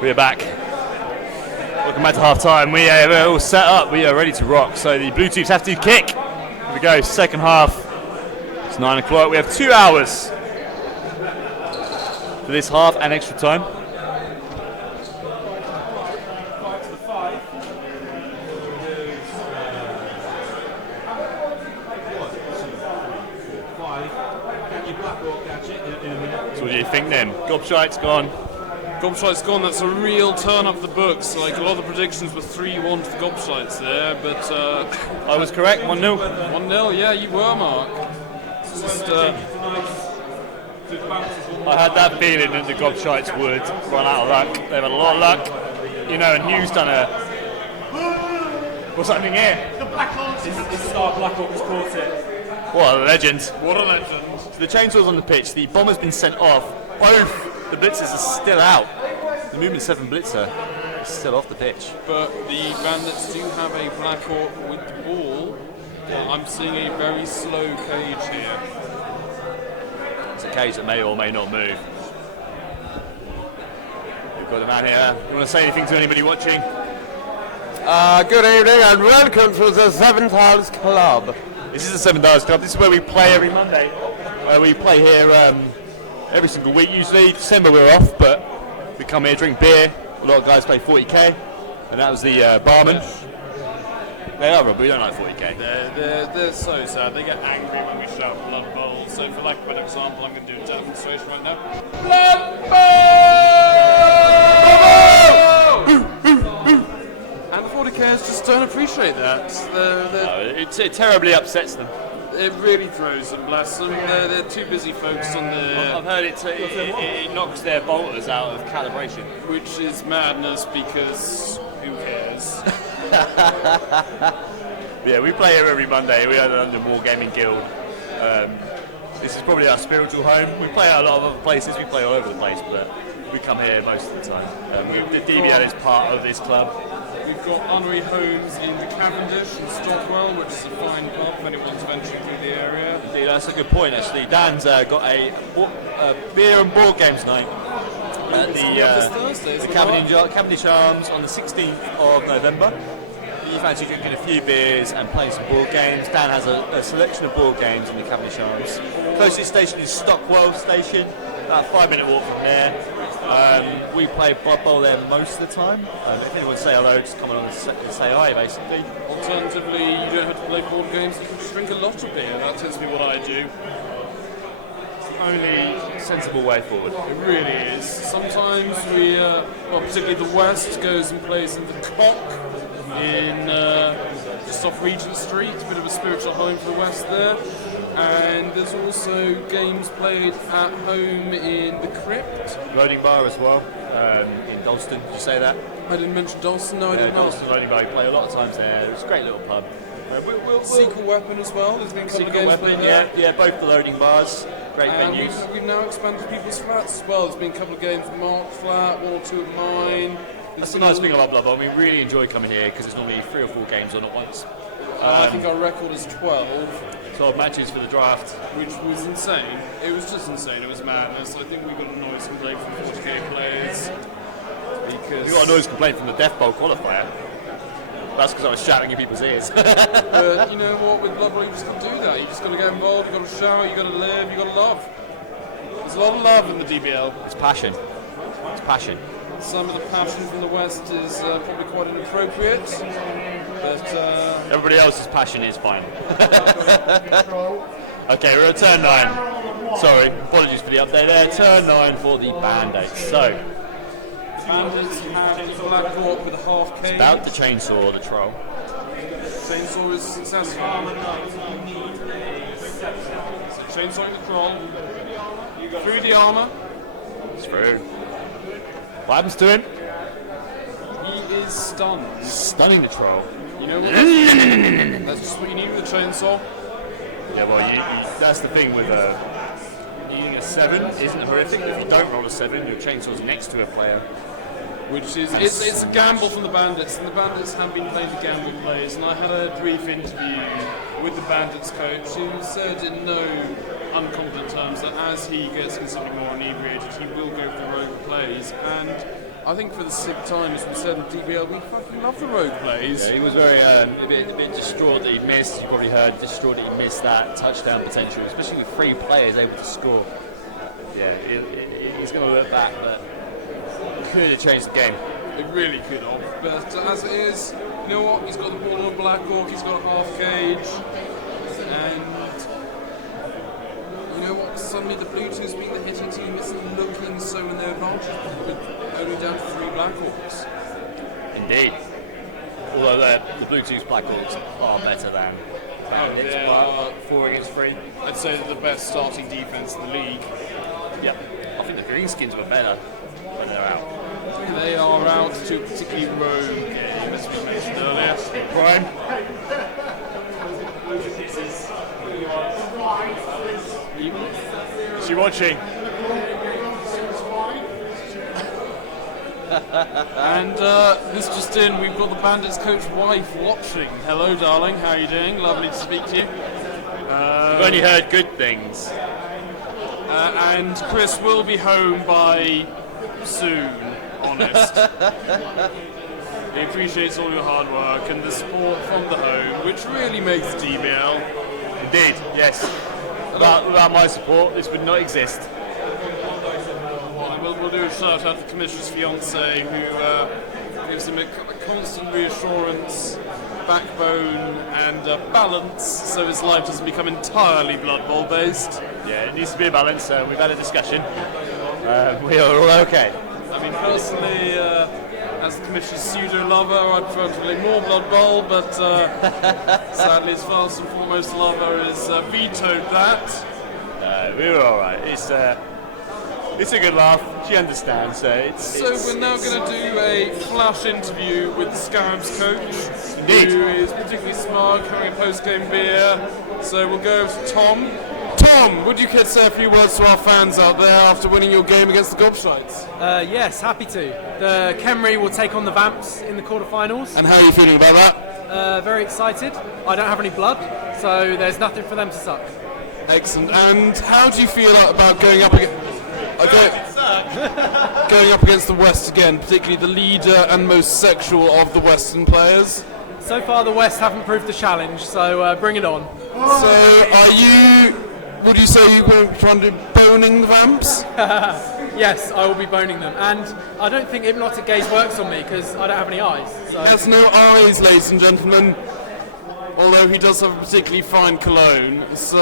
We are back. Welcome back to half time. We're all set up. We are ready to rock. So the blue teams have to kick. Here we go. Second half. It's 9 o'clock. We have 2 hours for this half and extra time. your Black Orc gadget in a minute. So what do you think then? Gobshite's gone. Gobshite's gone. That's a real turn up the books. Like a lot of the predictions were 3-1 for the Gobshites there, but I was correct. 1-0. 1-0. Yeah, you were, Mark. It's just, I had that feeling that the Gobshites would run out of luck. They've had a lot of luck, you know. And Hugh's done a. What's happening here? The Black Orcs. It's Star Black Orc has caught it. What a legend! what a legend. So the chainsaw's on the pitch. The bomber's been sent off. Both the blitzers are still out. The movement 7 blitzer is still off the pitch. But the Bandits do have a Black Orc with the ball. I'm seeing a very slow cage here. It's a cage that may or may not move. We've got a man here. You want to say anything to anybody watching? Good evening and welcome to the Seven Tiles Club. This is the Seven Dials Club. This is where we play every Monday. We play here every single week. Usually December we're off, but we come here, drink beer. A lot of guys play 40k, and that was the barman. They are, Rob, but we don't like 40k. They're so sad. They get angry when we shout Blood Bowl. So for lack of a better example, I'm going to do a demonstration right now. Blood Bowl! And the 40kers just don't appreciate that. It terribly upsets them. It really throws them, bless them. They're too busy focused on the... I've heard it knocks their bolters out of calibration. Which is madness because who cares? Yeah, we play here every Monday. We are the London Wargaming Guild. This is probably our spiritual home. We play at a lot of other places. We play all over the place, but we come here most of the time. The DBL is part of this club. We've got honorary homes in the Cavendish and Stockwell, which is a fine pub if anyone's venturing through the area. Indeed, that's a good point actually. Dan's got a beer and board games night at the Cavendish Arms on the 16th of November. If you fancy drinking a few beers and playing some board games, Dan has a selection of board games in the Cavendish Arms. Closest station is Stockwell Station, about a 5-minute walk from there. We play Blood Bowl there most of the time. If anyone say hello, just come along and say hi, basically. Alternatively, you don't have to play board games, you can just drink a lot of beer. That tends to be what I do. It's the only sensible way forward. It really is. Sometimes we, particularly the West, goes and plays in the Cock in just off Regent Street, a bit of a spiritual home for the West there. And there's also games played at home in the Crypt. Loading Bar as well, in Dalston. Did you say that? I didn't mention Dalston, no I didn't. Dalston Loading Bar, we play a lot of times there. It's a great little pub. Secret Weapon as well, there's been a couple of games Weapon, played there. yeah, both the Loading Bars, great venues. We've now expanded people's flats as well. There's been a couple of games at Mark's flat, 1 or 2 at mine. That's the nice thing about Blood Bowl. We really enjoy coming here because there's normally 3 or 4 games on at once. I think our record is 12. 12 matches for the draft. Which was insane. It was just insane. It was madness. I think we got a noise complaint from 40k players. Because we got a noise complaint from the Death Bowl qualifier. That's because I was shouting in people's ears. But you know what? With Blood Bowl, you just got to do that. You just got to get involved. You got to shout. You got to live. You got to love. There's a lot of love in the DBL. It's passion. It's passion. Some of the passion from the West is probably quite inappropriate, but everybody else's passion is fine. Okay, we're at turn 9. Sorry, apologies for the update there. Turn 9 for the Band-Aids. So, Bandits have the Black Orc with a half cage. It's about the chainsaw, the troll. Chainsaw is successful. So chainsawing the troll. Through the armour. It's through. What happens to him? He is stunned. Stunning the troll. You know what? That's just what you need with a chainsaw. Yeah, well, that's the thing with using a 7 isn't horrific. If you don't roll a 7, your chainsaw's next to a player. Which is, it's a gamble from the Bandits, and the Bandits have been playing the gamble plays, and I had a brief interview with the Bandits coach who said in no unconfident terms that as he gets considerably more inebriated, he will go for the rogue plays, and I think for the 6th time, as we said in DBL, we fucking love the rogue plays. Yeah, he was very a bit distraught that he missed. You probably heard distraught that he missed that touchdown potential, especially with 3 players able to score. Yeah, he's going to look back, but could have changed the game. It really could have, but as it is, you know what? He's got the ball on a Black Orc. He's got a half cage, and you know what? suddenly the Blue 2's being the hitting team isn't looking so in their advantage, with only down to 3 Black Orcs. Indeed. Although the Blue 2's Black Orcs are better than Bandits, they but are 4 against 3. I'd say they're the best starting defense in the league. Yep. I think the Greenskins were better when they're out. They are out to a particularly rogue game, as we mentioned earlier. Prime. Is she watching? And this just in, we've got the Bandits coach wife watching. Hello, darling. How are you doing? Lovely to speak to you. I've only heard good things. And Chris will be home by soon, honest. He appreciates all your hard work and the support from the home, which really makes DBL. Indeed, yes. Without my support, this would not exist. We'll do a shout out to the Commissioner's fiance, who gives him a constant reassurance, backbone, and balance, so his life doesn't become entirely Blood Bowl based. Yeah, it needs to be a balance. We've had a discussion. We are all okay. I mean, personally, as the Commissioner's pseudo lover, I prefer to play more Blood Bowl, but sadly, his first and foremost lover has vetoed that. We were all right. It's a good laugh. She understands. So we're now going to do a flash interview with the Scarabs coach, Indeed. who is particularly smart, having a post-game beer. So we'll go to Tom. Tom, would you care to say a few words to our fans out there after winning your game against the Gobshites? Yes, happy to. The Khemri will take on the Vamps in the quarterfinals. And how are you feeling about that? Very excited. I don't have any blood, so there's nothing for them to suck. Excellent. And how do you feel about going up against... going up against the West again, particularly the leader and most sexual of the Western players? So far, the West haven't proved the challenge, so bring it on. So, would you say you're going to try and do boning the Vamps? Yes, I will be boning them. And I don't think hypnotic gaze works on me because I don't have any eyes. So. He has no eyes, ladies and gentlemen, although he does have a particularly fine cologne. So,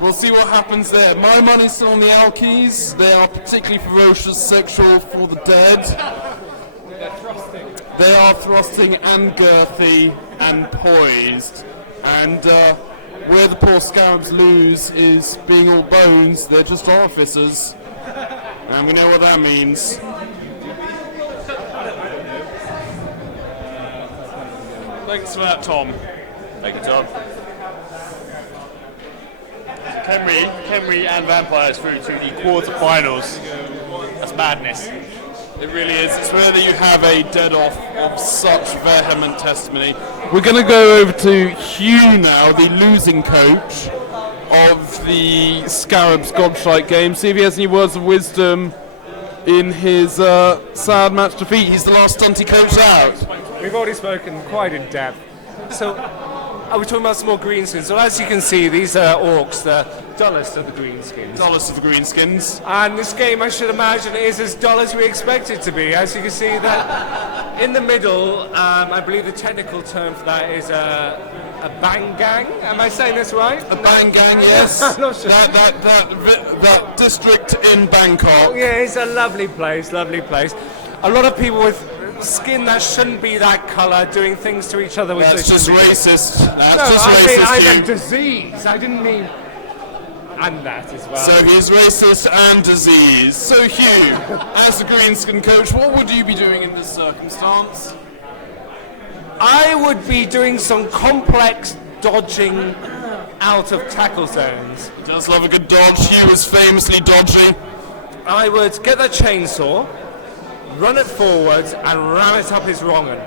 we'll see what happens there. My money's still on the Alkies. They are particularly ferocious, sexual for the dead. They're thrusting. They are thrusting and girthy and poised. And where the poor Scarabs lose is being all bones. They're just orifices. And we know what that means. Thanks for that, Tom. Thank you, Tom. Khemri and Vampires through to the quarterfinals. That's madness. It really is. It's rare that you have a dead-off of such vehement testimony. We're going to go over to Hugh now, the losing coach of the Scarabs Gobshite game. See if he has any words of wisdom in his sad match defeat. He's the last stunty coach out. We've already spoken quite in depth. So, are we talking about some more greenskins? So as you can see, these are Orcs, the dullest of the greenskins. Dullest of the greenskins. And this game, I should imagine, is as dull as we expect it to be. As you can see, that in the middle, I believe the technical term for that is a bang gang. Am I saying this right? A bang gang, yes. I'm not sure. That district in Bangkok. Oh, yeah, it's a lovely place, lovely place. A lot of people with skin that shouldn't be that colour doing things to each other. That's just racist. I meant disease. I didn't mean... And that as well. So he's racist and diseased. So Hugh, as the greenskin coach, what would you be doing in this circumstance? I would be doing some complex dodging out of tackle zones. He does love a good dodge. Hugh is famously dodgy. I would get the chainsaw, run it forwards, and ram it up his wrong'un.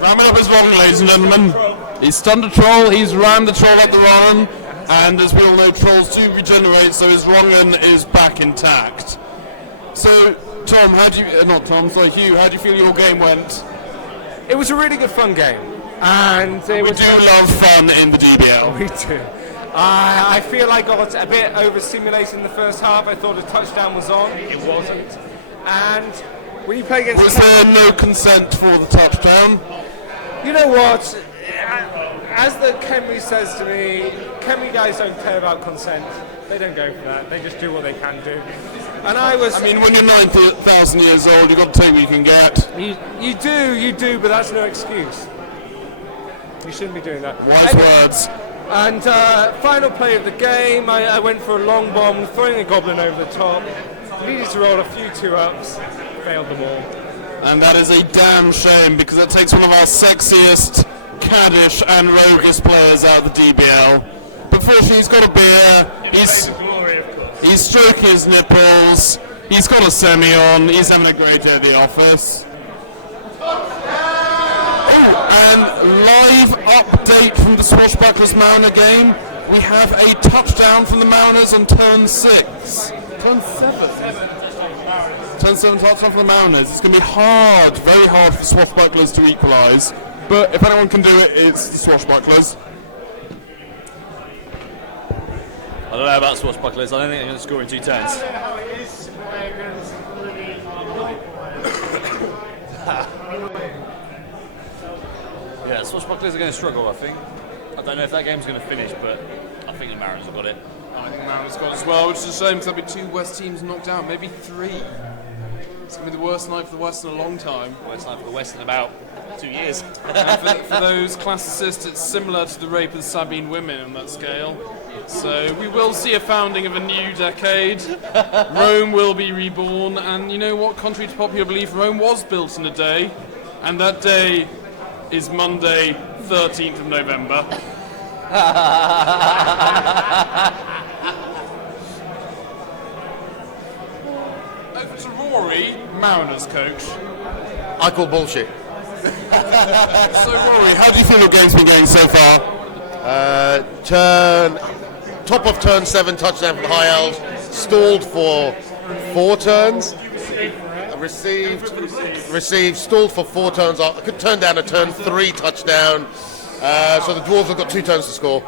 Ram it up his wrong'un, ladies and gentlemen. He's stunned a troll, he's rammed the troll up the wrong'un, and as we all know, trolls do regenerate, so his wrong'un is back intact. So, Tom, Hugh, how do you feel your game went? It was a really good fun game. And we do love fun in the DBL. We do. I feel I got a bit overstimulated in the first half. I thought a touchdown was on. It wasn't. And when you play against... Was there no consent for the touchdown? You know what? As the Khemri says to me, Kemi guys don't care about consent. They don't go for that. They just do what they can do. And I mean, when you're 9,000 years old, you've got to take what you can get. You do, but that's no excuse. You shouldn't be doing that. Wise words. And final play of the game, I went for a long bomb, throwing a goblin over the top. Needed to roll a few 2-ups, failed them all. And that is a damn shame, because it takes one of our sexiest, caddish and roguish players out of the DBL. But fortunately he's got a beer, he's stroking his nipples, he's got a semi on, he's having a great day at the office. And live update from the Swashbucklers Mariner game. We have a touchdown from the Mariners on turn 6. Turn 7? Turn 7 touchdown from the Mariners. It's going to be hard, very hard for Swashbucklers to equalise. But if anyone can do it, it's the Swashbucklers. I don't know about Swashbucklers. I don't think they're going to score in 2 turns. Yeah, Swashbucklers are going to struggle, I think. I don't know if that game's going to finish, but I think the Mariners have got it. I think the Mariners got it as well, which is a shame because there'll be 2 West teams knocked out, maybe 3. It's going to be the worst night for the West in a long time. Worst night for the West in about 2 years. And for those classicists, it's similar to the rape of the Sabine women on that scale. So we will see a founding of a new decade. Rome will be reborn, and you know what? Contrary to popular belief, Rome was built in a day, and that day is Monday, 13th of November. Over to Rory, Mariners coach. I call bullshit. So Rory, how do you feel the game's been going so far? Top of turn 7 touchdown for the High Elves, stalled for 4 turns. Received, stalled for 4 turns. I could turn down a turn 3 touchdown. So the Dwarves have got 2 turns to score.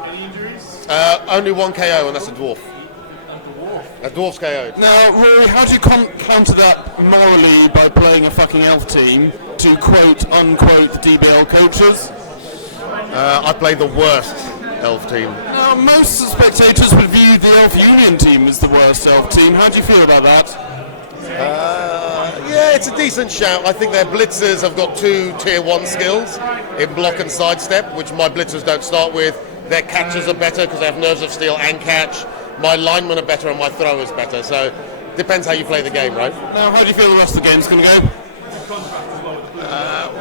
Only 1 KO, and that's a Dwarf. A Dwarf's KO'd. Now, Rory, how do you counter that morally by playing a fucking elf team to quote, unquote, DBL coaches? I play the worst elf team. Now, most spectators would view the elf union team as the worst elf team. How do you feel about that? Yeah, it's a decent shout. I think their blitzers have got 2 tier 1 skills in block and sidestep, which my blitzers don't start with. Their catchers are better because they have nerves of steel and catch. My linemen are better and my throwers better. So depends how you play the game, right? Now, how do you feel the rest of the game's going to go?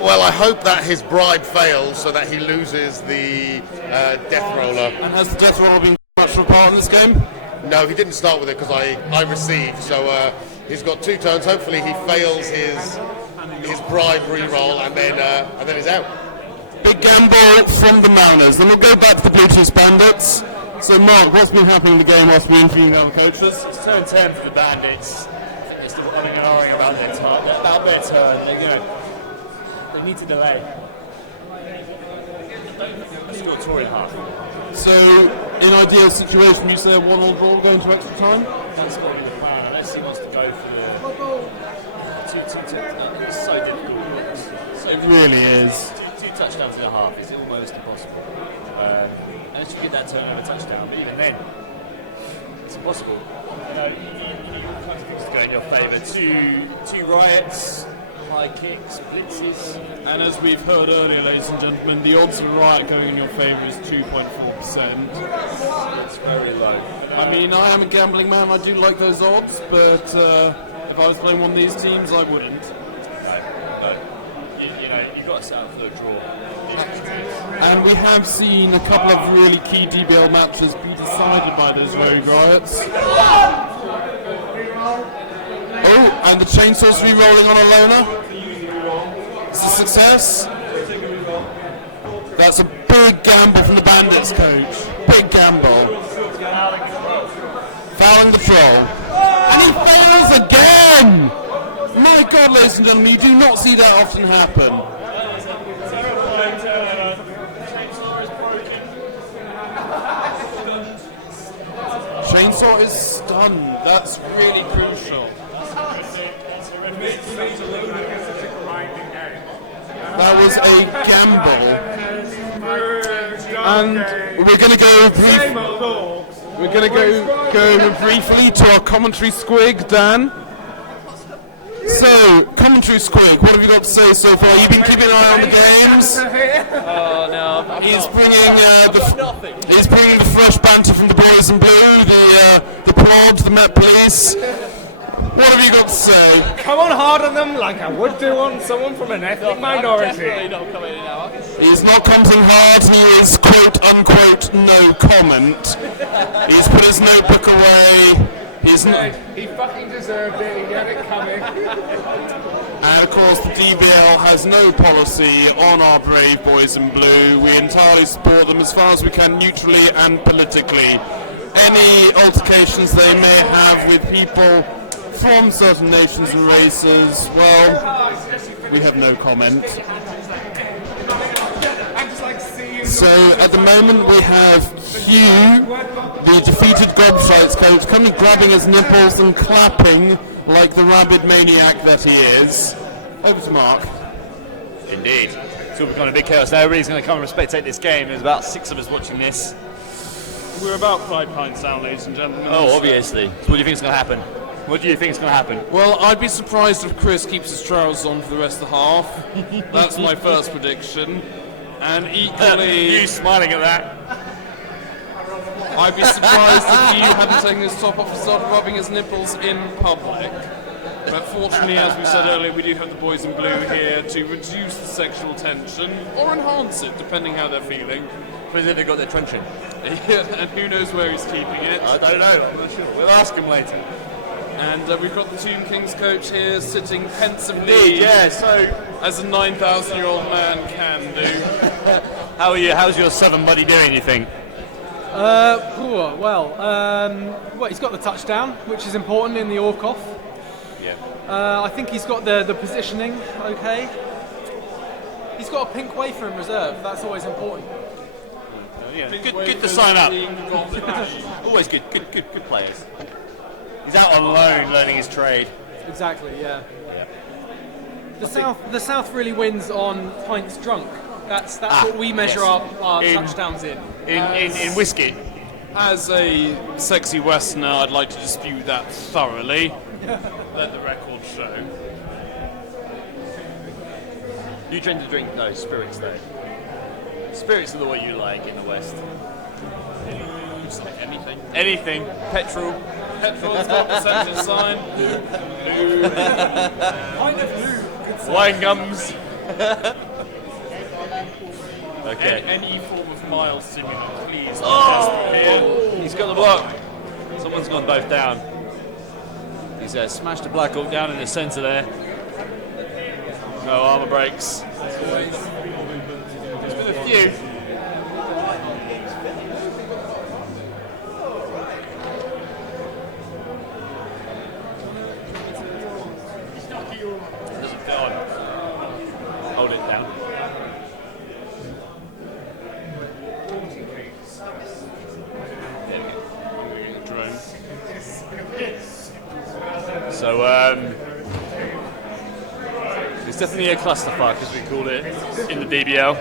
Well, I hope that his bribe fails so that he loses the death roller. And has the death roller been much of a part in this game? No, he didn't start with it because I received. So he's got 2 turns. Hopefully he fails his bribe re-roll and then he's out. Big gamble from the Mariners. Then we'll go back to the Blue Chiefs Bandits. So Mark, what's been happening in the game whilst we're interviewing other coaches? It's turn 10 for the Bandits. I think they're still umming and ahhing about their turn. They need to delay. Let's go 2.5. So, in ideal situation, you say a 1-1 draw going to extra time? That's got to be the plan, unless he wants to go for the 2-2. It's so difficult. It really is. 2 touchdowns in a half is almost impossible. Unless you get that turnover touchdown, but even then, it's impossible. You need all kinds of things to go in your favour. 2 riots, high kicks, blitzes. And as we've heard earlier, ladies and gentlemen, the odds of riot going in your favour is 2.4%. That's very low. I mean, I am a gambling man, I do like those odds, but if I was playing one of these teams, I wouldn't. No. You've got to set up for a draw. And we have seen a couple of really key DBL matches be decided by those rogue riots. Oh, and the chainsaw's re-rolling on a loner. It's a success. That's a big gamble from the Bandits coach. Big gamble. Fouling the troll. And he fails again! My God, ladies and gentlemen, you do not see that often happen. Chainsaw is stunned. That's really crucial. That was a gamble. And we're going to go We're going to go briefly to our commentary squig, Dan. So, commentary squig, what have you got to say so far? You've been keeping an eye on the games. Oh no, He's bringing the fresh banter from the boys in blue, the prod, the Met Police. What have you got to say? Come on hard on them like I would do on someone from an ethnic minority. He's not commenting hard, and he is quote unquote no comment. He's put his notebook away. He fucking deserved it, he had it coming. And of course the DBL has no policy on our brave boys in blue. We entirely support them as far as we can, neutrally and politically. Any altercations they may have with people from certain nations and races, well, we have no comment. So at the moment we have Hugh, the defeated Gobshites coach, coming grabbing his nipples and clapping like the rabid maniac that he is. Over to Mark. Indeed. So we've got a big chaos now. Everybody's going to come and spectate this game. There's about 6 of us watching this. We're about 5 pints down, ladies and gentlemen. Oh, obviously. So what do you think is going to happen? What do you think is going to happen? Well, I'd be surprised if Chris keeps his trousers on for the rest of the half. That's my first prediction. And equally... You smiling at that. I'd be surprised if Hugh hadn't taken his top off and started rubbing his nipples in public. But fortunately, as we said earlier, we do have the boys in blue here to reduce the sexual tension, or enhance it, depending how they're feeling. Depends if they've got their truncheon. Yeah, and who knows where he's keeping it. I don't know, I'm not sure. We'll ask him later. And we've got the Tomb Kings coach here, sitting pensively, Indeed, yeah, so as a 9,000-year-old man can do. How are you? How's your southern buddy doing, you think? Well, he's got the touchdown, which is important in the Orcs. Yeah. I think he's got the positioning okay. He's got a pink wafer in reserve. That's always important. Yeah. Good to sign up. Always good players. He's out on loan learning his trade. Exactly, yeah. The South really wins on pints drunk. That's what we measure our touchdowns in. In whiskey. As a sexy Westerner, I'd like to dispute that thoroughly. Let the record show. You tend to drink spirits though. Spirits are the way you like in the West. Just like anything. Anything. Petrol. Petrol's got the central sign. Lube. Pint of lube. Wine gums. Okay. Any form of mild stimulant, please. He's got the block. Someone's gone both down. He's smashed the Black Hawk down in the centre there. No armour breaks. There's been a few. Doesn't fit on. Hold it down. So, it's definitely a clusterfuck, as we call it, in the DBL.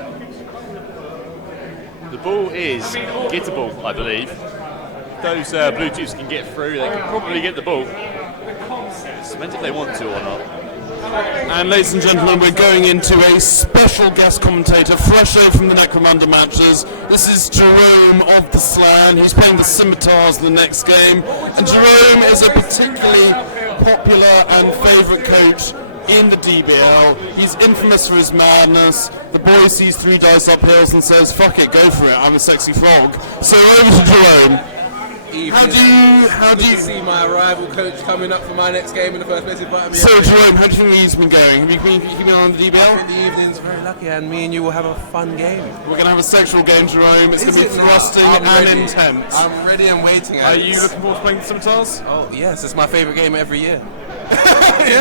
The ball is gettable, I believe. Those Bluetooths can get through, they can probably get the ball. It's meant if they want to or not. And ladies and gentlemen, we're going into a special guest commentator, fresh out from the Necromunda matches. This is Jerome of the Slan. He's playing the Scimitars in the next game. And Jerome is a particularly popular and favourite coach in the DBL. He's infamous for his madness. The boy sees 3 dice up hills and says, fuck it, go for it, I'm a sexy frog. So over to Jerome. How do you see my rival coach coming up for my next game in the first place? So Jerome, how do you think the evening's been going? Have you been keeping on the DBL? I think the evening's very lucky, and me and you will have a fun game. We're going to have a sexual game, Jerome. It's going to be thrusting and intense. I'm ready and waiting. Are you looking forward to playing the Scimitars? Oh yes, it's my favourite game every year.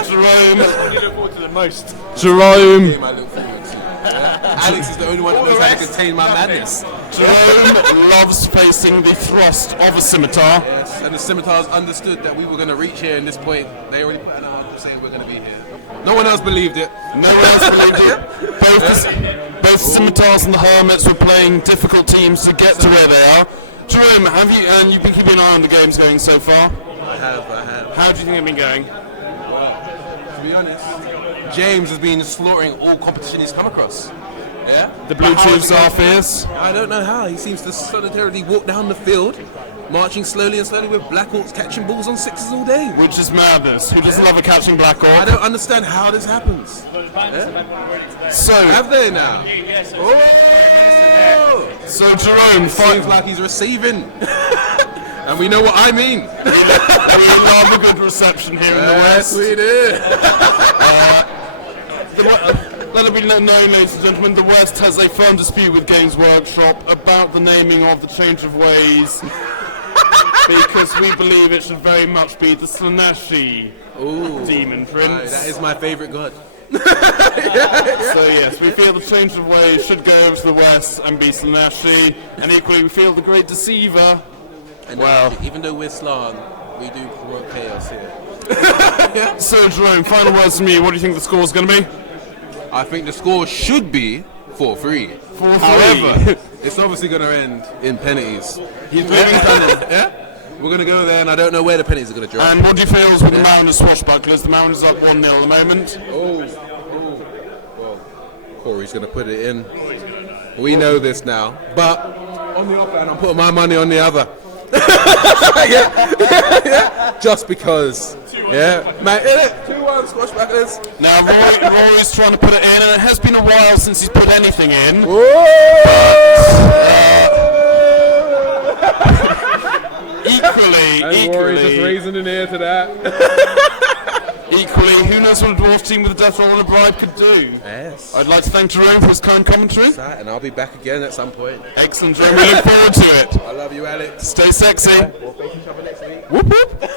Jerome. What do you look forward to the most? Jerome. Game I look forward to. Alex is the only one that knows how to contain my madness. Jerome loves facing the thrust of a scimitar. Yes, and the Scimitars understood that we were going to reach here in this point. They already put an arm saying we're going to be here. No one else believed it. No one else believed it. both Scimitars and the Hermits were playing difficult teams to get to where they are. Jerome, you've been keeping an eye on the games going so far? I have. How do you think they've been going? To be honest, James has been slaughtering all competition he's come across. Yeah? The Blue Chiefs are fierce? I don't know how. He seems to solitarily walk down the field, marching slowly and slowly with Black Orcs catching balls on sixes all day. Which is madness. Who doesn't love a catching Black Orc? I don't understand how this happens. Yeah? So have they now? Oh! So Jerome, seems like he's receiving. And we know what I mean. We love a good reception here in the West. Yes, we do. Let it be known, ladies and gentlemen, the West has a firm dispute with Games Workshop about the naming of the Change of Ways, because we believe it should very much be the Slaaneshi Demon Prince. That is my favourite god. So yes, we feel the Change of Ways should go over to the West and be Slaaneshi, and equally we feel the Great Deceiver. And even though we're Slan, we do promote chaos here. So Jerome, final words from you. What do you think the score is going to be? I think the score should be 4-3. 4-3. However, it's obviously going to end in penalties. He's moving cannon. Yeah? We're going to go there, and I don't know where the penalties are going to drop. And what do you feel is with the Mariners swashbucklers? The Mariners up 1-0 at the moment. Well, Corey's going to put it in. We know this now. But on the offhand, I'm putting my money on the other. yeah. Just because. Yeah, man, 2-1 swashbucklers. Now Rory's trying to put it in, and it has been a while since he's put anything in. Equally, Rory's just raising an ear to that. Equally, who knows what a dwarf team with a death roll and a bribe could do? Yes. I'd like to thank Jerome for his kind commentary. And I'll be back again at some point. Excellent, Jerome. We look forward to it. I love you, Alex. Stay sexy. Yeah, we'll face each other next week. Whoop whoop.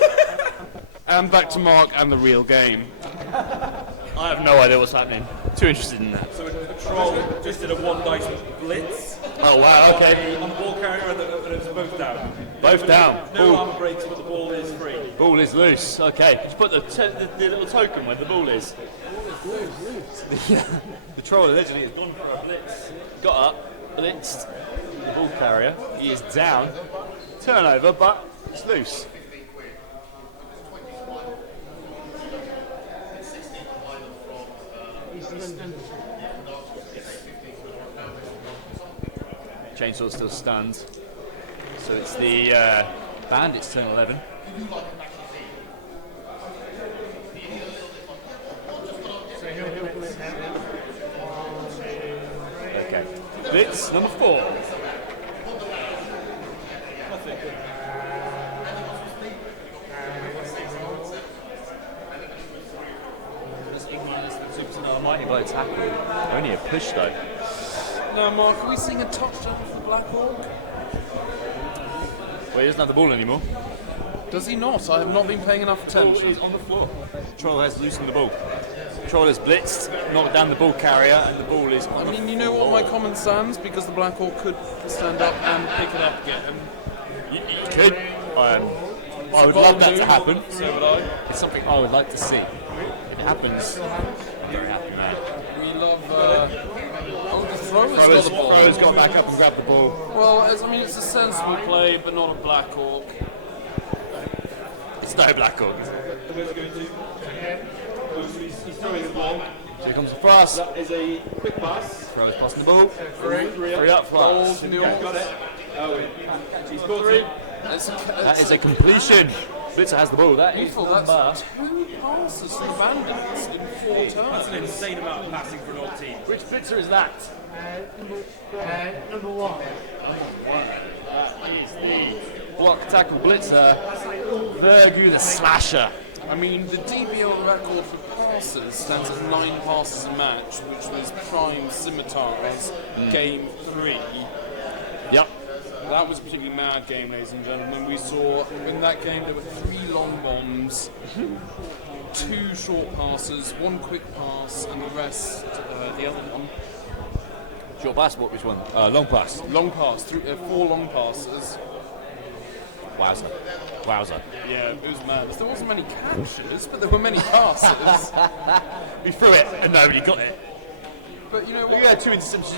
And back to Mark and the real game. I have no idea what's happening. Too interested in that. So a troll just did a one dice blitz. Oh wow, okay. On the ball carrier and it's both down. Both down. No armor breaks, but the ball is free. Ball is loose. Okay. Could you put the little token where the ball is? The troll allegedly has gone for a blitz. Got up, blitzed the ball carrier. He is down. Turnover, but it's loose. Chainsaw still stands. So it's the Bandits turn 11. Okay. Blitz number 4. Mighty blow tackle. Only a push though. Now, Mark, are we seeing a touchdown for Black Orc? Well, he doesn't have the ball anymore. Does he not? I have not been paying enough attention. He's on the floor. Troll has loosened the ball. Troll has blitzed, knocked down the ball carrier, and the ball is on I mean, you know what my comment stands? Because the Black Orc could stand up and pick it up again. You could. I would love that to happen. So would I. It's something I would like to see. If it happens, I'm very happy, man. We love... the thrower's got the ball. Thrower's got back up and grabbed the ball. Well, I mean, it's a sensible play, but not a Black Orc. It's no Black Orc. He's throwing the ball. So here comes the thrust. That is a quick pass. Thrower's passing the ball. Three up, flash. Got it. He's got 3. That is a completion. Blitzer has the ball. That is that's 2 passes from Bandits in 4 turns. That's an insane amount of passing for an odd team. Which Blitzer is that? Number 1. That is the block tackle Blitzer. Vergu the slasher. I mean, the DBL record for passes stands at 9 passes a match, which was Prime Scimitar's Game 3. Yep. That was a particularly mad game, ladies and gentlemen. We saw in that game there were 3 long bombs, 2 short passes, 1 quick pass, and the rest, the other one. Short pass, which one? Long pass. Long pass, 4 long passes. Wowzer. Yeah, it was mad. There wasn't many catches, but there were many passes. We threw it and nobody got it. But you know what? You had two interceptions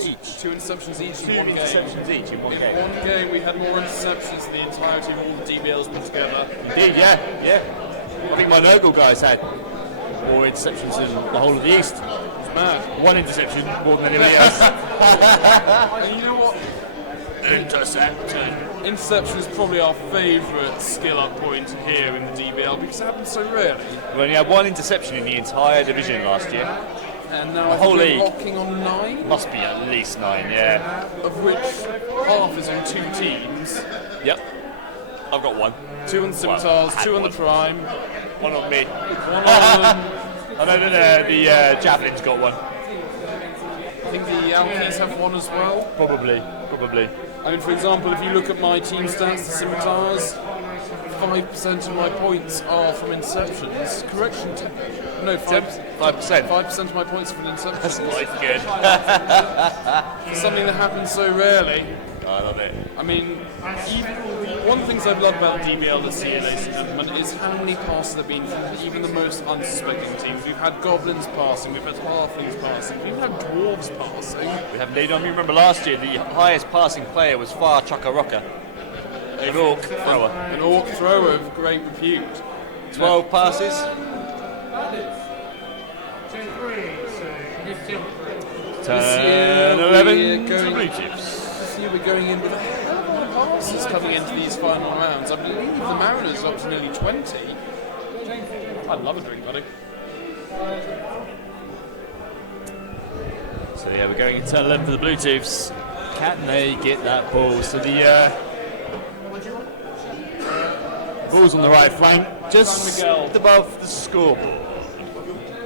each. Two interceptions each Two in one game. interceptions each in one game. In one game, we had more interceptions than the entirety of all the DBLs put together. Indeed, yeah. I think my local guys had more interceptions than the whole of the East. It's mad. One interception more than anybody else. And you know what? Interception is probably our favourite skill up point here in the DBL because it happens so rarely. We only had one interception in the entire division last year. And now The whole we're league rocking on 9. Must be at least 9, yeah. Of which half is on 2 teams. Yep. I've got one. 2 on the Scimitars, 2 on the Prime. One on me. One on I know the Javelin's got one. I think the Alkies have one as well. Probably. I mean, for example, if you look at my team stats, the Scimitars, 5% of my points are from interceptions. Correction, no, 5%. 5% of my points are from interceptions. That's quite good. For something that happens so rarely. I love it. I mean, one of the things I've loved about the DBL this year, ladies and gentlemen, is how many passes there have been from even the most unsuspecting teams. We've had goblins passing, we've had halflings passing, we've had dwarves passing. We have indeed. I remember last year the highest passing player was Far Chucker Rocker. An orc thrower. An orc thrower of great repute. 12 passes. Turn 11 to the Blue Chiefs. This year we're going in with a hell of a lot of passes coming into these final rounds. I believe the Mariners are up to nearly 20. I'd love a drink, buddy. So yeah, we're going in turn 11 for the Blue Chiefs. Can they get that ball? So the ball's on the right flank, just above the scoreboard.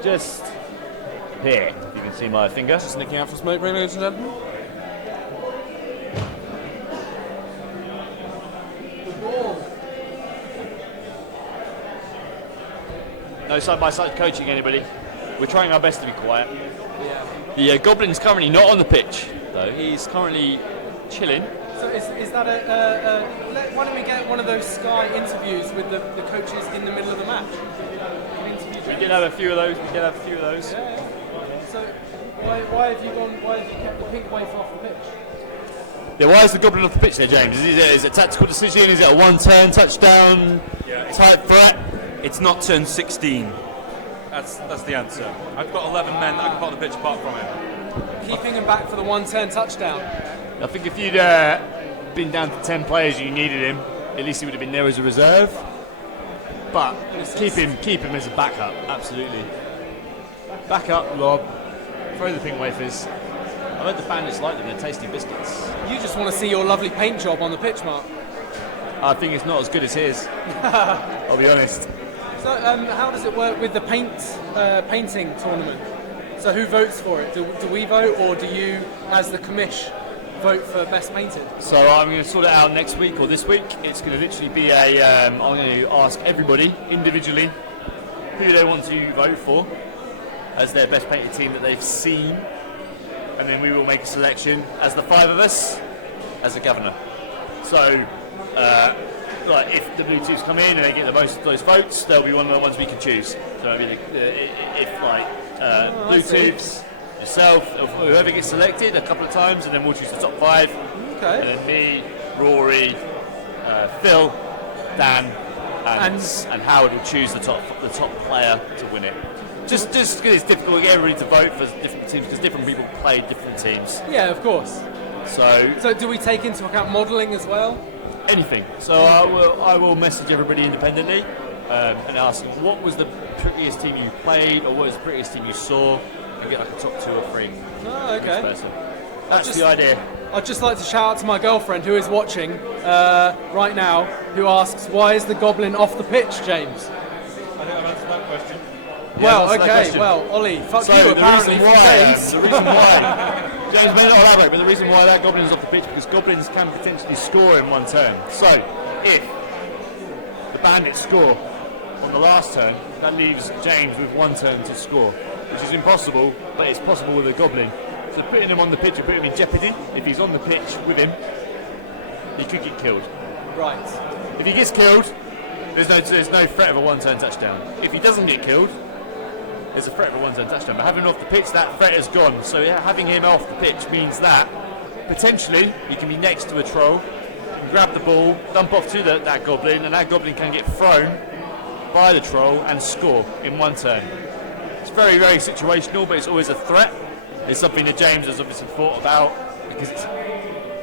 Just here. You can see my finger. Just nicking out for smoke, ladies and gentlemen. No side-by-side coaching, anybody. We're trying our best to be quiet. The Goblin's currently not on the pitch, though. He's currently chilling. So is that why don't we get one of those Sky interviews with the coaches in the middle of the match? We did have a few of those. Yeah. So why have you kept the pink wafer off the pitch? Yeah, why is the Goblin off the pitch there, James? Is it a tactical decision? Is it a one-turn touchdown type threat? It's not turn 16. That's the answer. I've got 11 men that I can put on the pitch apart from him. Keeping him back for the 1-turn touchdown. I think if you'd been down to 10 players and you needed him, at least he would have been there as a reserve. But keep him as a backup, absolutely. Backup, lob, throw the pink wafers. I heard the bandits like them, they're tasty biscuits. You just want to see your lovely paint job on the pitch, Mark. I think it's not as good as his. I'll be honest. So how does it work with the painting tournament? So who votes for it? Do we vote, or do you, as the commish, vote for best painted? So I'm going to sort it out next week or this week. It's going to literally be I'm going to ask everybody individually who they want to vote for as their best painted team that they've seen, and then we will make a selection as the 5 of us as a governor. So like if the Blue Chiefs come in and they get the most of those votes, they'll be one of the ones we can choose. So I mean, if like Blue Chiefs, yourself, or whoever gets selected a couple of times, and then we'll choose the top 5. Okay. And then me, Rory, Phil, Dan, and Howard will choose the top player to win it. Just because it's difficult to get everybody to vote for different teams because different people play different teams. Yeah, of course. So do we take into account modelling as well? Anything. So I will message everybody independently and ask what was the prettiest team you played or what was the prettiest team you saw, and get like a top 2 or 3. Oh, okay. That's the idea. I'd just like to shout out to my girlfriend who is watching right now, who asks, why is the Goblin off the pitch, James? I think I've answered that question. Well, okay, well, Ollie, fuck you apparently for James. The reason why James may not elaborate, but the reason why that Goblin is off the pitch because Goblins can potentially score in one turn. So, if the Bandits score on the last turn, that leaves James with 1 turn to score, which is impossible, but it's possible with a Goblin. So putting him on the pitch would put him in jeopardy. If he's on the pitch with him, he could get killed. Right. If he gets killed, there's no threat of a 1-turn touchdown. If he doesn't get killed, there's a threat of a one-turn touchdown. But having him off the pitch, that threat is gone. So having him off the pitch means that potentially he can be next to a troll, grab the ball, dump off to that goblin, and that goblin can get thrown by the troll and score in one turn. It's very, very situational, but it's always a threat. It's something that James has obviously thought about, because it's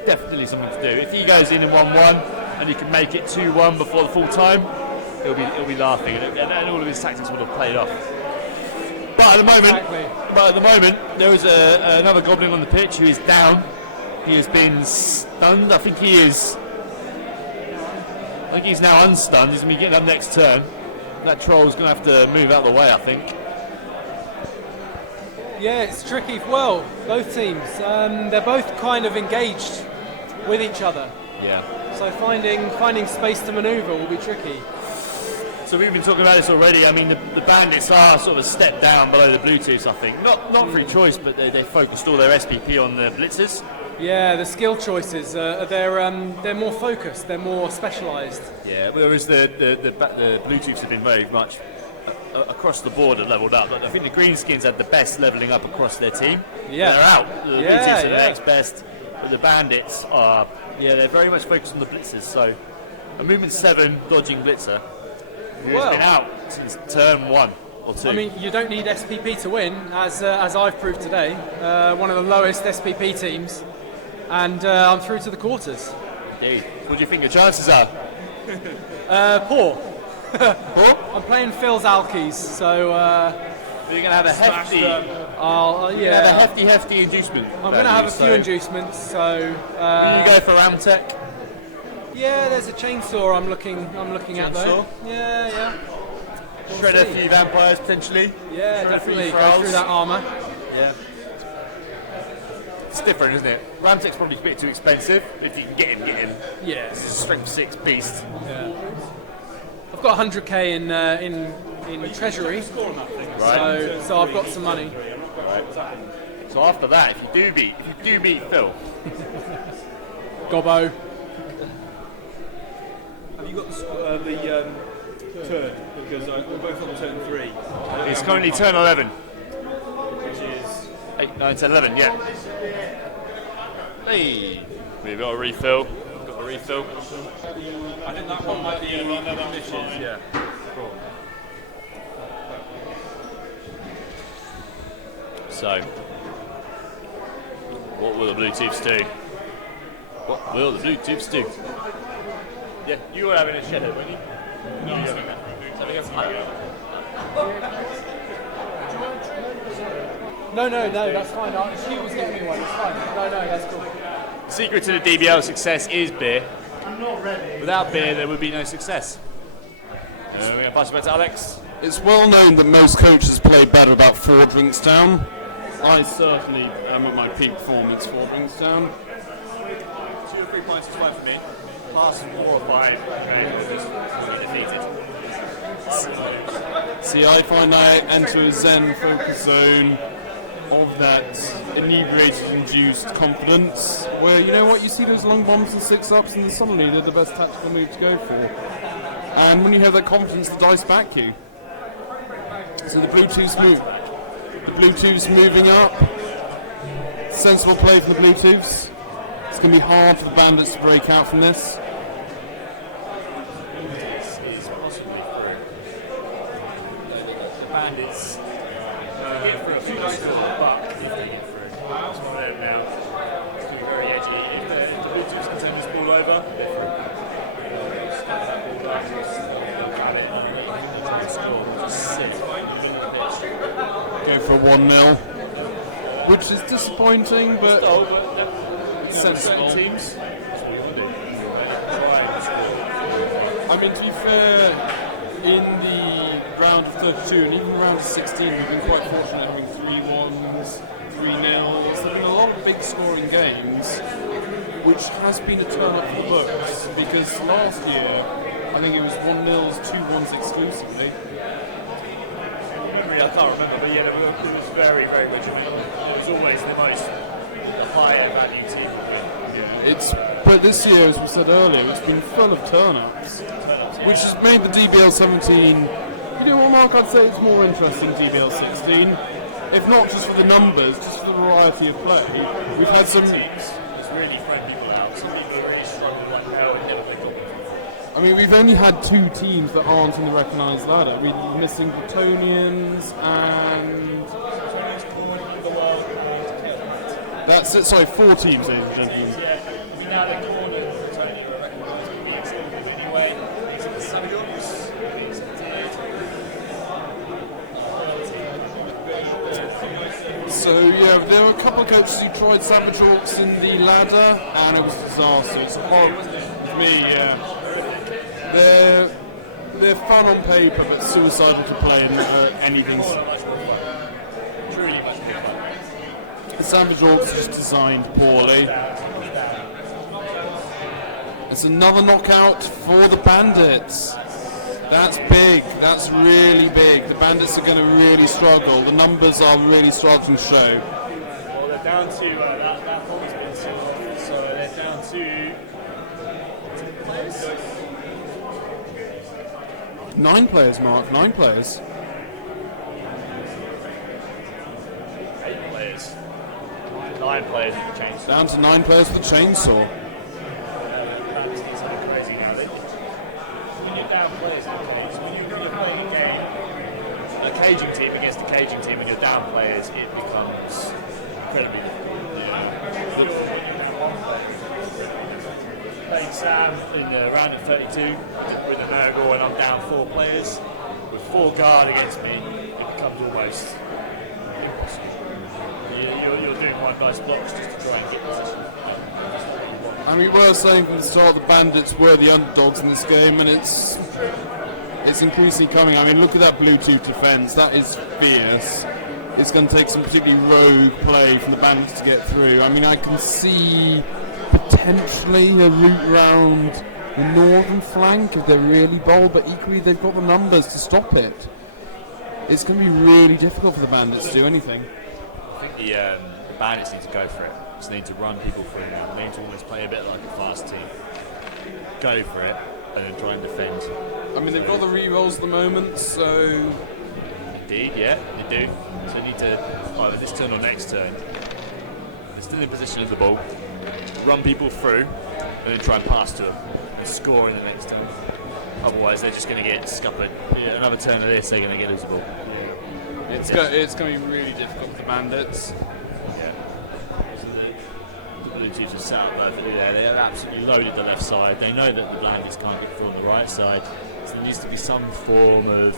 definitely something to do. If he goes in 1-1 and he can make it 2-1 before the full time, he'll be laughing, and all of his tactics would have played off. But at the moment, there is another goblin on the pitch who is down. He has been stunned. I think he's now unstunned. He's going to be getting up next turn. That troll's going to have to move out of the way, I think. Yeah, it's tricky. Well, both teams, they're both kind of engaged with each other. Yeah. So finding space to manoeuvre will be tricky. So we've been talking about this already. I mean, the bandits are sort of a step down below the Bluetooths, I think. Not through choice, but they focused all their SPP on the blitzers. Yeah, the skill choices, they're more focused, they're more specialised. Yeah, whereas the Bluetooths have been very much across the board and levelled up. But I think the Greenskins had the best levelling up across their team. Yeah. They're out. The Bluetooths are the next best. But the bandits are, they're very much focused on the blitzers. So a movement 7 dodging blitzer who's been out since turn 1 or 2. I mean, you don't need SPP to win, as I've proved today. One of the lowest SPP teams, and I'm through to the quarters. Indeed. What do you think your chances are? Poor. Poor? I'm playing Phil's Alkies, so... you're going to have a hefty... yeah. A hefty inducement. I'm going to have a few inducements, so... will you go for Ramtech? Yeah, there's a chainsaw I'm looking at though. Yeah. Shred a few vampires potentially. Yeah, definitely. Go through that armour. Yeah. It's different, isn't it? Ramtech's probably a bit too expensive. If you can get him. Yeah. It's a strength 6 beast. Yeah. I've got 100k in treasury. Right. So I've got some money. Right. So after that, if you do beat Phil, Gobbo. Have you got the turn? Because we're both on turn 3. It's currently turn 11. Which is 8, 9, 10, 11, yeah. Hey, we've got a refill. I think that one might be COMMISH, yeah. Cool. So, what will the Bluetooths do? What will the Bluetooths do? Yeah, you were having a shadow, weren't you? No, I was having No, that's fine. She was getting me one. It's fine. No, that's cool. The secret to the DBL success is beer. I'm not ready. Without beer, there would be no success. We're going to pass it back to Alex. It's well known that most coaches play better about 4 drinks down. I certainly am at my peak performance 4 drinks down. 2 or 3 points is fine for me. Last 4 or 5, defeated. See, I find I enter a Zen focus zone of that inebriated induced confidence where, you know what, you see those long bombs and 6-ups and then suddenly they're the best tactical move to go for. And when you have that confidence, the dice back you. So the Bluetooths move. The Bluetooths moving up. Sensible play from the Bluetooths. It's going to be hard for the bandits to break out from this. Bandits get through a few buck if they get through. It's one of them now. It's going to be very edgy. If the Bluetooths can turn this ball over, they're through. Go for 1-0, which is disappointing, but sensible. Teams. I mean, to be fair, in the round of 32 and even round of 16, we've been quite fortunate having 3-1s, 3-0s. There have been a lot of big scoring games, which has been a turn up for the books, because last year, I think it was 1-0s, 2-1s exclusively. I can't remember, but yeah, it was very, very regimental. It was always the higher value team. But this year, as we said earlier, it's been full of turn-ups, which has made the DBL 17 You know what, Mark? I'd say it's more interesting DBL 16. If not just for the numbers, just for the variety of play. We've had some teams. It's really thrown people out. Some people really struggle like hell and never pick up. I mean, we've only had 2 teams that aren't in the recognised ladder. We're missing Bretonians and... That's it, sorry, 4 teams, ladies and gentlemen. Now they're cornered. Bretonian are recognised to be excluded anyway. It's the Savage Orcs. So yeah, there were a couple of coaches who tried Savage Orcs in the ladder, and it was a disaster. It's horrible for me. They're fun on paper, but suicidal to play in anything. Truly much more fun. The Savage Orcs just designed poorly. It's another knockout for the Bandits. That's big. That's really big. The Bandits are going to really struggle. The numbers are really starting to show. Well, they're down to that ball has been sealed, so they're down to 9 players, Mark. 9 players. 8 players. 9 players with the chainsaw. Down to 9 players for the chainsaw. It's crazy now. When you're down players in the cage, when you're playing a game, a caging team against a caging team, and you're down players, it becomes incredibly difficult. Playing Sam in the round of 32 with a Nurgle, and I'm down 4 players. With 4 guard against me, it becomes almost impossible. You're doing quite nice blocks just to try and get position. I mean, we were saying from the start the Bandits were the underdogs in this game, and it's increasingly coming. I mean, look at that Bluetooth defense. That is fierce. It's going to take some particularly rogue play from the Bandits to get through. I mean, I can see potentially a route round the northern flank if they're really bold, but equally they've got the numbers to stop it. It's going to be really difficult for the Bandits to do anything. I think the Bandits need to go for it. Just need to run people through now. They need to almost play a bit like a fast team. Go for it and then try and defend. I mean, they've got the re-rolls at the moment, so... Indeed, yeah, they do. So they need to, either this turn or next turn, they're still in position of the ball, run people through, and then try and pass to them and score in the next turn. Otherwise, they're just going to get scuppered. Another turn of this, they're going to get lose the ball. It's going to be really difficult for the Bandits. The Blue Chiefs are set up perfectly there. They're absolutely loaded the left side. They know that the Bandits can't get through on the right side, so there needs to be some form of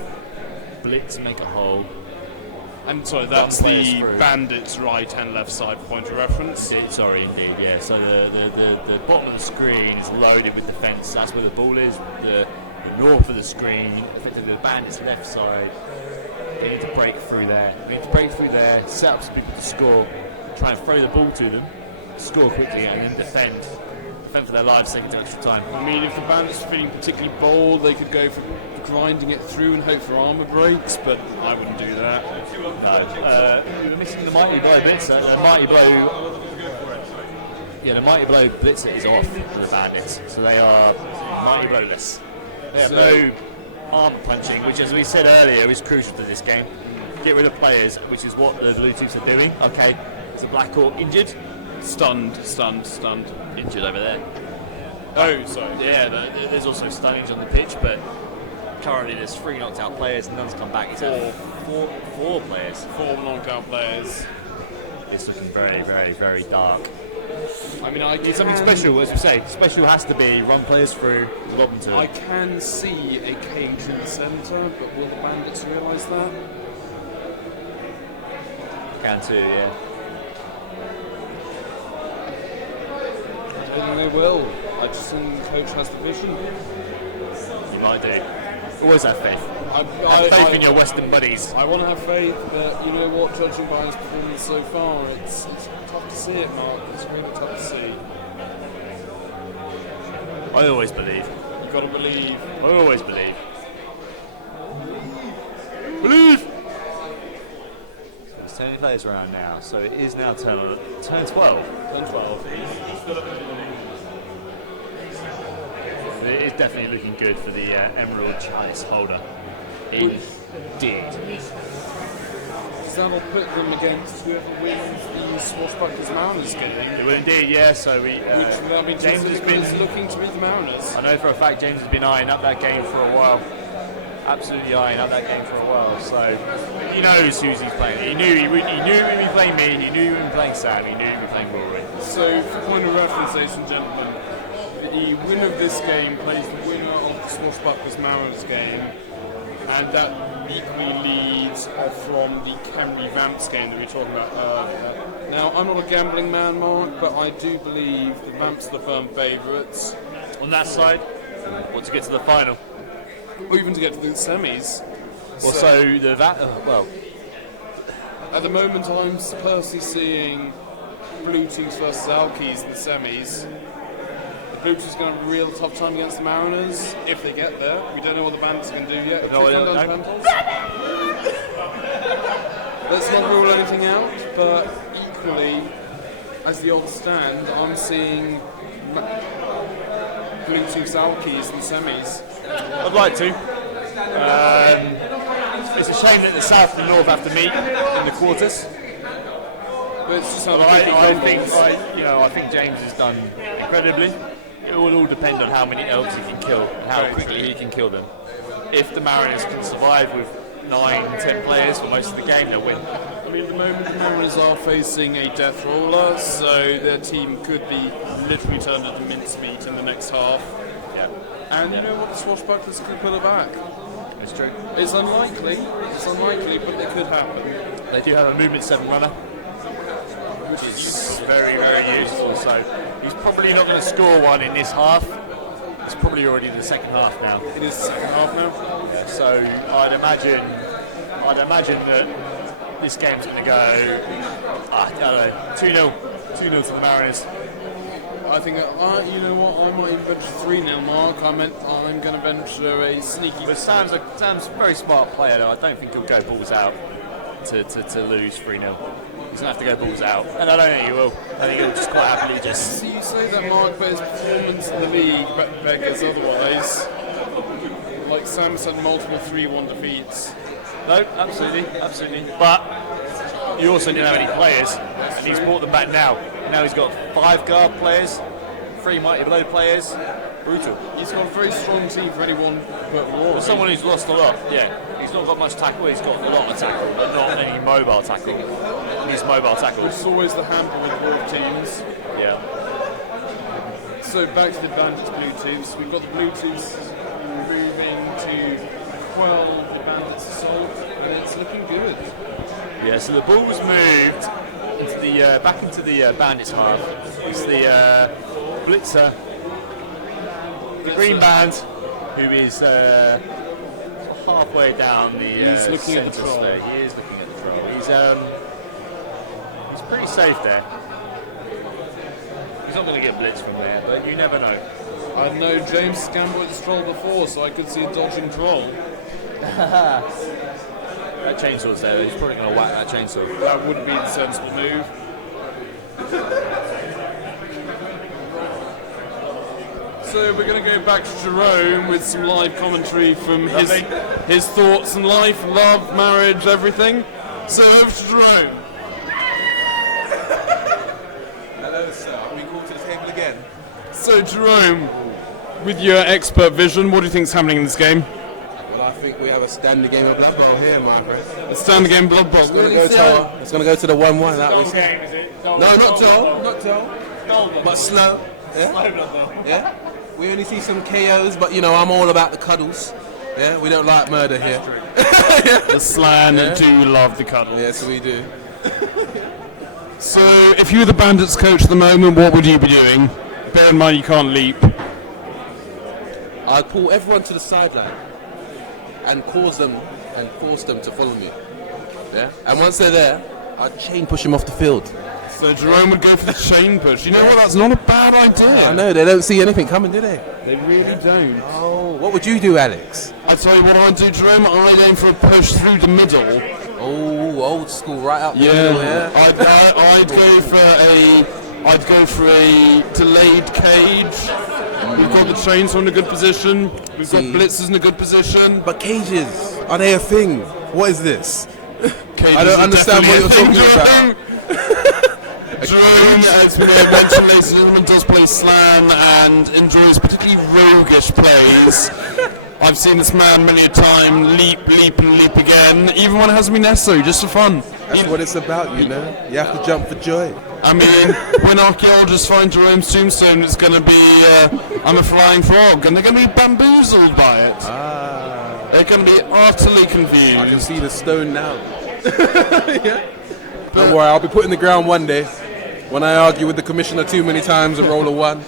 blitz, make a hole. And sorry, that's the Bandits' right and left side point of reference. Sorry, indeed, yeah. So the bottom of the screen is loaded with defence. That's where the ball is. The north of the screen, effectively the Bandits' left side. They need to break through there. They need to break through there, set up some people to score, try and throw the ball to them, score quickly, and then defend. Defend for their lives, taking extra time. I mean, if the Bandits are feeling particularly bold, they could go for grinding it through and hope for armour breaks, but I wouldn't do that. No. We're missing the Mighty Blow Blitzer. The Mighty Blow... Yeah, the Mighty Blow Blitzer is off for the Bandits, so they are Mighty Blowless. They have no armour punching, which, as we said earlier, is crucial to this game. Get rid of players, which is what the Blue Chiefs are doing. Okay, is the Black Orc injured? Stunned. Injured over there. Oh, sorry. Yeah, there's also stunnings on the pitch, but currently there's 3 knocked out players, and none's come back. It's four players. 4 knocked out players. It's looking very, very, very dark. I mean, I need something special, as we say. Special has to be run players through, lob them to. I can see a cage in the centre, but will the Bandits realise that? Can too, yeah. I don't think they will. I just think the coach has the vision. You might do. Always have faith. Have faith in your Western buddies. I want to have faith, but you know what? Judging by his performance so far, it's tough to see it, Mark. It's really tough to see. I always believe. You've got to believe. I always believe. Believe! So there's 10 players around now, so it is now turn 12. Turn 12. It is definitely looking good for the Emerald Chalice holder. Indeed. That'll put them against whoever wins the Swashbucklers Mariners game. It will indeed, yeah. So we, James has been looking to beat the Mariners. I know for a fact James has been eyeing up that game for a while. Absolutely eyeing up that game for a while. So he knows who he's playing. He knew he would be playing me. He knew he would be playing Sam. He knew he would be playing Rory. So, for point of reference, ladies and gentlemen, the winner of this game plays the winner of the Swashbucklers Mariners game, and that equally leads from the Camry Vamps game that we were talking about earlier. Now, I'm not a gambling man, Mark, but I do believe the Vamps are the firm favourites. On that side, or to get to the final? Or even to get to the semis. Well, at the moment, I'm personally seeing Blue Teams versus Alkies in the semis. The Blue Teams are going to have a real tough time against the Mariners if they get there. We don't know what the Bandits can do yet. Let's not rule anything out, but equally, as the odds stand, I'm seeing Blue Teams Alkies in the semis. I'd like to. It's a shame that the South and the North have to meet in the quarters. But it's just I think James has done incredibly. It will all depend on how many elves he can kill and how quickly he can kill them. If the Mariners can survive with 9-10 players for most of the game, they'll win. I mean, at the moment the Mariners are facing a death roller, so their team could be literally turned into mincemeat in the next half. Yeah. And you know what, the Swashbucklers could pull it back. It's true. It's unlikely, but it could happen. They do have a movement 7 runner, which is very, very useful. So he's probably not going to score one in this half. It's probably already the second half now. It is the second half now. So I'd imagine that this game's going to go, I don't know, 2-0 to the Mariners. I think, you know what, I might even venture 3-0, Mark. I'm going to venture a sneaky... But Sam's a very smart player, though. I don't think he'll go balls out to lose 3-0. He's going to have to go balls out. And I don't think he will. I think he'll just quite happily just... See, you say that, Mark, but his performance in the league beggars otherwise. Like Sam's had multiple 3-1 defeats. No, absolutely. But you also didn't have any players, and he's brought them back now. Now he's got 5 guard players, 3 mighty blow players. Brutal. He's got a very strong team for anyone but Rory. For someone who's lost a lot, yeah. He's not got much tackle, he's got a lot of tackle, but not any mobile tackle. He needs mobile tackle. It's always the hamper with Rory teams. Yeah. So back to the Bandits Blue Teams. We've got the Blue Teams moving to quell the Bandits' assault, and it's looking good. Yeah, so the ball's moved into the back into the Bandits half. It's the Blitzer, the green band, who is halfway down the he's looking at the troll. There. He is looking at the troll. He's pretty safe there. He's not going to get blitzed from there, but you never know. I know James scammed with the troll before, so I could see a dodging troll. That chainsaw's there, he's probably going to whack that chainsaw. That wouldn't be the sensible move. So we're going to go back to Jerome with some live commentary from his thoughts on life, love, marriage, everything. So over to Jerome. Hello, sir. Are we called to the table again? So Jerome, with your expert vision, what do you think is happening in this game? Well, I think we have a standing game of Blood Bowl here, my friend. A standing game of Blood Bowl. It's going to go to the 1-1. That was game, is it? No, not dull. But slow. Yeah? Slow Blood Bowl. Yeah? We only see some KOs, but you know, I'm all about the cuddles. Yeah? We don't like murder here. The Slan do love the cuddles. Yes, we do. So, if you were the Bandits coach at the moment, what would you be doing? Bear in mind you can't leap. I'd pull everyone to the sideline and cause them and force them to follow me. Yeah? And once they're there, I'd chain push them off the field. So Jerome would go for the chain push. You know what? That's not a bad idea. I know, they don't see anything coming, do they? They really don't. Oh, what would you do, Alex? I tell you what I'd do, Jerome. I'd aim for a push through the middle. Oh, old school, right up the middle, yeah. I'd go for a delayed cage. We've got the chainsaw in a good position. We've got blitzers in a good position. But cages Are they a thing? What is this? Cages I don't are understand what you're definitely talking a thing, about. Jerome, as we mentioned, ladies and gentlemen, does play Slan and enjoys particularly roguish plays. I've seen this man many a time leap, and leap again, even when it hasn't been necessary, just for fun. That's what it's about, you know? You have to jump for joy. I mean, when archaeologists find Jerome's tombstone, it's going to be, I'm a flying frog, and they're going to be bamboozled by it. They're going to be utterly confused. I can see the stone now. Yeah. Don't worry, I'll be put in the ground one day when I argue with the commissioner too many times and roll a 1.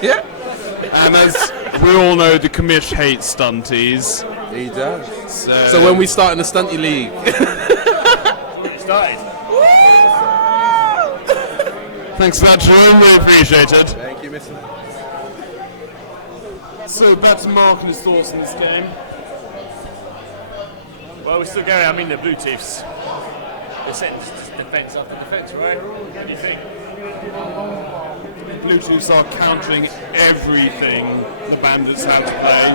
Yeah. And as we all know, the commish hates stunties. He does. So when we start in the stunty league. Started. Thanks for that, Jerome. Really appreciate it. Thank you, Mr. So back to Mark and his thoughts on this game. Well, we're still going. I mean, the Blue Chiefs. They're setting defence after defence, right? What do you think? Blue Chiefs are countering everything the Bandits have to play,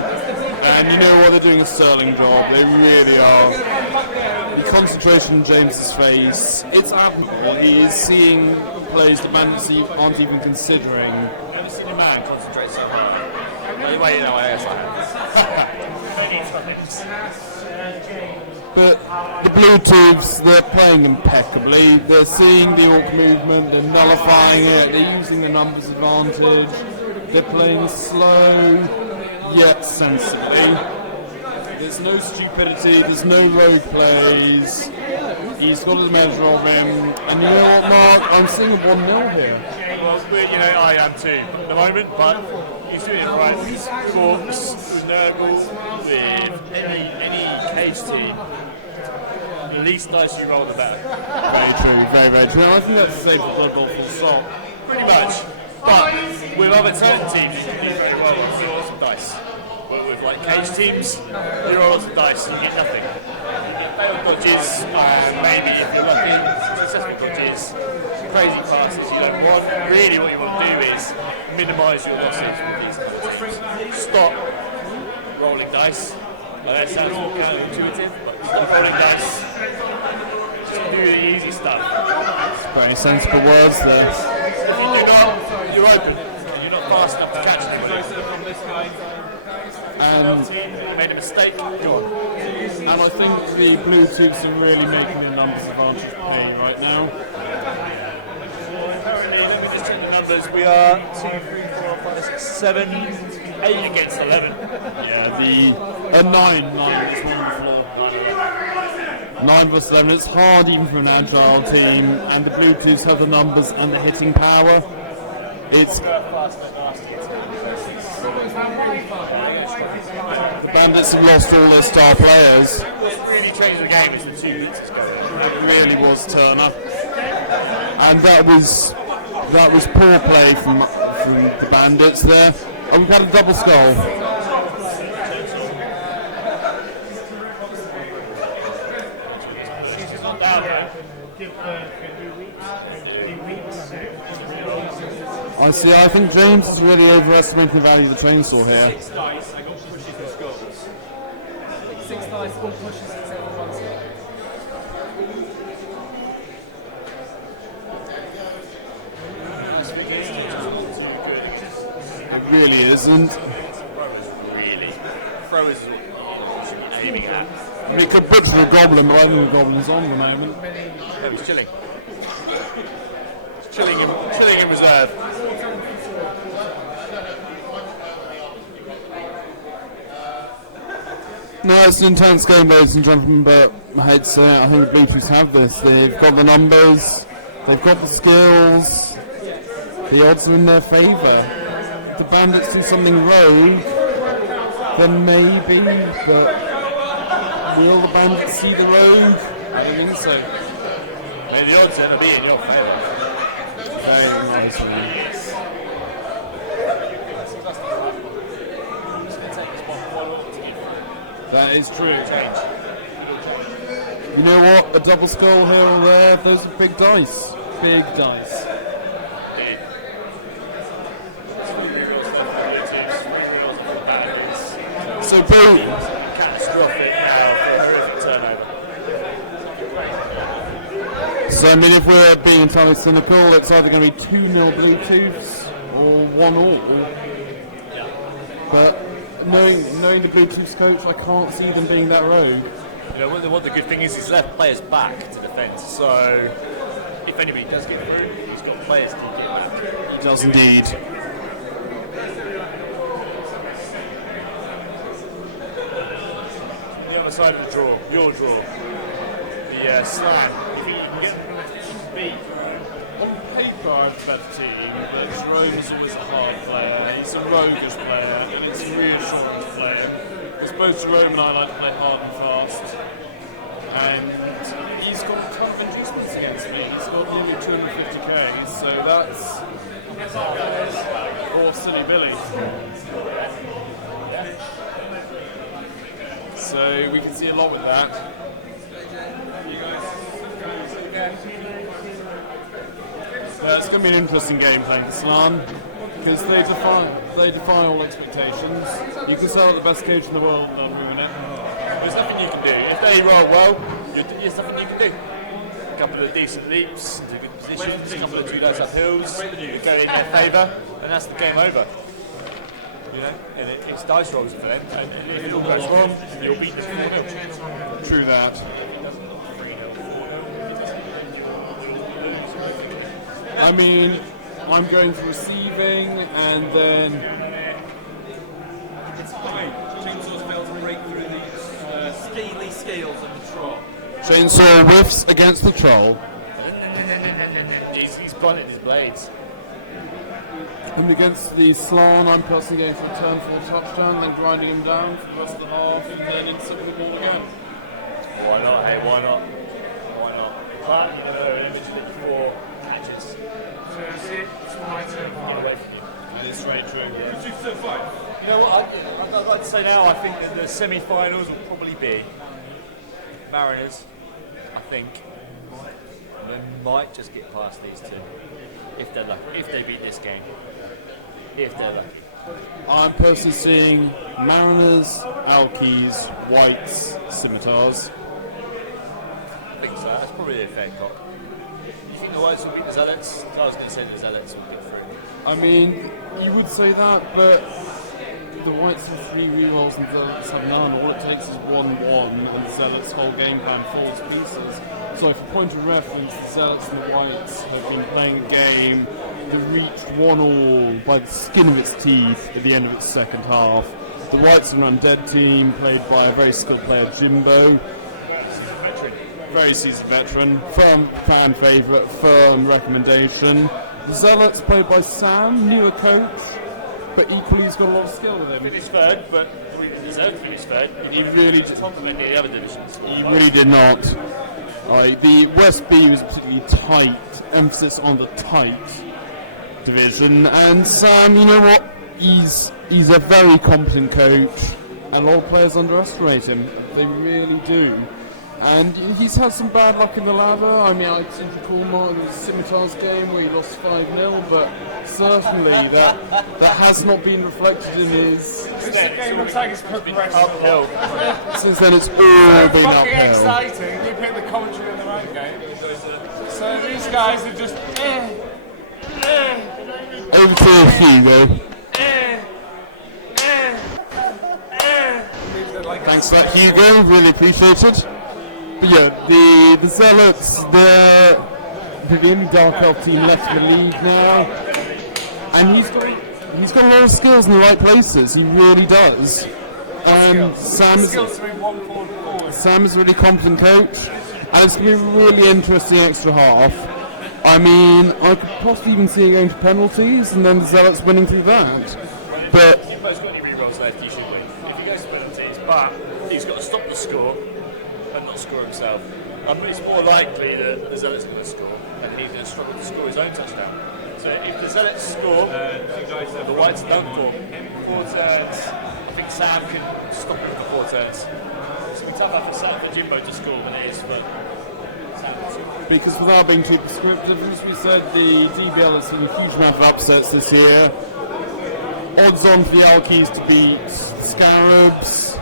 and you know what, they're doing a sterling job. They really are. The concentration in James's face, it's admirable. He is seeing plays the Bandits aren't even considering. I've never seen a man concentrate so hard. Wait, no, I guess I have. But the Blue Chiefs, they're playing impeccably. They're seeing the Orc movement, they're nullifying it, they're using the numbers advantage. They're playing slow, yet sensibly. There's no stupidity, there's no rogue plays. He's got a measure of him. And you know what, Mark? I'm seeing a 1-0 here. Well, I am too at the moment, but he's doing it right. Orcs, with Nurgle, with any case team. The least dice you roll, the better. Very true, very true. I think that's safe for Blood Bowl full stop. Pretty much. But with other certain teams, you can do very well with your awesome dice. But with like cage teams, you roll some dice and you get nothing. Dodges, maybe if you're lucky, successful dodges, crazy passes you don't want. Really what you want to do is minimise your losses with these. Stop rolling dice. That sounds more counterintuitive, but stop rolling dice. Just do the easy stuff. Very sensible words there. If you do not, you're open. You're not fast enough to catch anybody. From this guy. Made a mistake. And I think the Blue Chiefs are really making the numbers advantage pay right now. Currently, let me just check the numbers. We are 2, 3, 4, 5, 6, 7, 8 against 11. Yeah, a 9 is wonderful. 9 versus 11, it's hard even for an agile team, and the Blue Chiefs have the numbers and the hitting power. It's the Bandits have lost all their star players. What really changed the game is the 2 weeks ago. It really was Turner, and that was poor play from the Bandits there. And we've had a double skull. I see. I think James is really overestimating the value of the chainsaw here. 6 dice, I got pushes and skulls. 6 dice, all pushes except for 1 skull. It really isn't. Really. Throwers is what you should be aiming at. We could butcher the goblin, but I think the goblin's on at the moment. No, he's chilling. He's chilling in reserve. No, it's an intense game, ladies and gentlemen, but I hate to say it, I think the Blue Chiefs have this. They've got the numbers, they've got the skills, the odds are in their favour. The Bandits do something rogue, then maybe, but will the Bandits see the rogue? I don't think so. I mean, the odds are to be in your favour. Very nice, really. That is true. You know what? A double skull here or there, those are big dice. Big dice. So, Blue. catastrophic horrific turnover. So I mean, if we're being entirely cynical, it's either going to be 2-0 Bluetooths or 1-1. But knowing the Bluetooths coach, I can't see them being that rogue. You know, what the good thing is he's left players back to defend. So if anybody does get through, he's got players to get back. He does indeed. The other side of the draw, your draw, the slam. If you can get beat. On paper, I have a better team, but Jerome is always a hard player. He's a roguish player, and it's a reassuring to play him. Because both Jerome and I like to play hard and fast. And he's got tough inducements against me. He's got nearly 250k, so that's or Silly Billy. So we can see a lot with that. It's going to be an interesting game playing Islam because they defy all expectations. You can sell the best coach in the world and ruin it. There's nothing you can do. If they roll well, there's nothing you can do. A couple of decent leaps into good positions, a couple of 2 dice up hills, you go in their favour, and that's the game over. You know, and it's dice rolls for them. And if it all goes wrong, you'll beat the 4-0. True that. I mean, I'm going for receiving, and then It's fine. Chainsaw's failed to break through the Scaly scales of the troll. Chainsaw whiffs against the troll. He's blunted his blades. And against the Slan, I'm personally going for a turn for a touchdown, then grinding him down for the rest of the half, and then insert the ball again. Why not? Hey, why not? Why not? But, you know, eventually 4 catches. It is very true. You know what? I'd like to say now, I think that the semi-finals will probably be Mariners, I think. And they might just get past these two. If they're lucky. If they beat this game. If they're lucky. I'm personally seeing Mariners, Alkies, Whites, Scimitars. I think so. That's probably a fair cop. You think the Whites will beat the Zealots? I was going to say the Zealots will get through. I mean, you would say that, but the Whites have 3 rerolls and the Zealots have none. All it takes is 1-1 and the Zealots' whole game plan falls to pieces. So for point of reference, the Zealots and the Whites have been playing a game that reached 1-1 by the skin of its teeth at the end of its second half. The Whites are an undead team played by a very skilled player, Jimbo. Very seasoned veteran, firm fan favourite, firm recommendation. The Zealots played by Sam, newer coach, but equally he's got a lot of skill with him. Finished third, but he deserved to finish third. He really did. Compliment the other divisions. He really did not. The West B was particularly tight, emphasis on the tight division, and Sam, you know what? He's a very competent coach, and a lot of players underestimate him. They really do. And he's had some bad luck in the ladder. I mean, I seem to recall Martin's Scimitar's game where he lost 5-0, but certainly that has not been reflected in his... This game looks like it's progressed uphill. Since then it's all been fucking uphill. exciting. We picked the commentary in the right game. So these guys are just... Over to Hugo. Thanks for that, Hugo. Really appreciated. But yeah, the Zealots, they're the only Dark Elf team left in the league now. And he's got a lot of skills in the right places. He really does. Sam is a really competent coach. And it's going to be a really interesting extra half. I mean, I could possibly even see it going to penalties and then the Zealots winning through that. But Jimbo's got any rerolls left, he should win. If he goes to penalties, but he's got to stop the score and not score himself. It's more likely that the Zealots are going to score and he's going to struggle to score his own touchdown. So if the Zealots score, the Whites are done for. 4 turns, I think Sam can stop him for 4 turns. It's going to be tougher for Jimbo to score than it is for Sam. Because without being too prescriptive, as we said, the DBL has seen a huge amount of upsets this year. Odds on for the Alkies to beat Scarabs,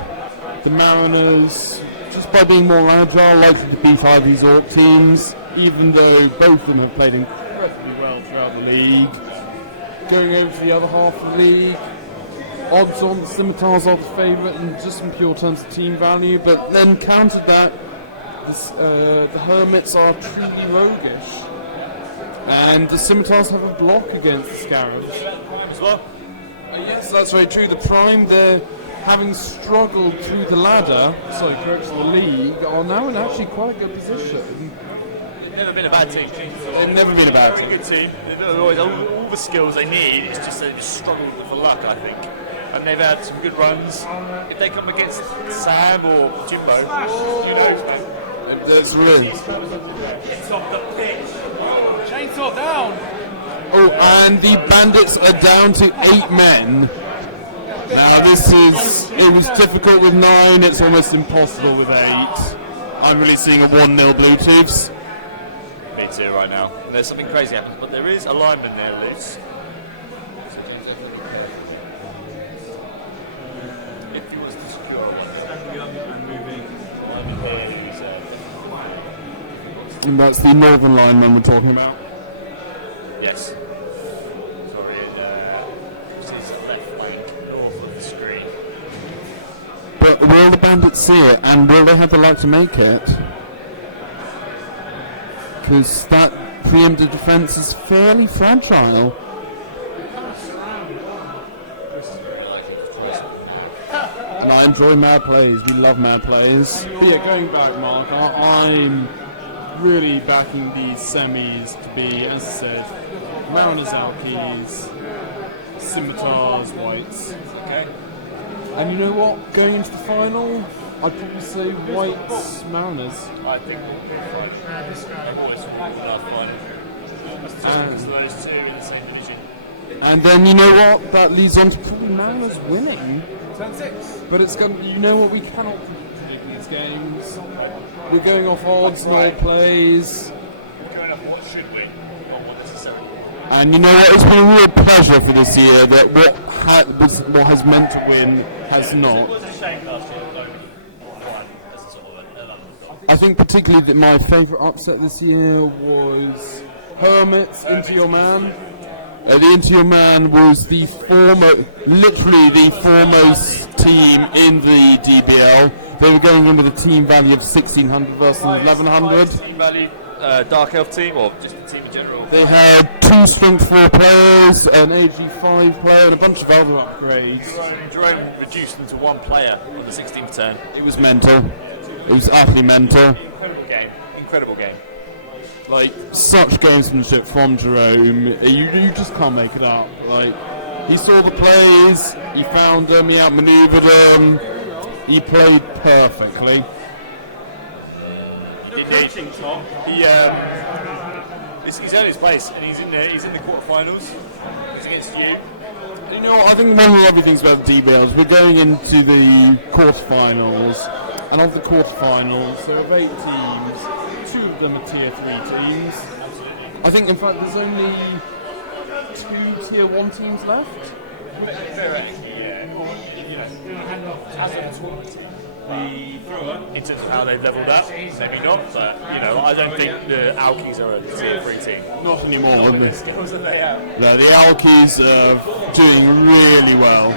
the Mariners, just by being more agile, likely to beat either these Orc teams, even though both of them have played incredibly well throughout the league. Going over to the other half of the league, odds on the Scimitars are the favourite in just in pure terms of team value, but then counter that, the Hermits are truly roguish. And the Scimitars have a block against the Scarabs. As well? Yes, that's very true. The Prime, they're having struggled through the ladder, the league, are now in actually quite a good position. They've never been a bad team. They've never been a bad team. Good team. They've always all the skills they need. It's just they just struggled with the luck, I think. And they've had some good runs. If they come against Sam or Jimbo, who knows, man? There's really. It's off the pitch. Chainsaw down. Oh, and the Bandits are down to 8 men. Now it was difficult with 9, it's almost impossible with 8. I'm really seeing a 1-0 Bluetooths. Me too right now. There's something crazy happening, but there is a lineman there loose. If he was to secure one, standing up and moving, lineman there, And that's the northern lineman we're talking about. Yes. Sorry, this is left flank, north of the screen. But will the Bandits see it, and will they have the luck to make it? Because that preemptive defence is fairly fragile. And I enjoy mad plays. We love mad plays. But yeah, going back, Mark, I'm really backing these semis to be, as I said, Mariners, Alkies, Scimitars, Whites. Okay. And you know what? Going into the final, I'd probably say Whites, Mariners. I think Mariners will those two in the same division. And then you know what? That leads on to probably Mariners winning. Turn 6. But it's going. You know what? We cannot predict these games. We're going off odds, no plays. We're going off what should win, not what necessarily. And you know what? It's been a real pleasure for this year that what has meant to win has not. It was a shame last year that only won as a sort of I think particularly that my favourite upset this year was Hermits, Into Your Man. The Into Your Man was literally the foremost team in the DBL. They were going in with a team value of 1,600 versus 1,100. Team value, Dark Elf team, or just the team in general? They had 2 strength 4 players, an AG5 player, and a bunch of other upgrades. Jerome reduced them to 1 player on the 16th turn. It was mental. It was utterly mental. Incredible game. Like, such gamesmanship from Jerome. You just can't make it up. Like, he saw the plays, he found them, he outmaneuvered them, he played perfectly. Coaching, Tom. He's earned his place, and he's in the quarterfinals. He's against you. You know, I think one of the other things about the DBLs, we're going into the quarterfinals, and of the quarterfinals, there are 8 teams. 2 of them are tier 3 teams. I think, in fact, there's only 2 tier 1 teams left. The thrower, in terms of how they've levelled up, maybe not, but I don't think the Alkies are a tier 3 team. Not anymore. The skills that they have. Yeah, the Alkies are doing really well.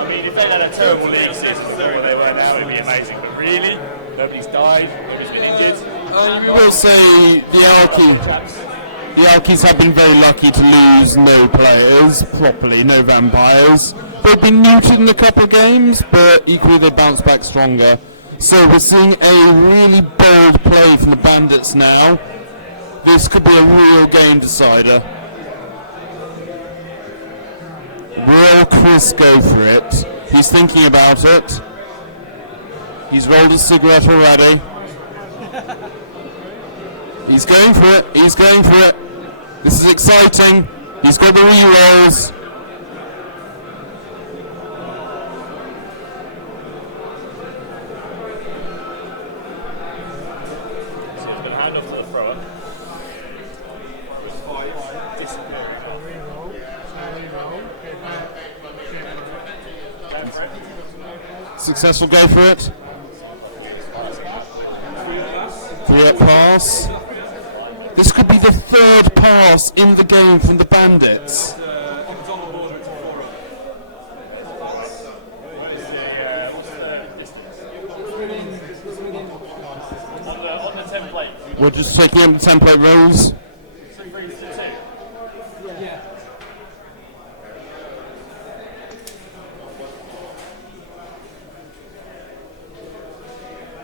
I mean, if they had a terrible league season where they were now, it would be amazing. But really, nobody's died, nobody's been injured. I will say the Alkies have been very lucky to lose no players properly, no vampires. They've been neutered in a couple of games, but equally they bounce back stronger. So we're seeing a really bold play from the Bandits now. This could be a real game decider. Will Chris go for it? He's thinking about it. He's rolled a cigarette already. He's going for it. He's going for it. This is exciting. He's got the re-rolls. Successful go for it. 3-up pass. This could be the third pass in the game from the Bandits. We're just taking up the template rolls.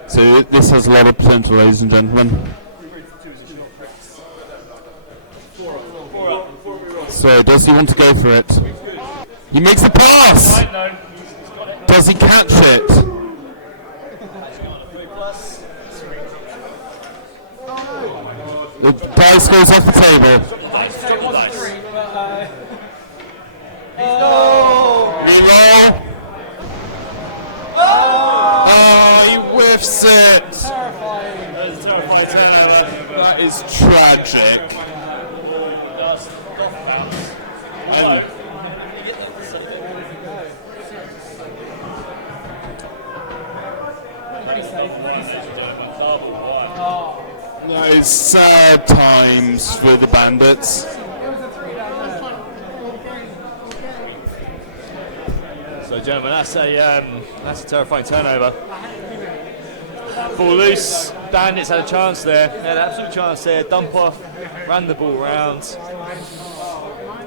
So this has a lot of potential, ladies and gentlemen. So does he want to go for it? He makes the pass! Does he catch it? The dice goes off the table. Reroll. Oh, he whiffs it. That is tragic. That is sad times for the Bandits. So, gentlemen, that's a terrifying turnover. Ball loose. Bandits had a chance there. They had an absolute chance there. Dump off, ran the ball around.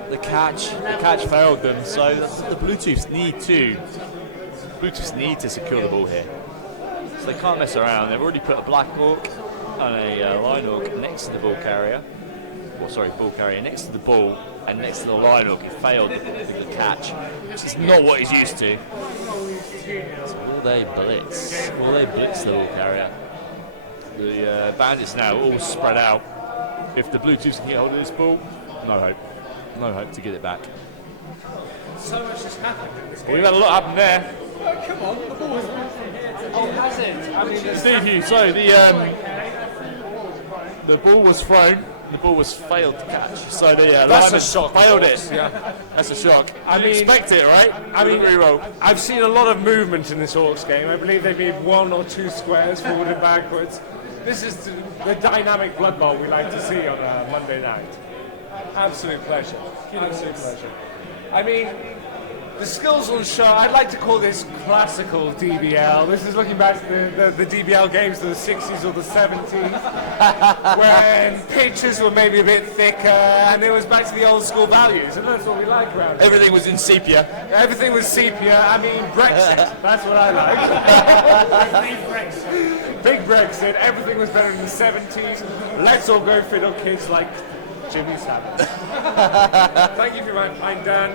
The catch failed them. So the Bluetooths need to secure the ball here. So they can't mess around. They've already put a Black Orc and a Line Orc next to the ball carrier. Ball carrier next to the ball and next to the Line Orc. He failed the catch, which is not what he's used to. So will they blitz? Will they blitz the ball carrier? The Bandits now all spread out. If the Bluetooths can get hold of this ball, no hope. No hope to get it back. So much has happened in this game. We've had a lot happen there. Oh, come on, the ball was moved from here to oh, has it? I mean, Steve Hughes, so the ball was thrown, the ball was failed to catch. So the that's a shock. Failed it. Yeah, that's a shock. I mean, expect it, right? I mean, I've seen a lot of movement in this Orcs game. I believe they've made 1 or 2 squares forward and backwards. This is the dynamic Blood Bowl we like to see on a Monday night. Absolute pleasure. Absolute pleasure. I mean, the skills on show, I'd like to call this classical DBL. This is looking back to the DBL games of the 60s or the 70s, when pitches were maybe a bit thicker, and it was back to the old school values, and that's what we like around here. Everything was in sepia. Everything was sepia. I mean, Brexit. That's what I like. Big Brexit. Everything was better in the 70s. Let's all go fiddle kids like Jimmy Savage. Thank you for my I'm Dan.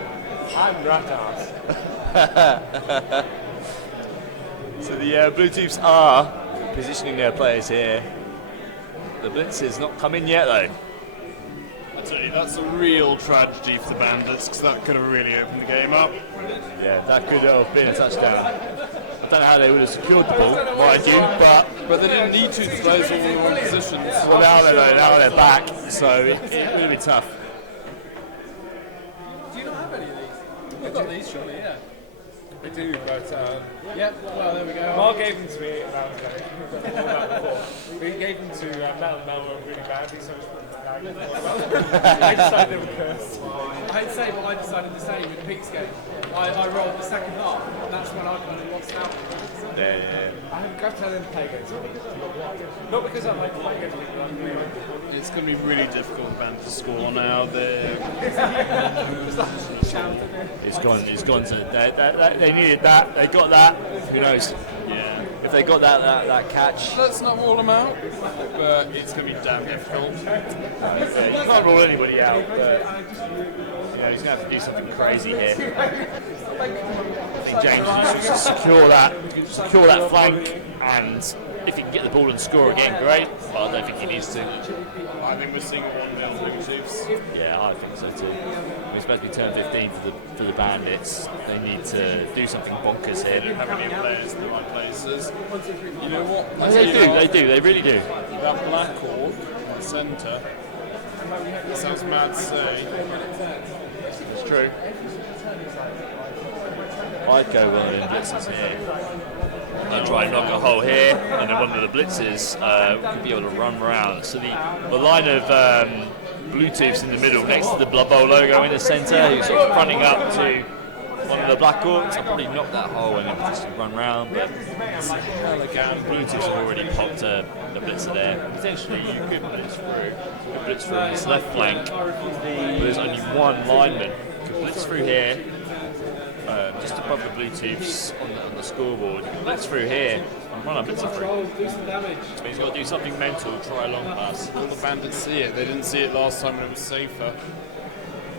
I'm Ratas. So the Bluetooths are positioning their players here. The blitz has not come in yet, though. I tell you, that's a real tragedy for the Bandits, because that could have really opened the game up. Yeah, that could have been a touchdown. I don't know how they would have secured the ball, mind you, but they didn't need to. Those were all the wrong positions. Well, now they're back, so it would have been tough. Do you not have any of these? We've got these, surely, yeah. We do, but yep. Well, there we go. Mark gave them to me and I was like, we gave them to Mel and Mel were really badly, so I decided they were cursed. I'd say, but I decided the same with the Peaks game. I rolled the second half, and that's when I kind of lost out. Yeah. I haven't got to them play against them. Not because I like playing against them. It's going to be really difficult for Bandits to score now. It's gone to. They needed that. They got that. Who knows? Yeah. If they got that catch. Let's not rule them out, but it's going to be damn difficult. You can't rule anybody out, but he's going to have to do something crazy here. I think James needs to secure that flank, and if he can get the ball and score again, great. But I don't think he needs to. I think we're seeing 1-0 Blue Chiefs. Yeah, I think so too. It's supposed to be turn 15 for the Bandits. They need to do something bonkers here. They don't have any players in the right places. You know what? They do. They really do. That Black Orc in the centre. That sounds mad to say. It's true. I'd go one of the blitzers here. And try and knock a hole here, and then one of the blitzers could be able to run around. So the line of Bluetooths in the middle, next to the Blood Bowl logo in the centre, who's sort of fronting up to one of the Black Orcs. I'll probably knock that hole and then potentially run round, but it's a hell again. Bluetooths have already popped a blitzer there. Potentially you could blitz through on this left flank, but there's only one lineman. You could blitz through here, just above the Bluetooths on the scoreboard. You can blitz through here and run a blitzer through. But he's got to do something mental, try a long pass. Will the bandits see it? They didn't see it last time when it was safer.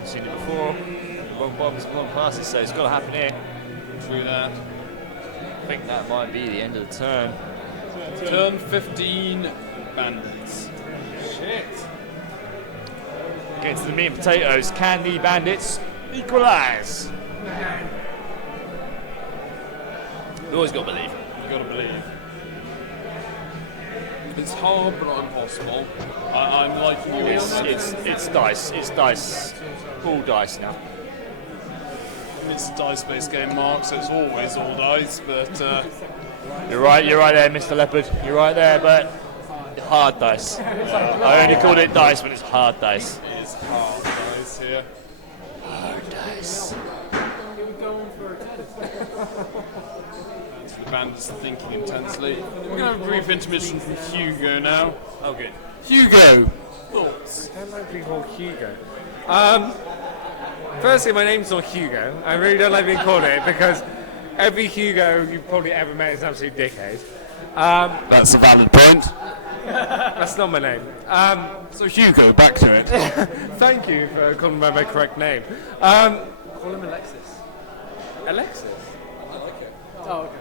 I've seen it before. Long bombs, long passes, so it's got to happen here. Through that. I think that might be the end of the turn. Turn 15, bandits. Shit. Getting to the meat and potatoes. Can the bandits equalise? You always got to believe. You got to believe. It's hard, but not impossible. I'm liking you. It's dice. It's dice. All dice now. It's a dice-based game, Mark, so it's always all dice, but... You're right there, Mr. Leopard. You're right there, but hard dice. I only called it dice when it's hard dice. It is hard dice here. Hard dice. The bandits are thinking intensely. We're going to have a brief intermission from Hugo now. Okay. Hugo! Thoughts? I don't like being called Hugo. Firstly, my name's not Hugo. I really don't like being called it because every Hugo you've probably ever met is an absolute dickhead. That's a valid point. That's not my name. So Hugo, back to it. Thank you for calling me by my correct name. Call him Alexis. Alexis? I like it. Oh, okay.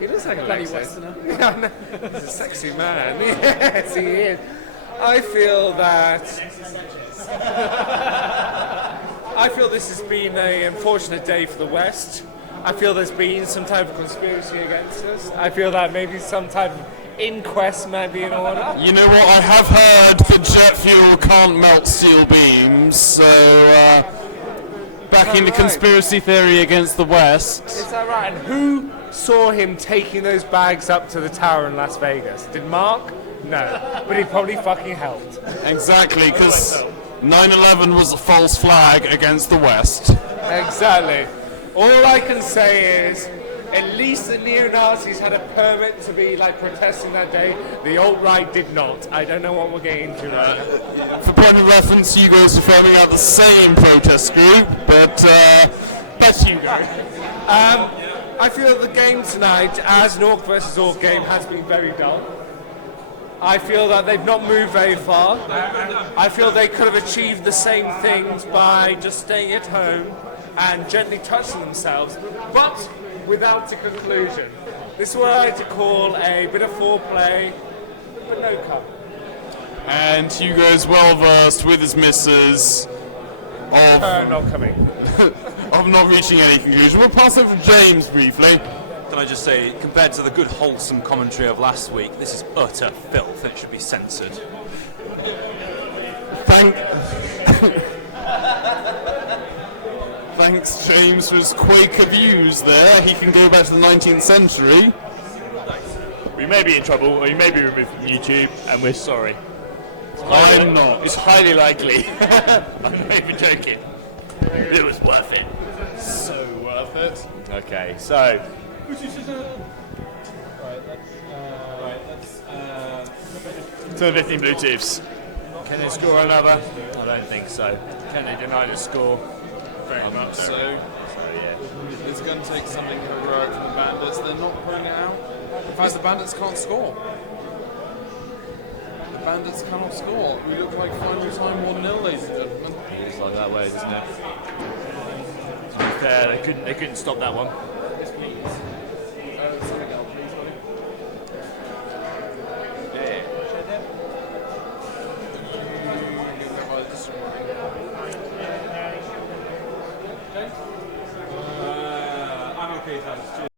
He looks like Bloody Alexis. Westerner. Yeah, no, he's a sexy man. Yes, he is. I feel this has been an unfortunate day for the West. I feel there's been some type of conspiracy against us. I feel that maybe some type of inquest might be in order. You know what? I have heard that jet fuel can't melt steel beams, so backing the conspiracy theory against the West. Is that right? And who saw him taking those bags up to the tower in Las Vegas? Did Mark? No. But he probably fucking helped. Exactly, because 9/11 was a false flag against the West. Exactly. All I can say is, at least the neo-Nazis had a permit to be protesting that day. The alt-right did not. I don't know what we're getting into right now. For point of reference, Hugo's referring out the same protest group, but that's Hugo. I feel the game tonight, as an Orc versus Orc game, has been very dull. I feel that they've not moved very far. I feel they could have achieved the same things by just staying at home and gently touching themselves, but without a conclusion. This is what I like to call a bit of foreplay, but no cover. And Hugo's well versed with his misses of not coming. of not reaching any conclusion. We'll pass over to James briefly. Can I just say, compared to the good wholesome commentary of last week, this is utter filth and it should be censored. Thanks, James, for his Quaker views there. He can go back to the 19th century. We may be in trouble, or you may be removed from YouTube, and we're sorry. I'm not. It's highly likely. I'm not even joking. It was worth it. So worth it. Okay, so... To the 15 Bluetooths. Can they score another? I don't think so. Can they deny the score? Very much so. It's going to take something heroic from the bandits. They're not pulling it out. In fact, the bandits can't score. The bandits cannot score. We look like final time 1-0, ladies and gentlemen. It's like that way, doesn't it? To be fair, they couldn't stop that one. I'm okay, thanks.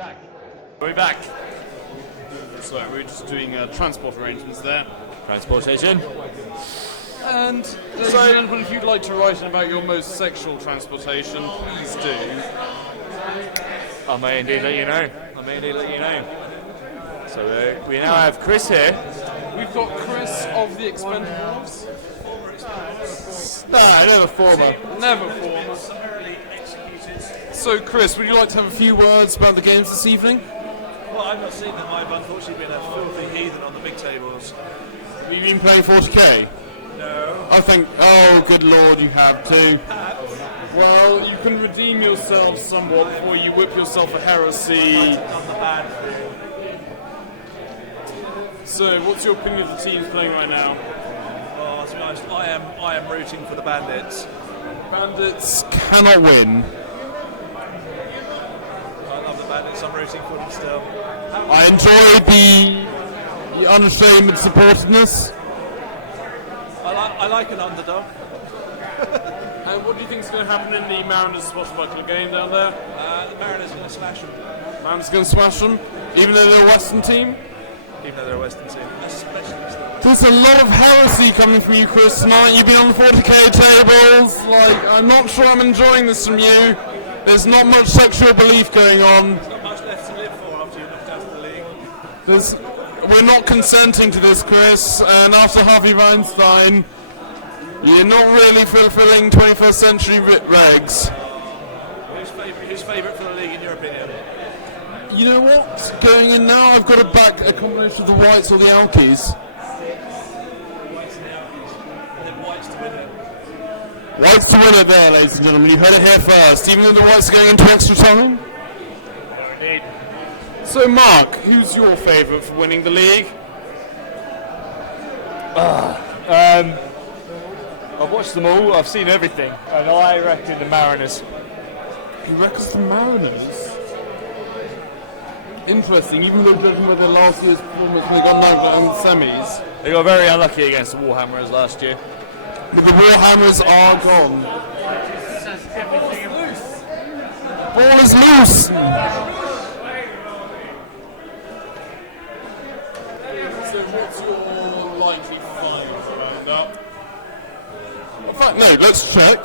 back. We're back. So we're just doing transport arrangements there. Transportation. And ladies and gentlemen, if you'd like to write in about your most sexual transportation, please do. I may indeed let you know. So we now have Chris here. We've got Chris of the Expendables. Never former. Never former. So Chris, would you like to have a few words about the games this evening? Well, I've not seen them. I've unfortunately been a filthy heathen on the big tables. Have you been playing 40k? No. I think, oh good lord, you have too. Well, you can redeem yourself somewhat before you whip yourself a heresy. On the bad thing. So, what's your opinion of the teams playing right now? Well, to be honest, I am rooting for the Bandits. Bandits cannot win. I love the Bandits. I'm rooting for them still. I enjoy the unashamed supportiveness. I like an underdog. And what do you think is going to happen in the Mariners Swashbuckler game down there? The Mariners are going to smash them. Mariners going to smash them, even though they're a Western team? Even though they're a Western team. Especially There's a lot of heresy coming from you, Chris, tonight. You've been on the 40k tables. I'm not sure I'm enjoying this from you. There's not much sexual belief going on. There's not much left to live for after you're knocked out of the league. We're not consenting to this, Chris, and after Harvey Weinstein, you're not really fulfilling 21st century regs. Who's favourite for the league in your opinion? You know what? Going in now, I've got to back a combination of the Whites or the Alkies. Whites to win it. Whites to win it there, ladies and gentlemen. You heard it here first. Even though the Whites are going into extra time. Indeed. So, Mark, who's your favourite for winning the league? I've watched them all, I've seen everything, and I reckon the Mariners. He reckons the Mariners? Interesting, even though judging by their last year's performance, they got knocked out in the semis. They got very unlucky against the Warhammers last year. But the Warhammers are gone. Ball is loose! So, what's your likely finals round up? In fact, no, let's check.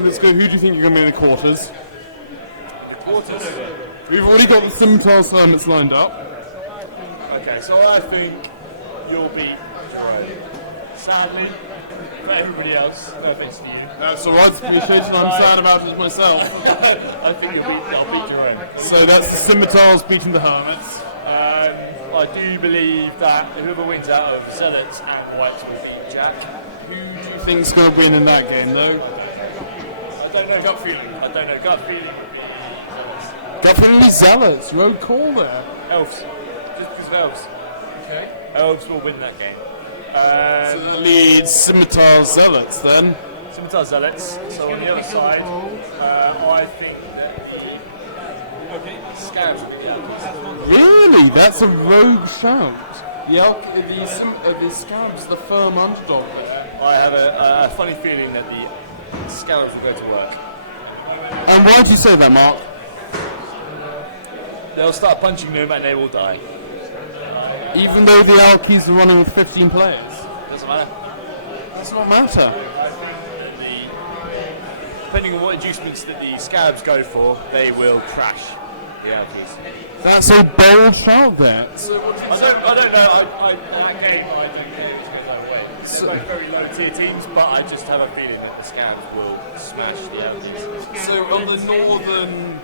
Let's go, who do you think you're going to be in the quarters? We've already got the Scimitar Hermits lined up. Okay, so I think you'll beat Jerome. Sadly, for everybody else, no offense to you. That's alright, appreciate it, I'm sad about it myself. I think I'll beat Jerome. So that's the Scimitars beating the Hermits. I do believe that whoever wins out of Zealots and Whites will beat Jack. Who do you think's going to win in that game, though? I don't know, gut feeling. Gut feeling. Gut feeling Zealots, your own call there. Elves. Just because of Elves. Okay. Elves will win that game. So that leads Scimitar Zealots then. Scimitar Zealots. So on the other side, I think. Okay, Scabs. Really? That's a rogue shout. The Scabs, the firm underdog. I have a funny feeling that the Scabs will go to work. And why do you say that, Mark? They'll start punching them and they will die. Even though the Alkies are running with 15 players? Doesn't matter. Does not matter. Depending on what inducements that the Scabs go for, they will crash the Alkies. That's a bold shout there. I don't know. They're both very low tier teams, but I just have a feeling that the Scabs will smash the Alkies. So on the northern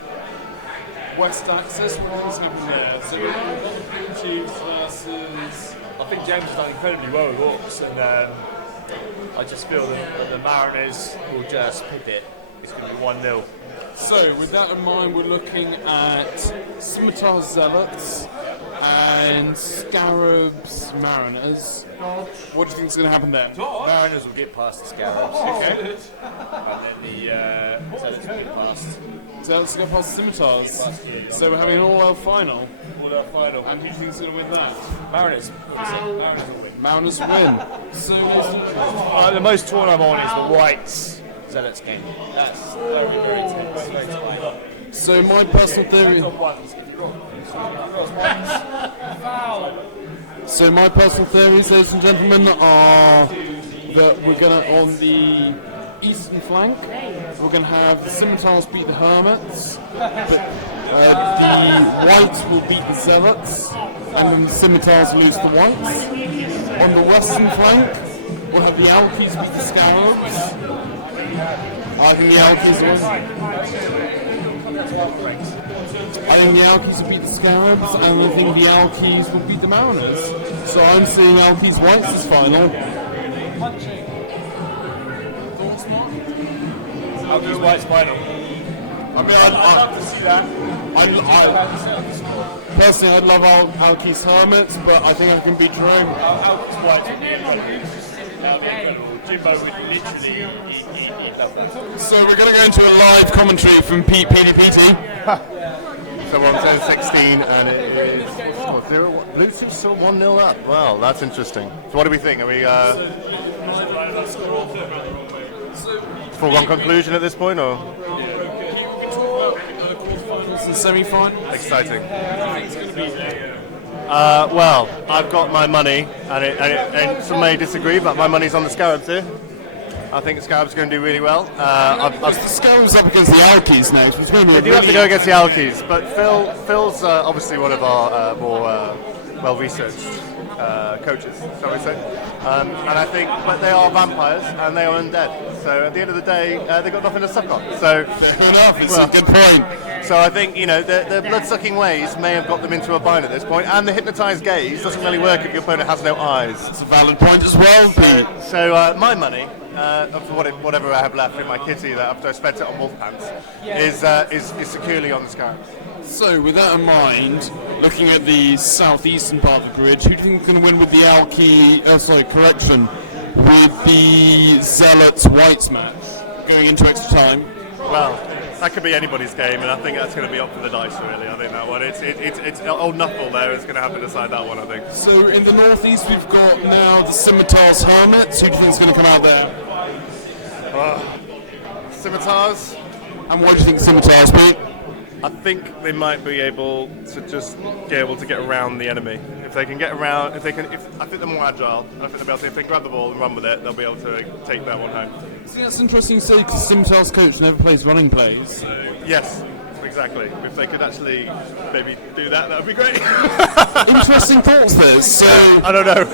west axis, what is happening there? So we've got the Blue Chiefs versus... I think James has done incredibly well with Orcs, and I just feel that the Mariners will just pip it. It's going to be 1-0. So, with that in mind, we're looking at Scimitar Zealots and Scarabs Mariners. What do you think is going to happen there? Mariners will get past the Scarabs. Okay. And then the Zealots will get past. Zealots will get past the Scimitars. So we're having an all-out final. All-out final. And who do you think is going to win that? Mariners. Mariners will win. Mariners win. So, the most torn I'm on is the Whites Zealots game. That's very, very tense. Very tight. So my personal theory. So my personal theories, ladies and gentlemen, are that we're gonna on the eastern flank, we're gonna have the Scimitars beat the Hermits, but the Whites will beat the Zealots, and then the Scimitars lose the Whites. On the western flank, we'll have the Alkies beat the Scarabs. I think the Alkies will beat the Scarabs, and I think the Alkies will beat the Mariners. So I'm seeing Alkies Whites this final. Alkies Whites final. I mean, I'd love to see that. Personally, I'd love Alkies Hermits, but I think I can beat Jerome. Alkies Whites. Jimbo would literally love that. So we're going to go into a live commentary from PDPT. So we're on turn 16, and it is Bluetooth still 1-0 up. Wow, that's interesting. So what do we think? Are we foregone conclusion at this point, or? And semi-final. Exciting. Well, I've got my money, and some may disagree, but my money's on the Scarabs here. I think the Scarabs are going to do really well. The Scarabs up against the Alkies now. They do have to go against the Alkies, but Phil's obviously one of our more well-researched coaches, shall we say. And I think, but they are vampires and they are undead. So at the end of the day, they've got nothing to suck on. So fair enough. It's a good point. So I think the blood-sucking ways may have got them into a bind at this point, and the hypnotised gaze doesn't really work if your opponent has no eyes. It's a valid point as well. So my money. For whatever I have left in my kitty that after I spent it on wolf pants is securely on the Scarabs. So with that in mind, looking at the southeastern part of the grid, who do you think is going to win with the with the Zealots Whites match going into extra time? Well, that could be anybody's game, and I think that's going to be up for the dice, really. I think that one. It's old Knuckle there is going to have to decide that one, I think. So in the northeast, we've got now the Scimitars Hermits. Who do you think is going to come out there? Scimitars. And what do you think Scimitars beat? I think they might be able to just get around the enemy. If they can get around, I think they're more agile. I think they'll be able to, if they grab the ball and run with it, they'll be able to take that one home. See, that's interesting to say because Scimitars coach never plays running plays. Yes, exactly. If they could actually maybe do that, that would be great. Interesting thoughts there. So I don't know.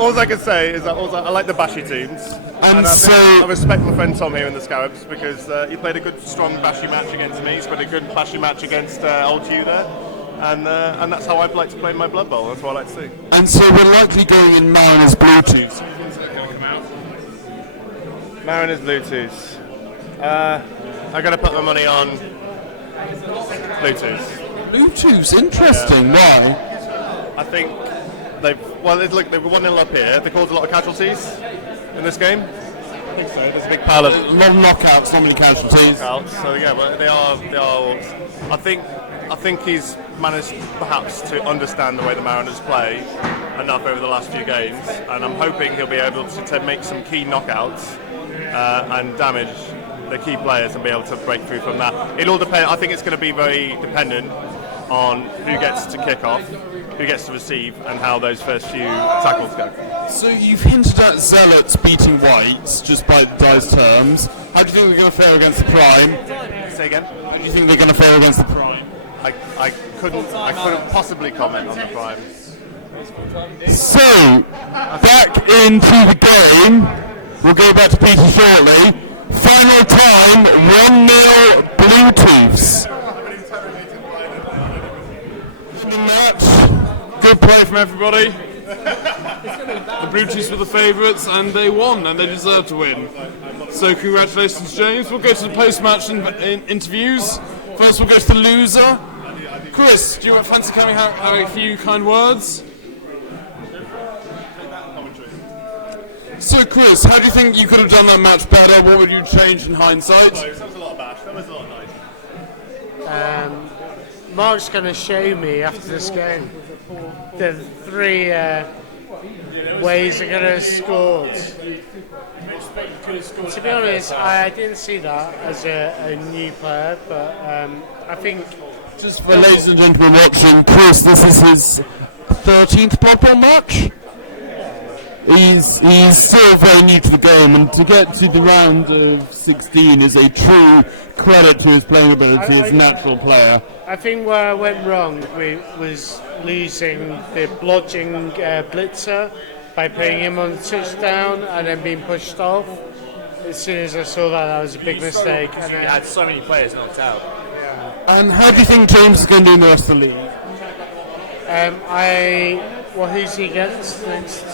All I can say is that I like the bashy teams, and I respect my friend Tom here in the Scarabs because he played a good, strong bashy match against me. He's played a good bashy match against old Hugh there, and that's how I'd like to play my Blood Bowl. That's what I like to see. And so we're likely going in Mariners Bluetooth. Mariners Bluetooth. I'm going to put my money on Bluetooth. Bluetooth's interesting. Yeah. Why? I think they were 1-0 up here. They caused a lot of casualties in this game. I think so. There's a big pile of knockouts, not many casualties. So yeah, but they are Orcs. I think he's managed perhaps to understand the way the Mariners play enough over the last few games, and I'm hoping he'll be able to make some key knockouts and damage the key players and be able to break through from that. It all depends. I think it's going to be very dependent on who gets to kick off, who gets to receive, and how those first few tackles go. So you've hinted at Zealots beating Whites just by the dice terms. How do you think they're going to fare against the Prime? Say again? How do you think they're going to fare against the Prime? I couldn't possibly comment on the Prime. So back into the game. We'll go back to Peter shortly. Final time, 1-0 Bluetooths. Match. Good play from everybody. The Bluetooths were the favourites and they won and they deserve to win. So congratulations, James. We'll go to the post-match interviews. First we'll go to the loser. Chris, do you fancy coming out having a few kind words? So Chris, how do you think you could have done that match better? What would you change in hindsight? That was a lot of bash. That was a lot of nice. Mark's going to show me after this game the 3 ways they're going to have scored. To be honest, I didn't see that as a new player, but I think just for ladies and gentlemen watching, Chris, this is his 13th Blood Bowl match. He's still very new to the game, and to get to the round of 16 is a true credit to his playing ability as a natural player. I think where I went wrong was losing the blodging blitzer by putting him on the touchdown and then being pushed off. As soon as I saw that was a big mistake. And you had so many players knocked out. And how do you think James is going to do in the rest of the league? Who's he against next?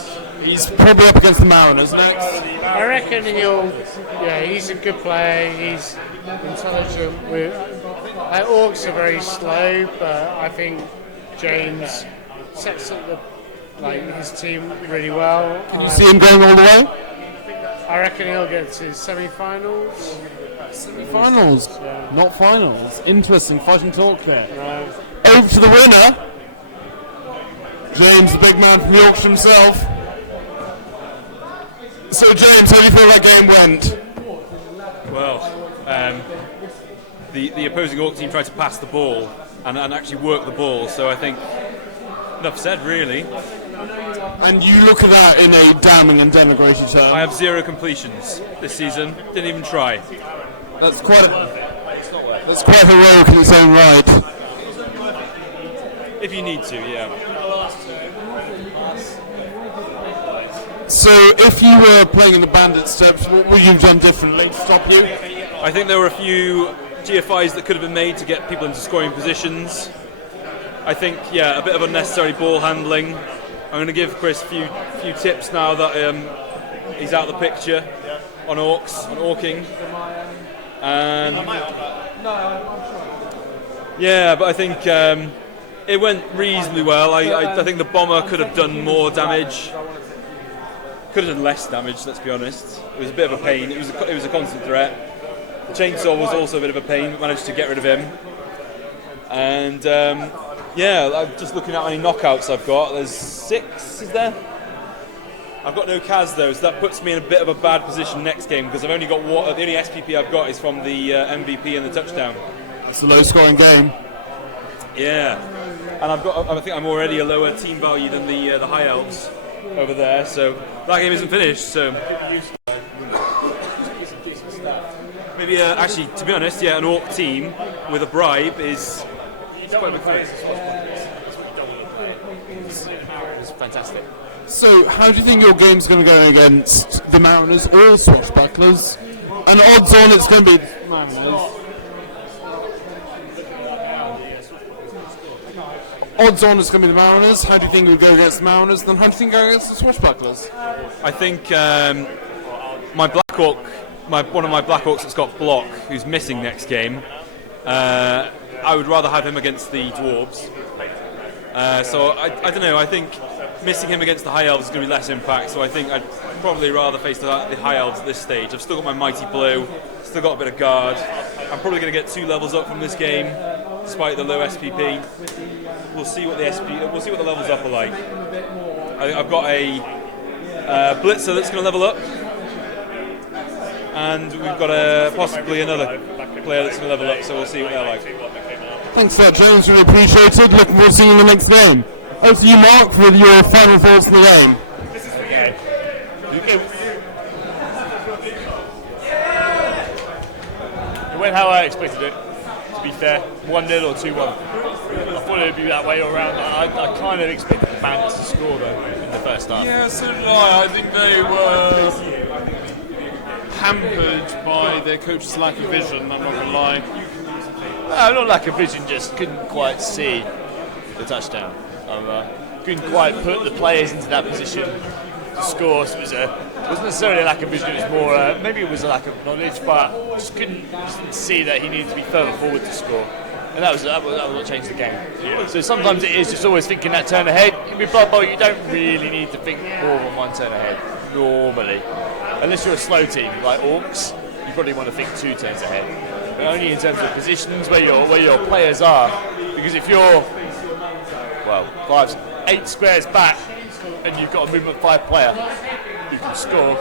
He's probably up against the Mariners next. I reckon he's a good player, he's intelligent. Orcs are very slow, but I think James sets up his team really well. Can you see him going all the way? I reckon he'll get to semi-finals. Semi-finals, not finals. Interesting fighting talk there. Right. Over to the winner, James, the big man from the Orcs himself. So James, how do you feel that game went? Well, the opposing Orc team tried to pass the ball and actually work the ball, so I think enough said, really. And you look at that in a damning and denigrating term. I have 0 completions this season. Didn't even try. That's quite heroic in its own right. If you need to, yeah. So, if you were playing in the Bandit steps, what would you have done differently to stop you? I think there were a few GFIs that could have been made to get people into scoring positions. I think, a bit of unnecessary ball handling. I'm going to give Chris a few tips now that he's out of the picture on Orcs, on Orking. And but I think it went reasonably well. I think the bomber could have done more damage. Could have done less damage, let's be honest. It was a bit of a pain. It was a constant threat. The chainsaw was also a bit of a pain, but managed to get rid of him. And I'm just looking at how many knockouts I've got. There's 6, is there? I've got no Kaz though, so that puts me in a bit of a bad position next game because I've only got the only SPP I've got is from the MVP and the touchdown. It's a low-scoring game. Yeah, and I think I'm already a lower team value than the High Elves over there, so that game isn't finished. So maybe actually, to be honest, an Orc team with a bribe is quite a big thing. It's fantastic. So, how do you think your game's going to go against the Mariners or Swashbucklers? And odds on it's going to be the Mariners. Odds on it's going to be the Mariners. How do you think it would go against the Mariners? And then how do you think it will go against the Swashbucklers? I think my Black Orc, one of my Black Orcs that's got block, who's missing next game, I would rather have him against the Dwarves. So I don't know, I think missing him against the High Elves is going to be less impact, so I think I'd probably rather face the High Elves at this stage. I've still got my Mighty Blow, still got a bit of guard. I'm probably going to get 2 levels up from this game, despite the low SPP. We'll see what the levels up are like. I think I've got a Blitzer that's going to level up, and we've got possibly another player that's going to level up, so we'll see what they're like. Thanks for that, James. Really appreciated. Looking forward to seeing you in the next game. Over to you, Mark, with your final thoughts in the game. This is the game. It went how I expected it, to be fair. 1-0 or 2-1. I thought it would be that way all around. I kind of expected the Bandits to score, though, in the first half. Yeah, so did I. I think they were hampered by their coach's lack of vision, I'm not going to lie. No, not lack of vision, just couldn't quite see the touchdown. Couldn't quite put the players into that position to score. So it wasn't necessarily a lack of vision, it was more, maybe it was a lack of knowledge, but just didn't see that he needed to be further forward to score. And that was what changed the game. Yeah. So sometimes it is just always thinking that turn ahead. With Blood Bowl, you don't really need to think more than one turn ahead, normally. Unless you're a slow team like Orcs, you probably want to think 2 turns ahead. But only in terms of positions where your players are. Because if you're 8 squares back and you've got a movement 5 player who can score,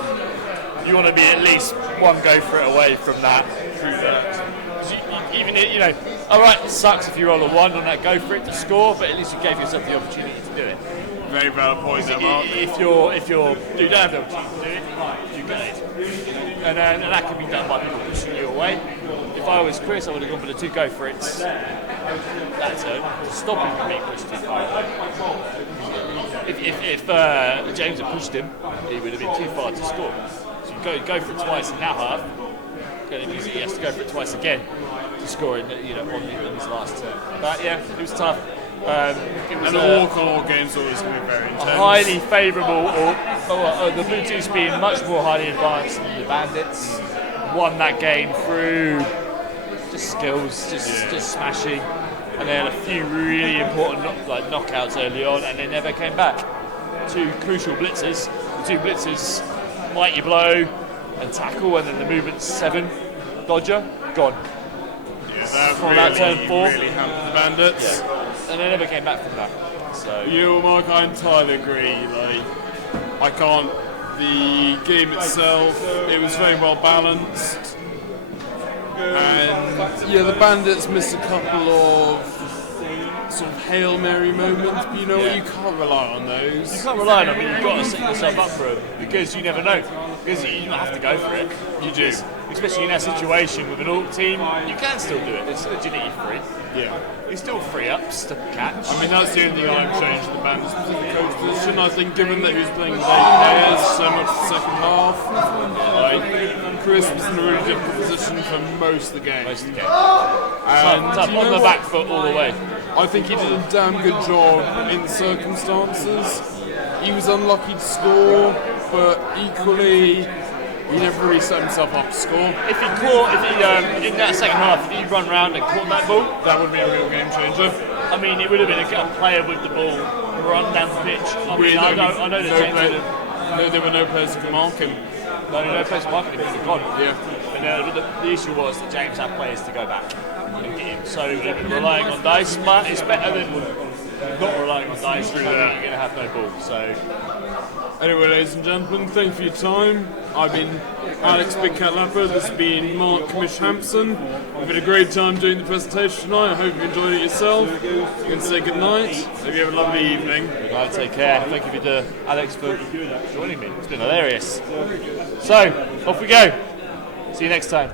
you want to be at least one go for it away from that. Even alright, it sucks if you roll a 1 on that go for it to score, but at least you gave yourself the opportunity to do it. Very valid point there, Mark. If you don't have the opportunity to do it, you get it. And that can be done by people pushing you away. If I was Chris, I would have gone for the 2 go for it. That's to stop him from being pushed too far. If James had pushed him, he would have been too far to score. So you go for it twice in that half. He has to go for it twice again to score on his last turn. But yeah, it was tough. It was and the Orc game's always going to be very intense. Highly favourable, the Blue Teams being much more highly advanced than the Bandits. Won that game through just skills, just smashing, and they had a few really important knockouts early on, and they never came back. 2 crucial blitzers, the 2 blitzers, Mighty Blow and Tackle, and then the movement 7 Dodger, gone. Yeah, that from really, that turn 4. really helped the Bandits. Yeah. And they never came back from that. So you, Mark, I entirely agree. I can't. The game itself, it was very well balanced, and the Bandits missed a couple of sort of Hail Mary moments, but you can't rely on those. You can't rely on them, but you've got to set yourself up for them, because you never know. Because you don't have to go for it. You just, especially in that situation with an Orc team, you can still do it. It's legitimately free. Yeah. It's still free ups to catch. I mean, that's the only thing I've changed in the Bandit specific coach position. I think given that he was playing with 8 players so much the second half, Chris was in a really difficult position for most of the game. And tough on the back foot all the way. I think he did a damn good job in the circumstances. He was unlucky to score, but equally he never really set himself up to score. If he in that second half, if he'd run round and caught that ball, that would be a real game changer. I mean, it would have been a player with the ball, run down the pitch. I know that James would have. There were no players who could mark him. No players marking him, he would have gone. Yeah. And the issue was that James had players to go back and get him. So relying on dice, but it's better than not relying on dice, because you're going to have no ball. So. Anyway, ladies and gentlemen, thank you for your time. I've been Alex Big Cat Lapper, this has been Mark Commish Hampson. We've had a great time doing the presentation tonight. I hope you enjoyed it yourself. You can say good night. Hope you have a lovely evening. Good night, take care. Thank you Alex for joining me. It's been hilarious. So, off we go. See you next time.